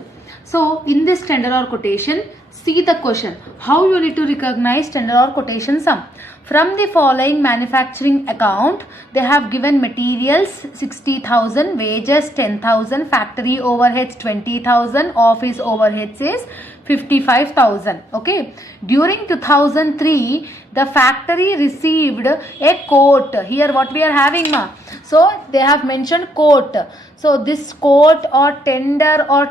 So in this tender or quotation, see the question. How you need to recognize tender or quotation sum? From the following manufacturing account, they have given materials 60,000, wages 10,000, factory overheads 20,000, office overheads is 55,000. Okay. During 2003, the factory received a quote. Here what we are having ma? So they have mentioned quote. So this quote or tender or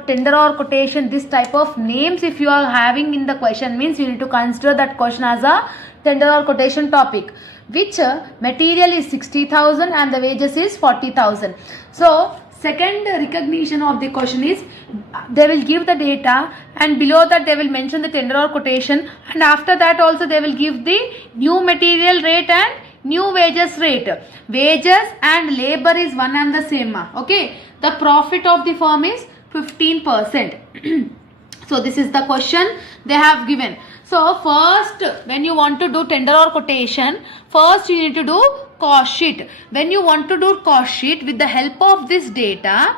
quotation, this type of names if you are having in the question means you need to consider that question as a tender or quotation topic. Which material is 60,000 and the wages is 40,000. So second recognition of the question is they will give the data and below that they will mention the tender or quotation and after that also they will give the new material rate and new wages rate. Wages and labor is one and the same. Okay. The profit of the firm is 15%. So this is the question they have given. So first, when you want to do tender or quotation, first you need to do cost sheet. When you want to do cost sheet, with the help of this data,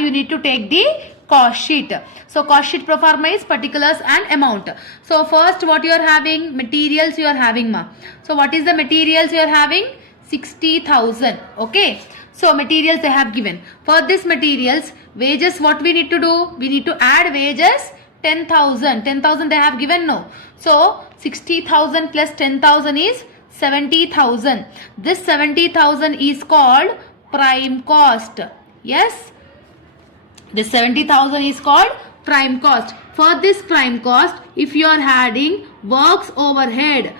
you need to take the cost sheet. So cost sheet pro forma is particulars and amount. So first, what you are having? Materials you are having, ma. So what is the materials you are having? 60,000. Okay. So materials they have given. For this materials, wages, what we need to do? We need to add wages 10,000. 10,000 they have given, no. So 60,000 plus 10,000 is 70,000. This 70,000 is called prime cost. Yes. This 70,000 is called prime cost. For this prime cost, if you are adding works overheads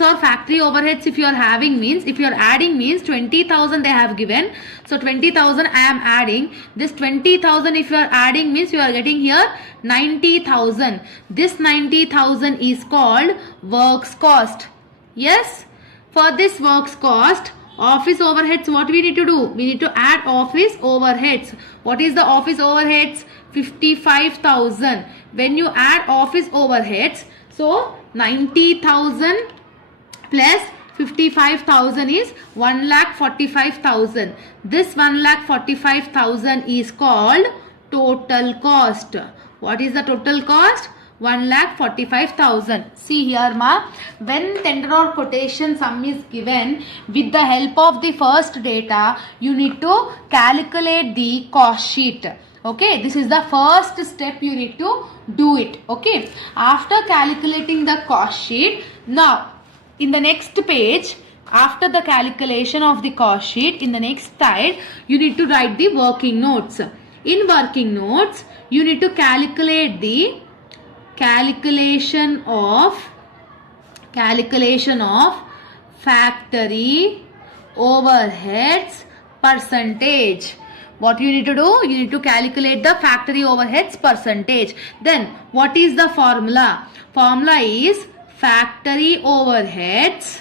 or factory overheads, if you are having means, if you are adding means 20,000 they have given. So 20,000 I am adding. This 20,000 if you are adding means you are getting here 90,000. This 90,000 is called works cost. Yes. For this works cost, office overheads, what we need to do? We need to add office overheads. What is the office overheads? 55,000. When you add office overheads, so 90,000 plus 55,000 is 1,45,000. This 1,45,000 is called total cost. What is the total cost? 1,45,000. See here, ma. When tender or quotation sum is given, with the help of the first data, you need to calculate the cost sheet. Okay, this is the first step you need to do it. Okay, after calculating the cost sheet, now in the next page, after the calculation of the cost sheet, in the next slide, you need to write the working notes. In working notes, you need to calculate the calculation of factory overheads percentage. What you need to do? You need to calculate the factory overheads percentage. Then what is the formula? Formula is factory overheads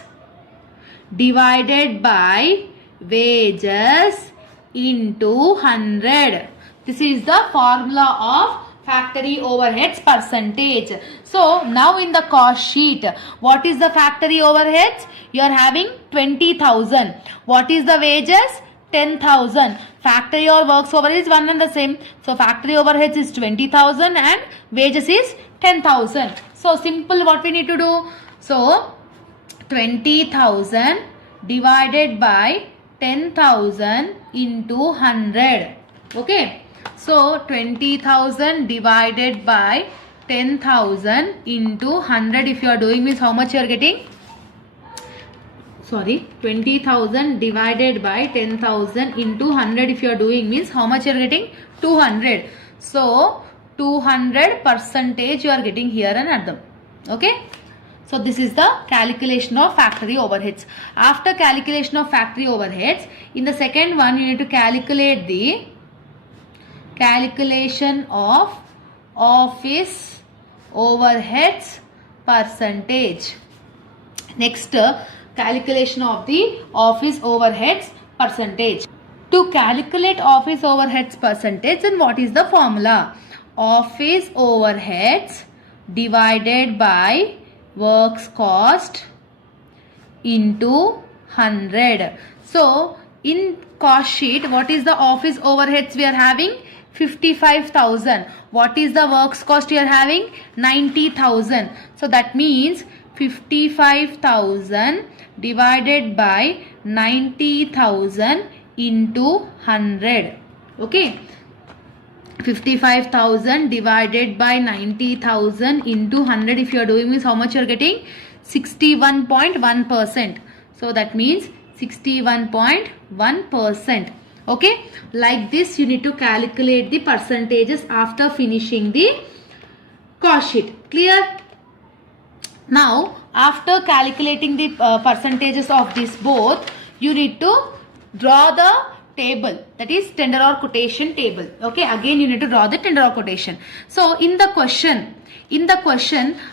divided by wages into 100. This is the formula of factory overheads percentage. So now in the cost sheet, what is the factory overheads? You are having 20,000. What is the wages? 10,000. Factory or works overhead is one and the same. So factory overheads is 20,000 and wages is 10,000. So simple, what we need to do? So 20,000 divided by 10,000 into 100. Okay. So 20,000 divided by 10,000 into 100 if you are doing means how much you are getting? Sorry, 20,000 divided by 10,000 into 100 if you are doing means how much you are getting? 200. So 200 percentage you are getting here and at them. Okay. So this is the calculation of factory overheads. After calculation of factory overheads, in the second one you need to calculate the calculation of office overheads percentage. Next, calculation of the office overheads percentage. To calculate office overheads percentage, then what is the formula? Office overheads divided by works cost into 100. So in cost sheet, what is the office overheads we are having? 55,000. What is the works cost you are having? 90,000. So that means 55,000 divided by 90,000 into 100. Okay. 55,000 divided by 90,000 into 100 if you are doing means how much you are getting? 61.1%. So that means 61.1%. Okay, like this you need to calculate the percentages after finishing the cost sheet. Clear? Now after calculating the percentages of this both, you need to draw the table, that is tender or quotation table. Okay, again you need to draw the tender or quotation. So in the question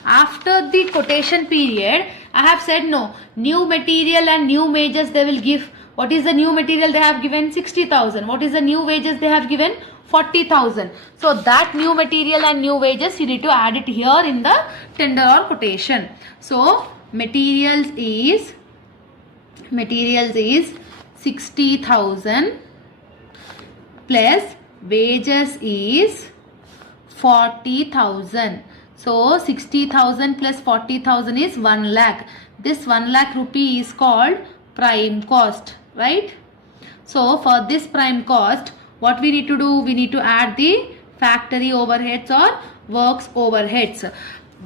after the quotation period, I have said no, new material and new wages they will give. What is the new material they have given? 60,000. What is the new wages they have given? 40,000. So that new material and new wages you need to add it here in the tender or quotation. So materials is 60,000 plus wages is 40,000. So 60,000 plus 40,000 is 1 lakh. This 1 lakh rupee is called prime cost, right? So for this prime cost, what we need to do? We need to add the factory overheads or works overheads.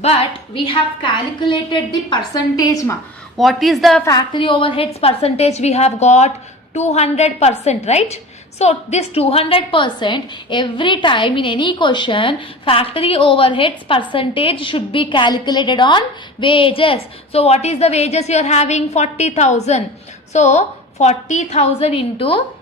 But we have calculated the percentage ma. What is the factory overheads percentage? We have got 200%, right? So this 200%, every time in any question, factory overheads percentage should be calculated on wages. So what is the wages you are having? 40,000. So 40,000 into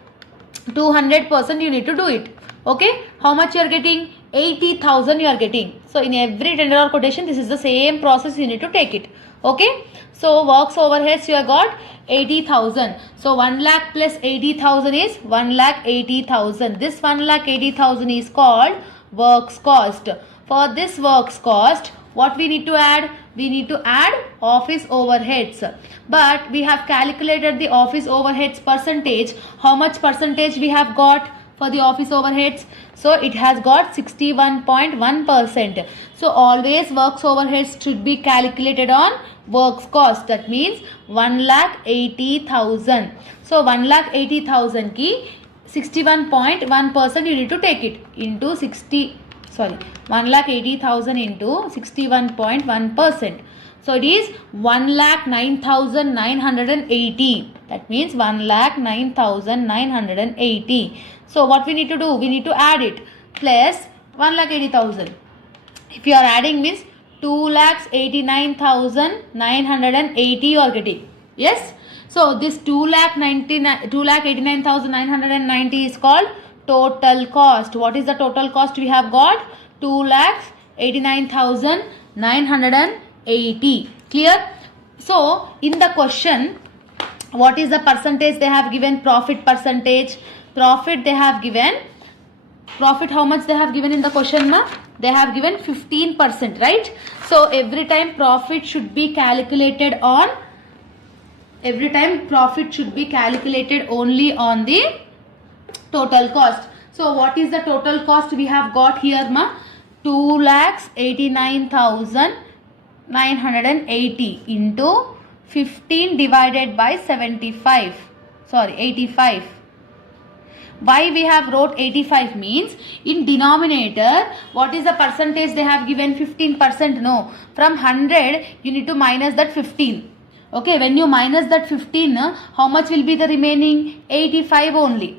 200% you need to do it. Okay, how much you are getting? 80,000 you are getting. So in every tender or quotation, this is the same process you need to take it. Okay, so works overheads you have got 80,000. So 1 lakh plus 80,000 is 1 lakh 80,000. This 1 lakh 80,000 is called works cost. For this works cost, what we need to add? We need to add office overheads. But we have calculated the office overheads percentage. How much percentage we have got for the office overheads? So it has got 61.1%. So always works overheads should be calculated on works cost. That means 1,80,000. So 1,80,000 ki 61.1% you need to take it into 1,80,000 into 61.1%. So it is 1,09,980. That means 1,09,980. So what we need to do? We need to add it plus 1,80,000. If you are adding means 2,89,980 you are getting. Yes. So this 2,89,990 is called total cost. What is the total cost we have got? 2,89,980. Clear? So in the question, what is the percentage they have given? Profit percentage. Profit they have given. Profit how much they have given in the question ma? They have given 15%, right? So every time profit should be calculated on, only on the total cost. So what is the total cost we have got here ma? 2,89,980 into 15 divided by 85. Why we have wrote 85 means in denominator, what is the percentage they have given? 15%. No, from 100 you need to minus that 15. Okay, when you minus that 15, how much will be the remaining? 85 only.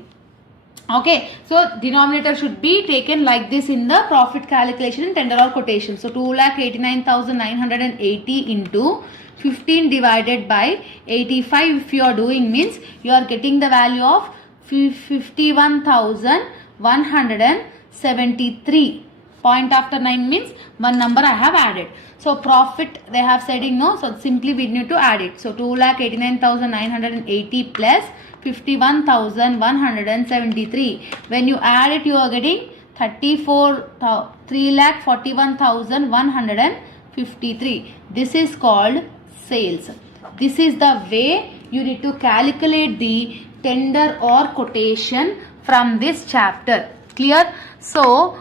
Okay, so denominator should be taken like this in the profit calculation in tender or quotation. So 2,89,980 into 15 divided by 85 if you are doing means you are getting the value of 51,173. Point after 9 means one number I have added. So profit they have said no, so simply we need to add it. So 2,89,980 plus 51,173. When you add it, you are getting 3,41,153. This is called sales. This is the way you need to calculate the tender or quotation from this chapter. Clear? So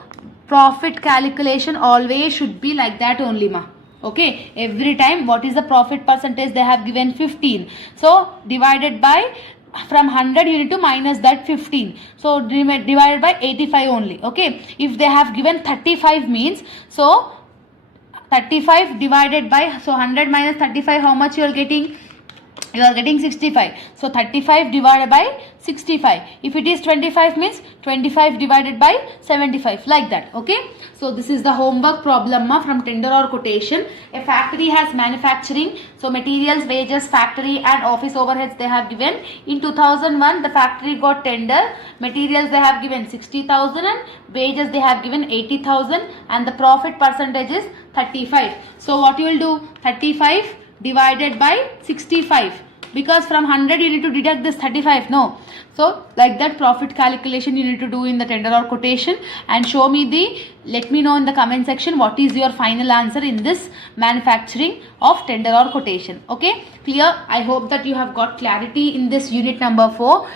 profit calculation always should be like that only ma. Okay, every time what is the profit percentage they have given? 15. So divided by, from 100 you need to minus that 15. So divided by 85 only. Okay, if they have given 35 means, so 35 divided by, so 100 minus 35, how much you are getting? You are getting 65. So 35 divided by 65. If it is 25 means 25 divided by 75, like that. Okay, so this is the homework problem from tender or quotation. A factory has manufacturing, so materials, wages, factory and office overheads they have given. In 2001 the factory got tender. Materials they have given 60,000 and wages they have given 80,000 and the profit percentage is 35. So what you will do? 35 divided by 65. because from 100 you need to deduct this 35. No. So like that profit calculation you need to do in the tender or quotation, and show me let me know in the comment section what is your final answer in this manufacturing of tender or quotation. Okay, clear? I hope that you have got clarity in this unit number 4.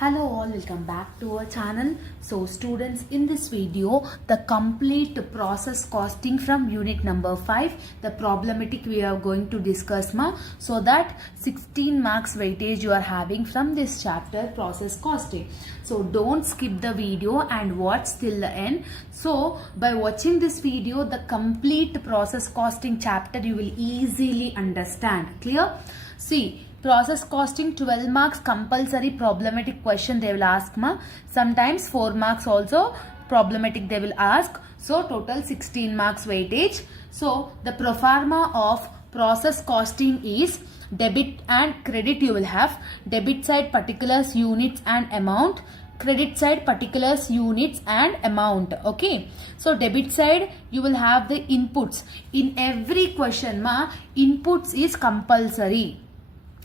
Hello all, welcome back to our channel. So students, in this video the complete process costing from unit number 5, the problematic we are going to discuss so that 16 marks weightage you are having from this chapter, process costing. So don't skip the video and watch till the end. So by watching this video, the complete process costing chapter you will easily understand. Clear? See, process costing 12 marks compulsory problematic question they will ask sometimes 4 marks also problematic they will ask, so total 16 marks weightage. So the pro forma of process costing is debit and credit. You will have debit side particulars, units and amount, credit side particulars, units and amount. Okay, so debit side you will have the inputs. In every question inputs is compulsory.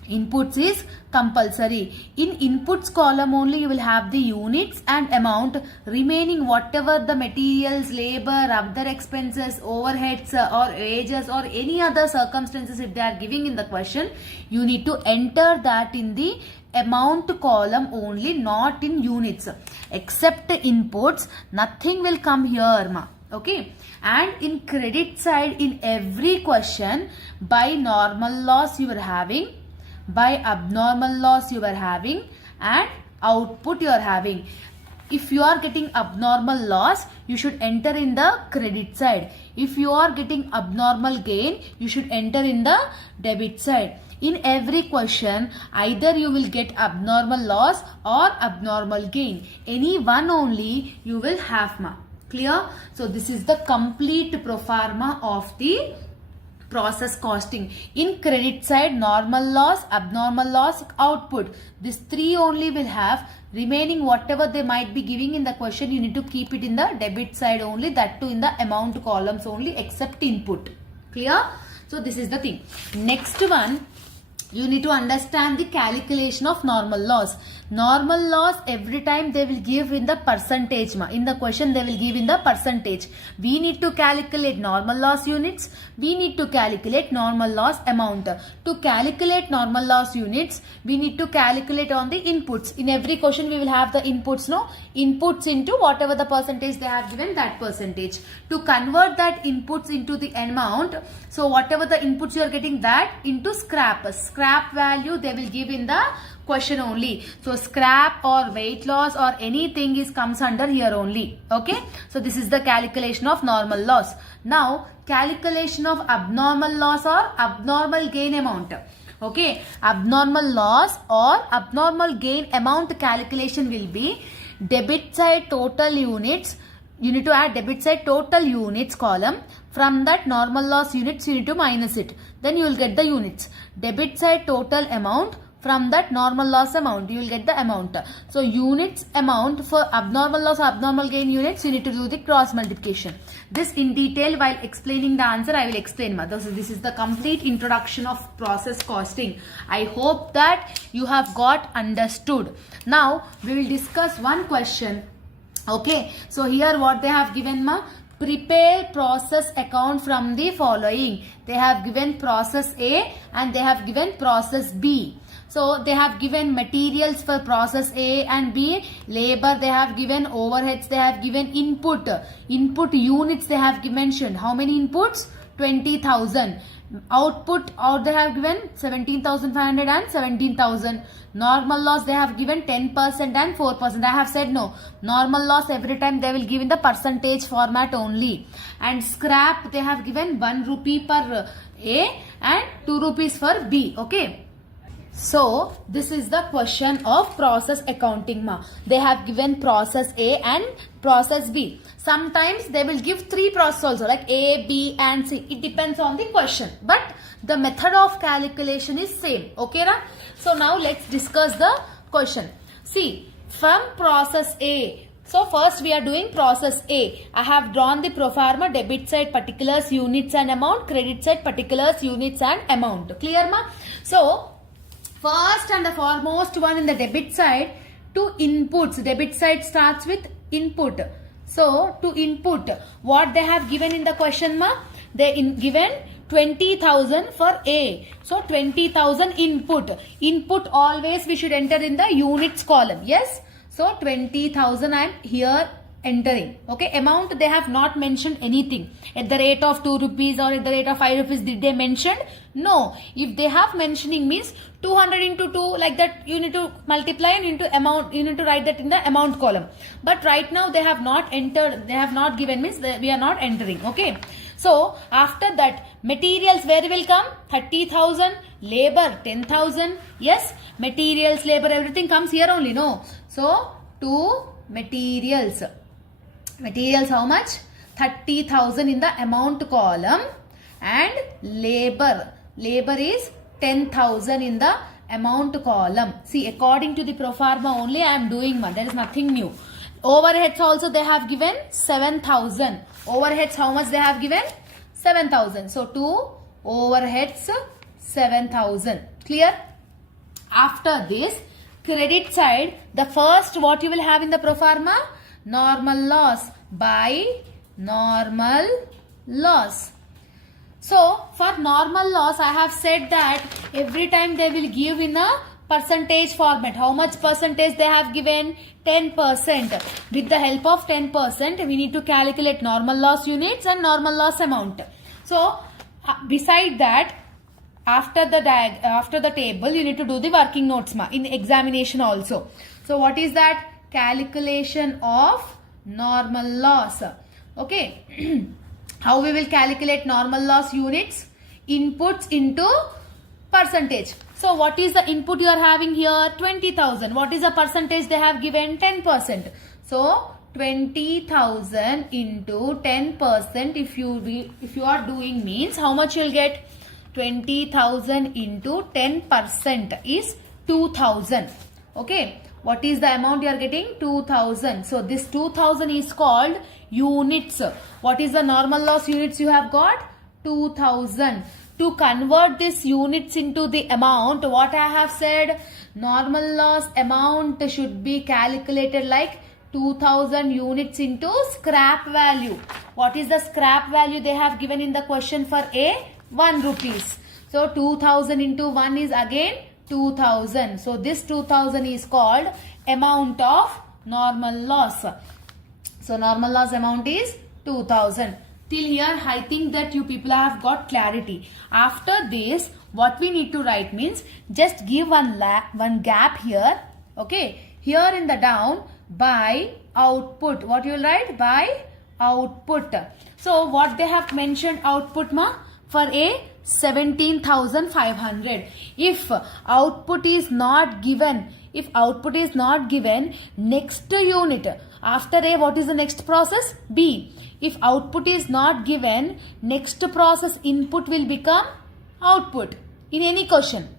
Inputs is compulsory. In inputs column only you will have the units and amount. Remaining whatever the materials, labor, other expenses, overheads or wages or any other circumstances if they are giving in the question, you need to enter that in the amount column only, not in units. Except inputs, nothing will come here okay. And in credit side, in every question, by normal loss you are having, by abnormal loss you are having, and output you are having. If you are getting abnormal loss, you should enter in the credit side. If you are getting abnormal gain, you should enter in the debit side. In every question, either you will get abnormal loss or abnormal gain. Any one only you will have Clear? So this is the complete pro forma of the process costing. In credit side, normal loss, abnormal loss, output. These three only will have. Remaining whatever they might be giving in the question, you need to keep it in the debit side only, that too in the amount columns only, except input. Clear? So this is the thing. Next one, you need to understand the calculation of normal loss. Normal loss every time they will give in the percentage. In the question they will give in the percentage. We need to calculate normal loss units. We need to calculate normal loss amount. To calculate normal loss units, we need to calculate on the inputs. In every question we will have the inputs, no? Inputs into whatever the percentage they have given, that percentage. To convert that inputs into the amount, so whatever the inputs you are getting, that into scrap. Scrap value they will give in the question only. So scrap or weight loss or anything is comes under here only. Okay. So this is the calculation of normal loss. Now calculation of abnormal loss or abnormal gain amount. Okay. Abnormal loss or abnormal gain amount calculation will be debit side total units. You need to add debit side total units column. From that normal loss units you need to minus it. Then you will get the units. Debit side total amount. From that normal loss amount you will get the amount. So units amount for abnormal loss, abnormal gain units, you need to do the cross multiplication. This in detail while explaining the answer I will explain. This is the complete introduction of process costing. I hope that you have got understood. Now we will discuss one question. Okay, so here what they have given prepare process account from the following. They have given process A and they have given process B. So they have given materials for process A and B, labor they have given, overheads they have given, input units they have mentioned. How many inputs? 20,000. Output they have given 17,500 and 17,000. Normal loss they have given 10% and 4%. I have said no. Normal loss every time they will give in the percentage format only. And scrap they have given 1 rupee per A and 2 rupees for B. Okay. So this is the question of process accounting They have given process A and process B. Sometimes they will give 3 processes also, like A, B and C. It depends on the question. But the method of calculation is same. Okay, na? So now let's discuss the question. See, from process A. So first we are doing process A. I have drawn the pro forma, debit side particulars, units and amount, credit side particulars, units and amount. Clear ma? So First and the foremost one in the debit side, to inputs. Debit side starts with input. So to input, what they have given in the question ma? They given 20,000 for A. So 20,000 input. Input always we should enter in the units column. Yes. So 20,000 I am here entering. Okay. Amount they have not mentioned anything. At the rate of 2 rupees or at the rate of 5 rupees did they mention? No. If they have mentioning means 200 into 2 like that you need to multiply and into amount you need to write that in the amount column. But right now they have not entered, they have not given means we are not entering. Okay. So after that materials where will come? 30,000, labor 10,000. Yes, materials, labor everything comes here only. No. So to materials. Materials how much? 30,000 in the amount column and labor. Labor is 10,000 in the amount column. See, according to the pro forma only I am doing one. There is nothing new. Overheads also they have given 7,000. Overheads how much they have given? 7,000. So to overheads 7,000. Clear? After this credit side, the first what you will have in the pro forma? Normal loss by normal loss. So for normal loss I have said that every time they will give in a percentage format. How much percentage they have given? 10%. With the help of 10% we need to calculate normal loss units and normal loss amount. So beside that after the table you need to do the working notes in examination also. So what is that? Calculation of normal loss. Okay. How we will calculate normal loss units? Inputs into percentage. So what is the input you are having here? 20,000. What is the percentage they have given? 10%. So 20,000 into 10% if you are doing means how much you will get? 20,000 into 10% is 2,000. Okay. What is the amount you are getting? 2,000. So this 2,000 is called units. What is the normal loss units you have got? 2,000. To convert this units into the amount, what I have said, normal loss amount should be calculated like 2,000 units into scrap value. What is the scrap value they have given in the question for A? 1 rupees. So 2,000 into 1 is again 2,000. So this 2,000 is called amount of normal loss. So normal loss amount is 2,000. Till here I think that you people have got clarity. After this what we need to write means just give one gap here. Okay. Here in the down by output. What you will write? By output. So what they have mentioned output ma? For A 17,500. If output is not given, next unit after A what is the next process? B. If output is not given, next process input will become output in any question.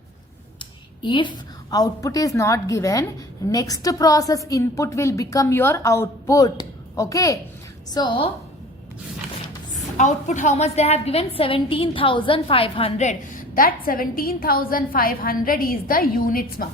If output is not given, next process input will become your output. Okay. So output how much they have given? 17,500. That 17,500 is the units. Till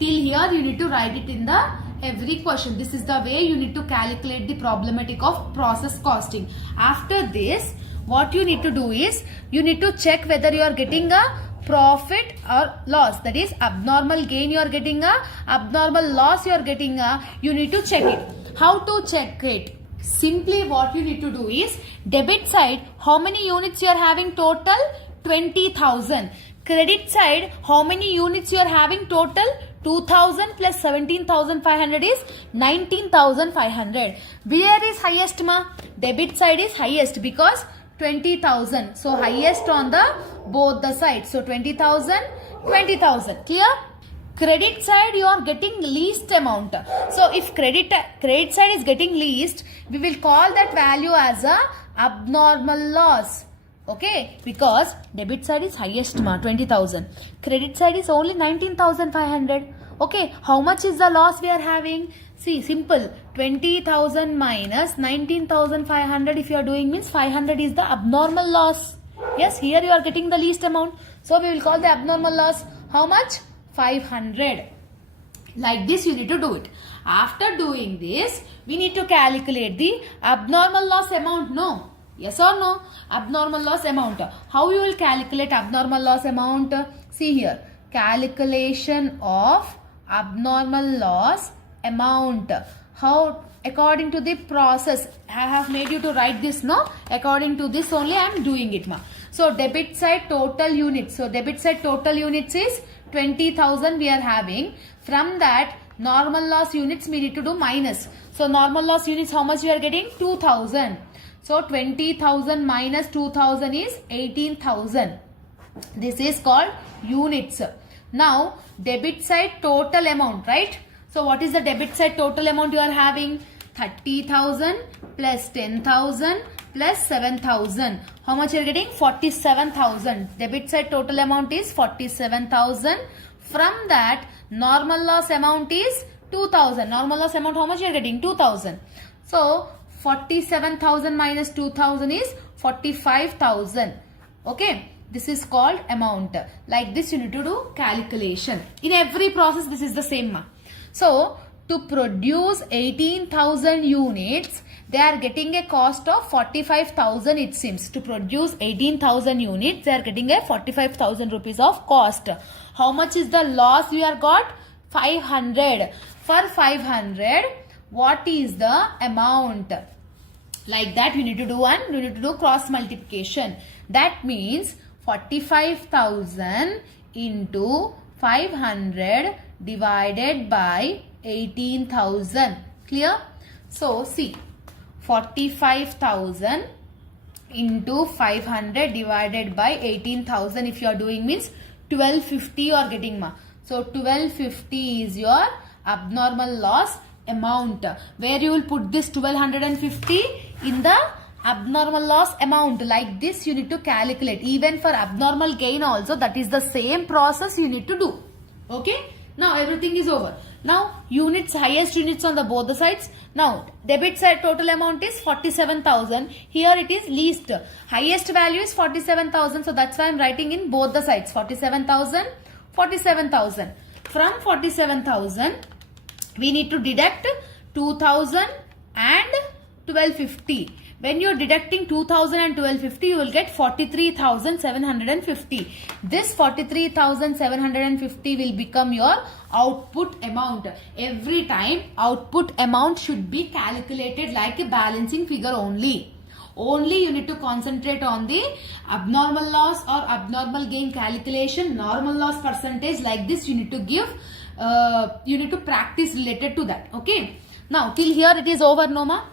here you need to write it in the every question. This is the way you need to calculate the problematic of process costing. After this what you need to do is you need to check whether you are getting a profit or loss. That is abnormal gain you are getting a, abnormal loss you are getting a. You need to check it. How to check it? Simply what you need to do is debit side how many units you are having total? 20,000. Credit side how many units you are having total? 2,000 plus 17,500 is 19,500. Where is highest ma? Debit side is highest because 20,000. So highest on the both the sides. So 20,000, 20,000. Clear? Credit side you are getting least amount. So if credit side is getting least, we will call that value as a abnormal loss. Okay, because debit side is highest ma 20,000. Credit side is only 19,500. Okay, how much is the loss we are having? See, simple. 20,000 minus 19,500 if you are doing means 500 is the abnormal loss. Yes, here you are getting the least amount. So we will call the abnormal loss. How much? 500. Like this you need to do it. After doing this, we need to calculate the abnormal loss amount. No? Yes or no? Abnormal loss amount. How you will calculate abnormal loss amount? See here. Calculation of abnormal loss amount. How? According to the process. I have made you to write this, no? According to this only I am doing it, ma. So debit side total units. So debit side total units is 20,000 we are having. From that, normal loss units we need to do minus. So normal loss units, how much we are getting? 2,000. So 20,000 minus 2,000 is 18,000. This is called units. Now debit side total amount, right? So what is the debit side total amount you are having? 30,000 plus 10,000 plus 7,000. How much you are getting? 47,000. Debit side total amount is 47,000. From that, normal loss amount is 2,000. Normal loss amount, how much you are getting? 2,000. So 47,000 minus 2,000 is 45,000. Okay. This is called amount. Like this you need to do calculation. In every process this is the same. So to produce 18,000 units, they are getting a cost of 45,000 it seems. To produce 18,000 units, they are getting a 45,000 rupees of cost. How much is the loss we are got? 500. For 500, what is the amount? Like that you need to do you need to do cross multiplication. That means 45,000 into 500 divided by 18,000. Clear? So see, 45,000 into 500 divided by 18,000 if you are doing means 1250 you are getting, ma. So 1250 is your abnormal loss amount. Where you will put this 1250? In the abnormal loss amount. Like this you need to calculate. Even for abnormal gain also, that is the same process you need to do. Okay. Now everything is over. Now units, highest units on the both the sides. Now debit side total amount is 47,000. Here it is least. Highest value is 47,000. So that's why I am writing in both the sides. 47,000, 47,000. From 47,000 we need to deduct 2,000 and 1250. When you are deducting 2,000 and 1250, you will get 43,750. This 43,750 will become your output amount. Every time output amount should be calculated like a balancing figure only. Only you need to concentrate on the abnormal loss or abnormal gain calculation, normal loss percentage. Like this you need to give, you need to practice related to that. Okay. Now till here it is over, Noma.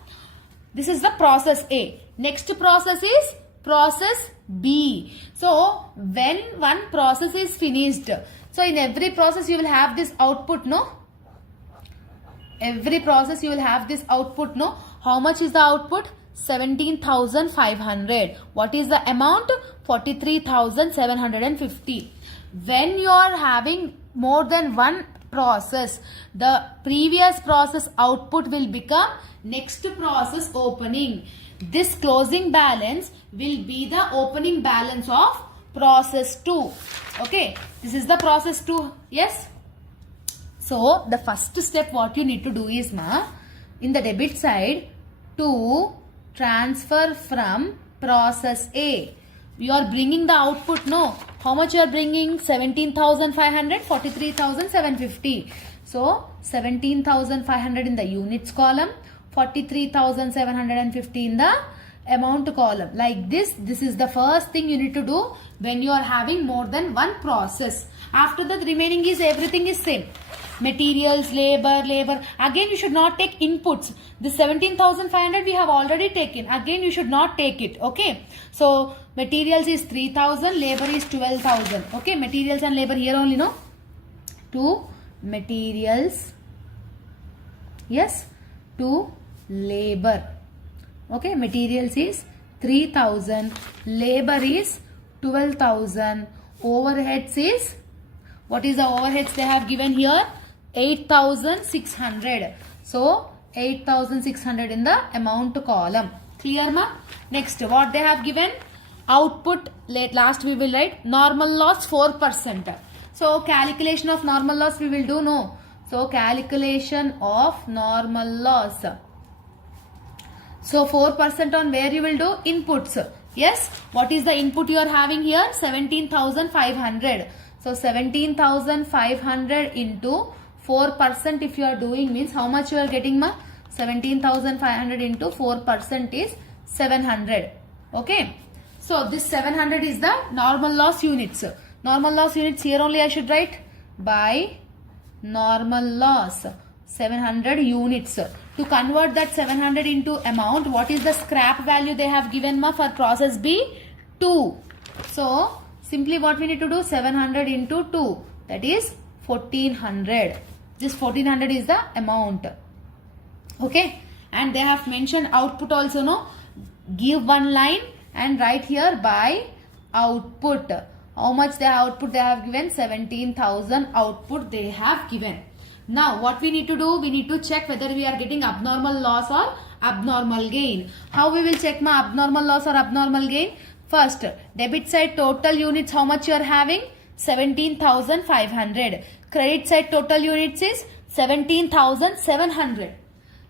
This is the process A. Next process is process B. So when one process is finished, so in every process you will have this output, no? Every process you will have this output, no? How much is the output? 17,500. What is the amount? 43,750. When you are having more than one process, the previous process output will become next process opening. This closing balance will be the opening balance of process 2. Okay, this is the process 2. Yes. So the first step what you need to do is, in the debit side, to transfer from process A. You are bringing the output, no? How much you are bringing? 17,500, 43,750. So 17,500 in the units column, 43,750 in the amount column. Like this is the first thing you need to do when you are having more than one process. After that, remaining is everything is same. Materials, labor. Again, you should not take inputs. The 17,500 we have already taken. Again, you should not take it. Okay. So materials is 3,000, labor is 12,000. Okay. Materials and labor here only, no? To materials. Yes. To labor. Okay. Materials is 3,000. Labor is 12,000. Overheads is, what is the overheads they have given here? 8,600. So 8,600 in the amount column. Clear, ma? Next, what they have given? Output, last we will write normal loss 4%. So calculation of normal loss we will do, no. So calculation of normal loss. So 4% on where you will do? Inputs. Yes. What is the input you are having here? 17,500. So 17,500 into 4% if you are doing means how much you are getting, ma? 17,500 into 4% is 700. Okay. So this 700 is the normal loss units. Normal loss units here only I should write by normal loss 700 units. To convert that 700 into amount, what is the scrap value they have given, ma, for process B? 2. So simply what we need to do, 700 into 2, that is 1400. This 1400 is the amount. Okay, and they have mentioned output also, no. Give one line and write here by output. How much the output they have given? 17,000 output they have given. Now what we need to do, we need to check whether we are getting abnormal loss or abnormal gain. How we will check my abnormal loss or abnormal gain? First, debit side total units, how much you are having? 17,500. Credit side total units is 17,700.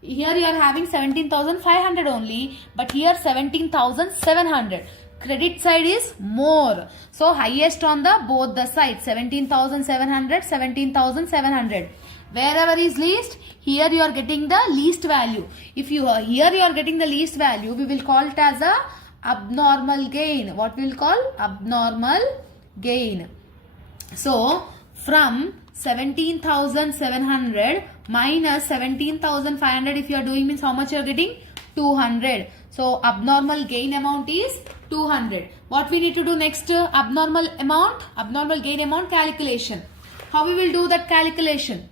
Here you are having 17,500 only, but here 17,700. Credit side is more. So highest on the both the sides, 17,700, 17,700. Wherever is least, here you are getting the least value. If you are here you are getting the least value, we will call it as a abnormal gain. What we will call? Abnormal gain. So from 17,700 minus 17,500 if you are doing means how much you are getting? 200. So abnormal gain amount is 200. What we need to do next? Abnormal gain amount calculation. How we will do that calculation?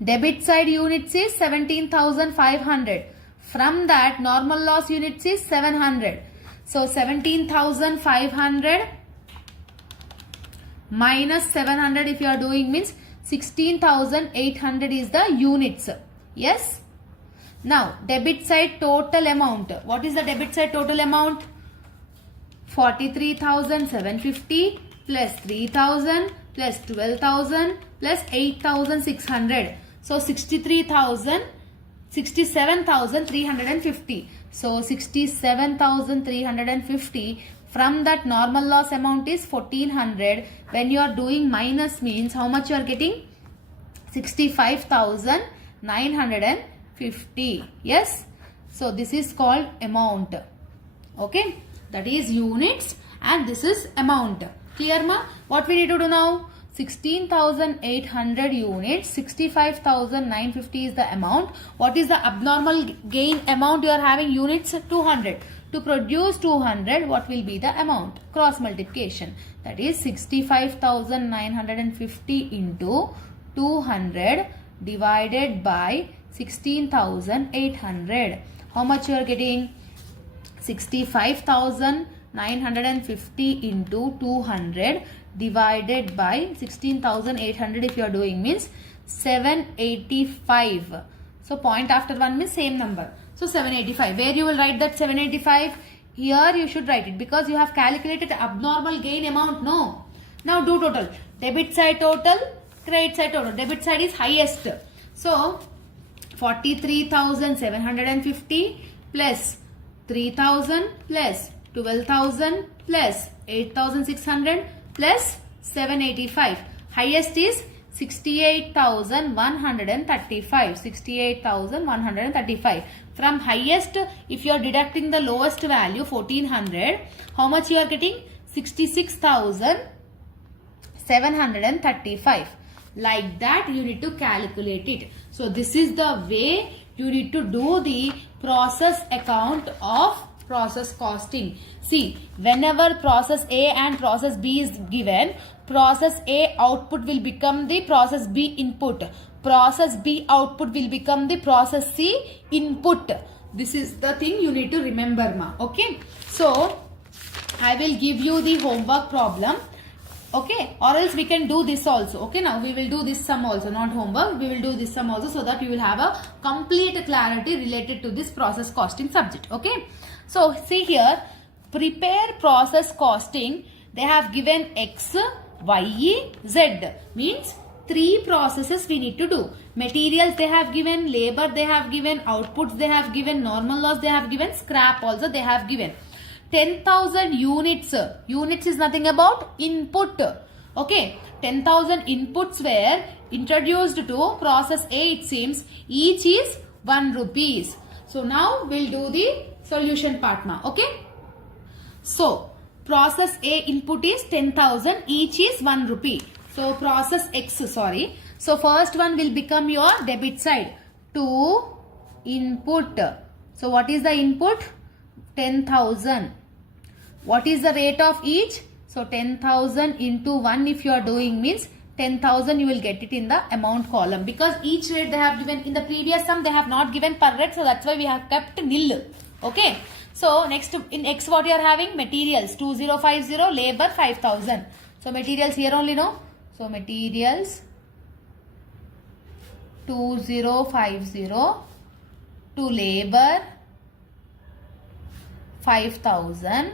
Debit side units is 17,500. From that normal loss units is 700. So 17,500 minus 700 if you are doing means 16,800 is the units. Yes. Now debit side total amount. What is the debit side total amount? 43,750 plus 3,000 plus 12,000 plus 8,600. So 67,350. So 67,350. From that normal loss amount is 1400. When you are doing minus means how much you are getting? 65,950. Yes. So this is called amount. Okay. That is units and this is amount. Clear, ma? What we need to do now? 16,800 units, 65,950 is the amount. What is the abnormal gain amount you are having? Units 200. To produce 200, what will be the amount? Cross multiplication. That is 65,950 into 200 divided by 16,800. How much you are getting? 65,950 into 200 divided by 16,800 if you are doing means 785. So point after one means same number. So 785. Where you will write that 785? Here you should write it because you have calculated abnormal gain amount. No. Now do total. Debit side total, credit side total. Debit side is highest. So 43,750 plus 3,000 plus 12,000 plus 8,600 plus 785. Highest is 68,135. 68,135. From highest, if you are deducting the lowest value 1400, how much you are getting? 66,735. Like that you need to calculate it. So this is the way you need to do the process account of process costing. See, whenever process A and process B is given, process A output will become the process B input. Process B output will become the process C input. This is the thing you need to remember, ma. Okay. So, I will give you the homework problem. Okay. Or else we can do this also. Okay. Now, we will do this sum also. Not homework. We will do this sum also so that you will have a complete clarity related to this process costing subject. Okay. So, see here. Prepare process costing. They have given X Y, Z. Means 3 processes we need to do. Materials they have given, labor they have given, outputs they have given, normal loss they have given, scrap also they have given. 10,000 units. Units is nothing about input. Okay. 10,000 inputs were introduced to process A, it seems. Each is 1 rupees. So now we'll do the solution part now. Okay. So process A input is 10,000. Each is 1 rupee. So process X, sorry. So first one will become your debit side. To input. So what is the input? 10,000. What is the rate of each? So 10,000 into 1 if you are doing means 10,000 you will get it in the amount column. Because each rate they have given in the previous sum they have not given per rate. So that's why we have kept nil. Okay. So next in X what you are having? Materials 2050, labor 5,000. So materials here only no. So materials 2050 to labor 5,000.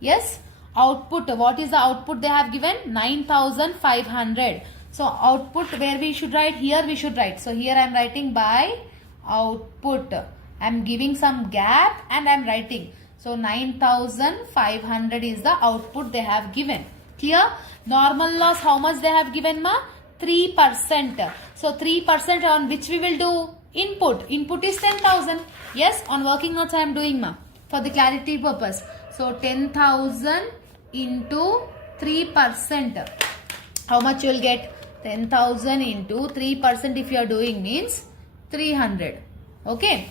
Yes. Output, what is the output they have given? 9,500. So output where we should write? Here we should write. So here I am writing by output. I am giving some gap and I am writing. So 9,500 is the output they have given. Clear? Normal loss how much they have given ma? 3%. So 3% on which we will do? Input. Input is 10,000. Yes, on working notes I am doing ma. For the clarity purpose. So 10,000 into 3%. How much you will get? 10,000 into 3% if you are doing means 300. Okay.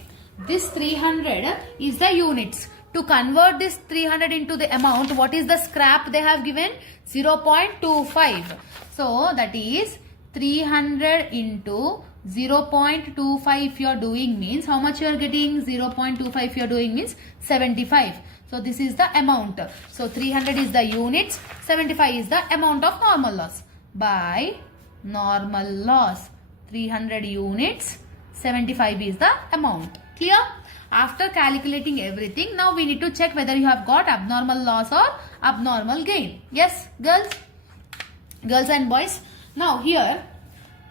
This 300 is the units. To convert this 300 into the amount, what is the scrap they have given? 0.25. So that is 300 into 0.25 if you are doing means how much you are getting? 0.25 if you are doing means 75. So this is the amount. So 300 is the units, 75 is the amount of normal loss. By normal loss, 300 units, 75 is the amount. Clear? After calculating everything, now we need to check whether you have got abnormal loss or abnormal gain. Yes, girls? Girls and boys. Now here,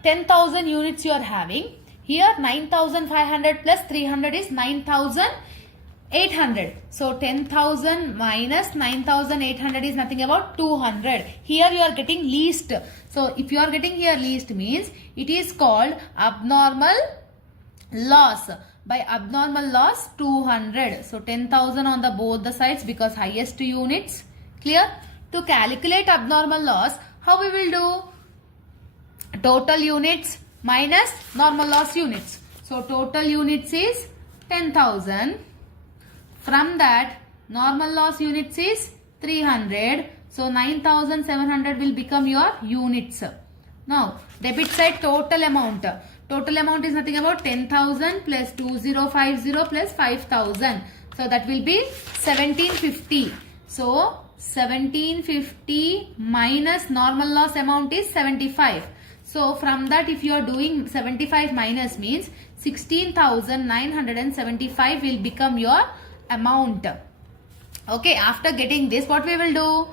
10,000 units you are having. Here 9,500 plus 300 is 9,800. So 10,000 minus 9,800 is nothing about 200. Here you are getting least. So if you are getting here least means it is called abnormal loss. By abnormal loss 200. So 10,000 on the both the sides because highest units. Clear? To calculate abnormal loss, how we will do? Total units minus normal loss units. So total units is 10,000. From that normal loss units is 300. So 9,700 will become your units. Now debit side total amount. Total amount is nothing about 10,000 plus 2050 plus 5,000. So that will be 1750. So 1750 minus normal loss amount is 75. So from that if you are doing 75 minus means 16,975 will become your amount. Okay, after getting this what we will do?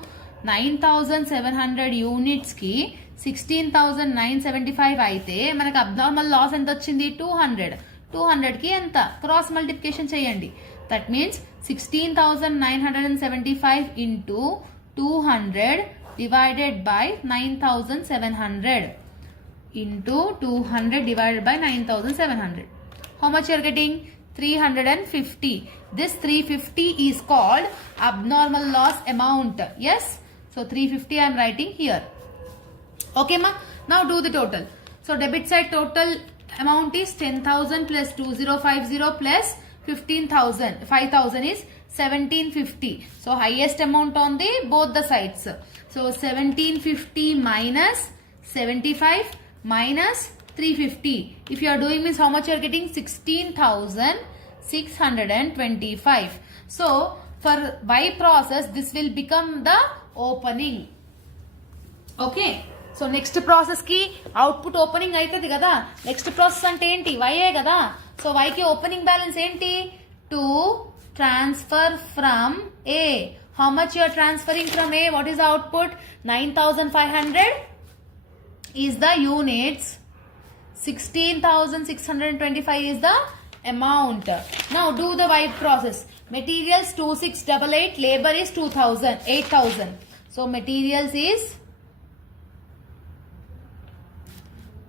9,700 units ki 16,975 అయితే మనకు abnormal loss ఎంత వచ్చింది? 200. 200 కి ఎంత? Cross multiplication చేయండి. That means 16,975 into 200 divided by 9,700 into 200 divided by 9,700. How much you are getting? 350. This 350 is called abnormal loss amount. Yes. So 350 I am writing here. Okay ma. Now do the total. So debit side total amount is 10,000 plus 2050 plus 15,000. 5,000 is 1750. So highest amount on the both the sides. So 1750 minus 75 minus 350. If you are doing means how much you are getting? 16,625. So for by process this will become the opening. Okay. So next process ki output opening aitadi kada. Next process ante enti? Y e kada. So y ki opening balance enti? To transfer from A. How much you are transferring from A? What is the output? 9,500 is the units. 16,625 is the amount. Now do the Y process. Materials 2688, labor is 2,000, 8,000. So materials is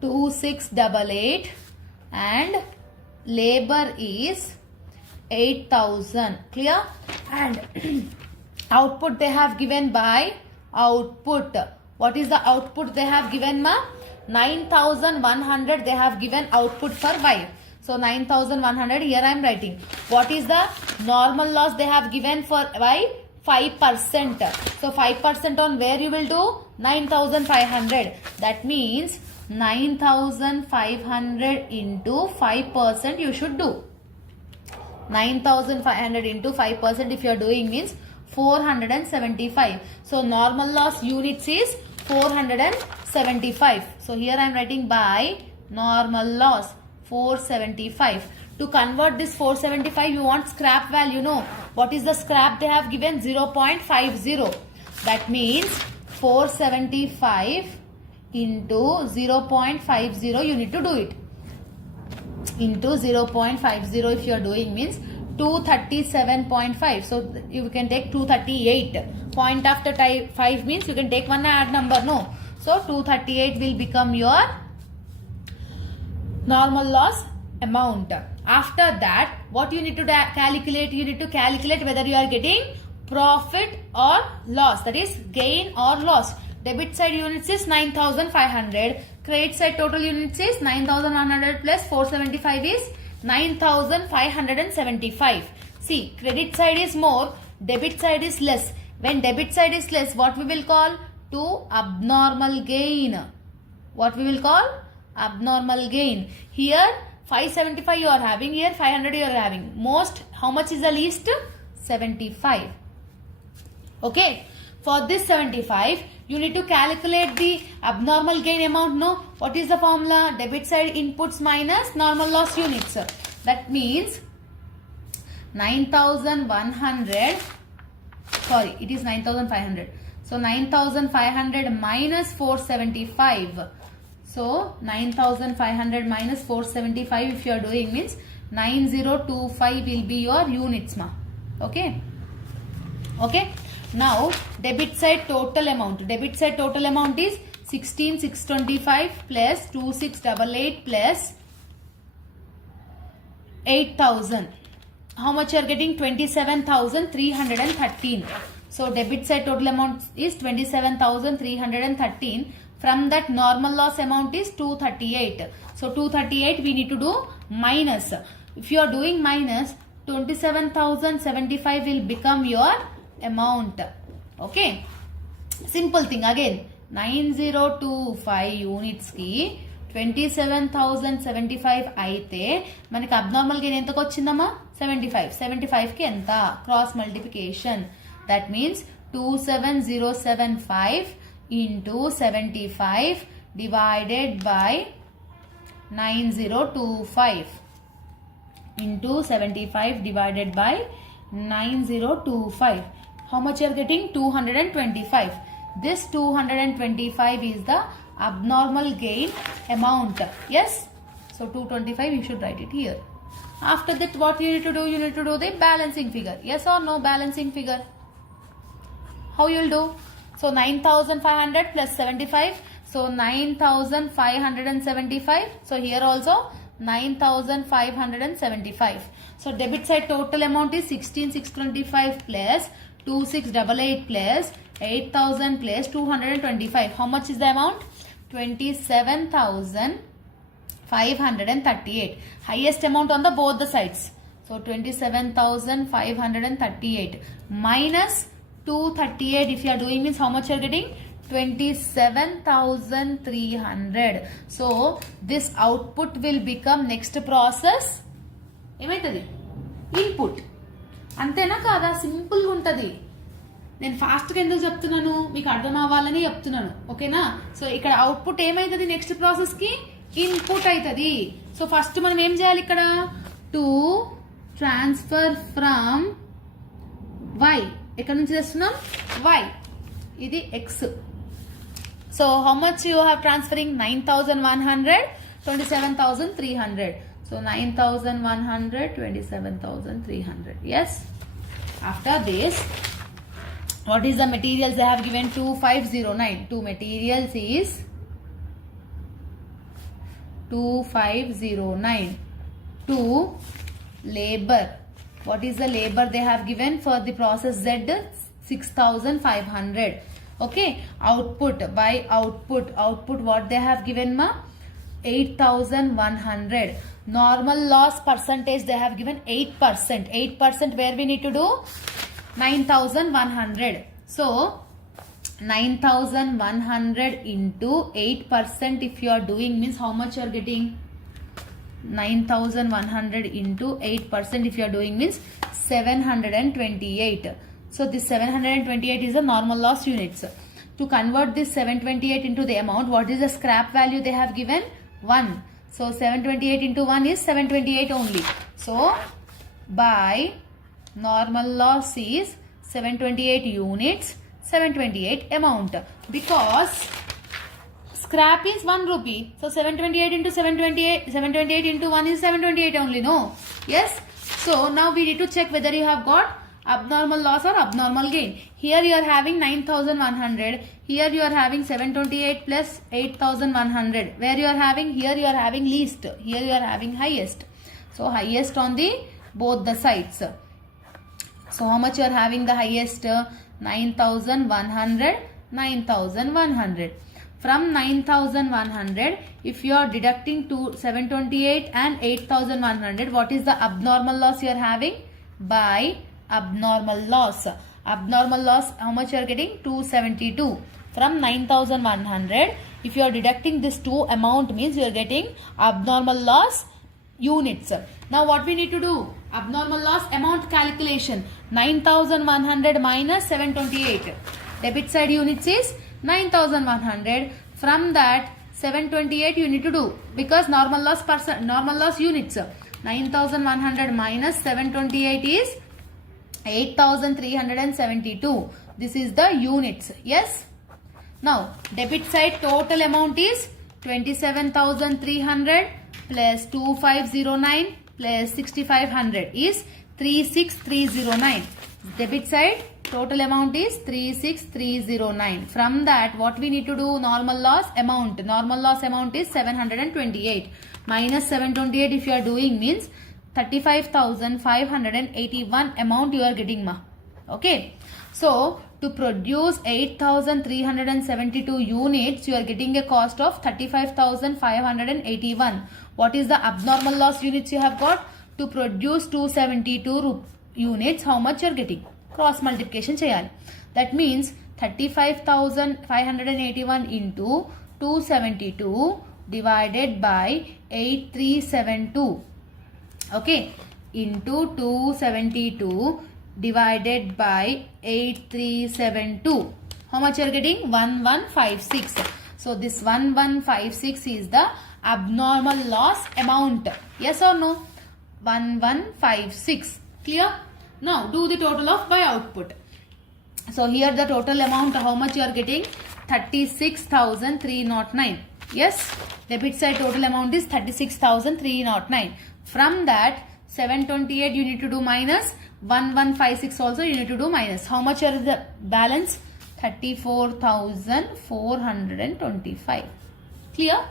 2688 and labor is 8,000. Clear? And output they have given by output. What is the output they have given, ma? 9,100 they have given output for Y. So 9,100 here I am writing. What is the normal loss they have given for Y? 5%. So 5% on where you will do? 9,500. That means 9,500 into 5% you should do. 9,500 into 5% if you are doing means 475. So normal loss units is 475. So here I am writing by normal loss 475. To convert this 475 you want scrap value, no? What is the scrap they have given? 0.50. That means 475 into 0.50 you need to do it. Into 0.50 if you are doing means 237.5. So you can take 238. Point after 5 means you can take one add number, no? So 238 will become your normal loss amount. After that, what you need to calculate? You need to calculate whether you are getting profit or loss, that is gain or loss. Debit side units is 9,500. Credit side total units is 9,100 plus 475 is 9,575. See, credit side is more, debit side is less. When debit side is less, what we will call? To abnormal gain. What we will call? Abnormal gain. Here 575 you are having, here 500 you are having. Most, how much is the least? 75. Okay. For this 75, you need to calculate the abnormal gain amount, no? What is the formula? Debit side inputs minus normal loss units. That means 9,100, sorry, it is 9,500. So 9,500 minus 475. So 9,500 minus 475 if you are doing means 9025 will be your units, ma. Okay. Okay. Now debit side total amount. Debit side total amount is 16,625 plus 2,688 plus 8,000. How much you are getting? 27,313. So debit side total amount is 27,313. From that normal loss amount is 238. So 238 we need to do minus. If you are doing minus, 27,075 will become your amount. Okay. Simple thing again. 9025 units ki 27,075 అయితే మనకి abnormal gain ఎంతకు వచ్చిందమ్మా? 75. 75 కి ఎంత? Cross multiplication. That means 27075 into 75 divided by 9025 into 75 divided by 9025. How much you are getting? 225. This 225 is the abnormal gain amount. Yes. So 225 you should write it here. After that what you need to do? You need to do the balancing figure. Yes or no? Balancing figure. How you will do? So 9,500 plus 75. So 9,575. So here also 9,575. So debit side total amount is 16,625 plus 2,688 plus 8,000 plus 225. How much is the amount? 27,538. Highest amount on the both the sides. So 27,538 minus 238 if you are doing means how much you are getting? 27,300. So this output will become next process ఏమైతుంది? Input. అంతేనా కాదా? సింపుల్గా ఉంటుంది. నేను ఫాస్ట్గా ఎందుకు చెప్తున్నాను? మీకు అర్థం అవ్వాలని చెప్తున్నాను. ఓకేనా? సో ఇక్కడ అవుట్పుట్ ఏమవుతుంది? నెక్స్ట్ ప్రాసెస్కి ఇన్పుట్ అవుతుంది. సో ఫస్ట్ మనం ఏం చేయాలి ఇక్కడ? టు ట్రాన్స్ఫర్ ఫ్రమ్ Y ఎక్కడి నుంచి తెస్తున్నాం y, ఇది x. So how much you have transferring? 9,100, 27,300. So 9,100, 27,300. Yes. After this, what is the materials they have given? 2509. Two materials is 2509. Two labor. What is the labor they have given for the process Z? 6,500. Okay. Output, by output what they have given ma? 8,100. Normal loss percentage they have given 8%. 8% where we need to do 9,100. So 9,100 into 8% if you are doing means how much you are getting? 9,100 into 8% if you are doing means 728. So this 728 is the normal loss units. To convert this 728 into the amount, what is the scrap value they have given? 1. So 728 into 1 is 728 only. So by normal loss is 728 units, 728 amount, because scrap is 1 rupee. So 728 into 728 into 1 is 728 only, no? Yes. So now we need to check whether you have got abnormal loss or abnormal gain. Here you are having 9,100. Here you are having 728 plus 8,100. Where you are having? Here you are having least. Here you are having highest. So highest on the both the sides. So how much you are having the highest? 9,100, 9,100. From 9,100, if you are deducting to 728 and 8,100, what is the abnormal loss you are having? By abnormal loss. Abnormal loss, how much you are getting? 272. From 9,100, if you are deducting this two amount means you are getting abnormal loss units. Now what we need to do? Abnormal loss amount calculation. 9,100 minus 728. Debit side units is 9,100. From that 728 you need to do, because normal loss units. 9,100 minus 728 is 8,372. This is the units. Yes. Now debit side total amount is 27,300 plus 2509 plus 6,500 is 36,309. Debit side total amount is 36,309. From that what we need to do? Normal loss amount. Normal loss amount is 728 minus 728 if you are doing means 35,581 amount you are getting ma. Okay. So to produce 8,372 units you are getting a cost of 35,581. What is the abnormal loss units you have got? To produce 272 units, how much you are getting? Cross multiplication cheyali. That means 35,581 into 272 divided by 8372. Okay, into 272 divided by 8372. How much you are getting? 1156. So this 1156 is the abnormal loss amount. Yes or no? 1156. Clear? Now do the total of by output. So here the total amount, how much you are getting? 36,309. Yes, debit side total amount is 36,309. From that 728 you need to do minus, 1156 also you need to do minus. How much are the balance? 34,425. Clear?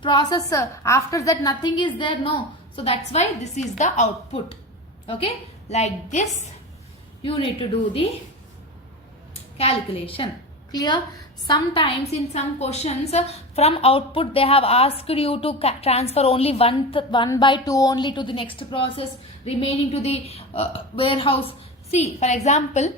Process after that nothing is there, no. So that's why this is the output. Okay, like this you need to do the calculation. Clear? Sometimes in some questions from output they have asked you to transfer only 1 by 2 only to the next process, remaining to the warehouse. See, for example,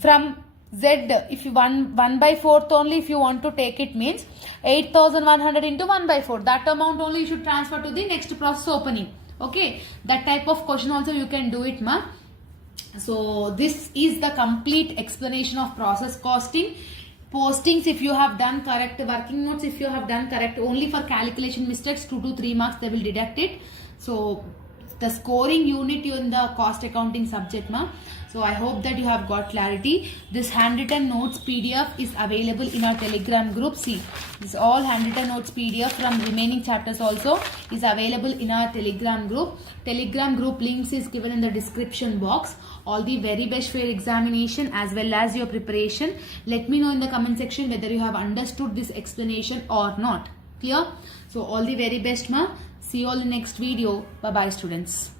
from Z, if you 1 by 4th only if you want to take it means 8,100 into 1 by 4. That amount only you should transfer to the next process opening. Okay, that type of question also you can do it, ma. So this is the complete explanation of process costing. Postings if you have done correct, working notes if you have done correct, only for calculation mistakes 2 to 3 marks they will deduct it. So the scoring unit in the cost accounting subject, ma. So I hope that you have got clarity. This handwritten notes PDF is available in our Telegram group. See, this all handwritten notes PDF from remaining chapters also is available in our Telegram group. Telegram group links is given in the description box. All the very best for your examination as well as your preparation. Let me know in the comment section whether you have understood this explanation or not. Clear? So all the very best, ma. See you all in the next video. Bye bye, students.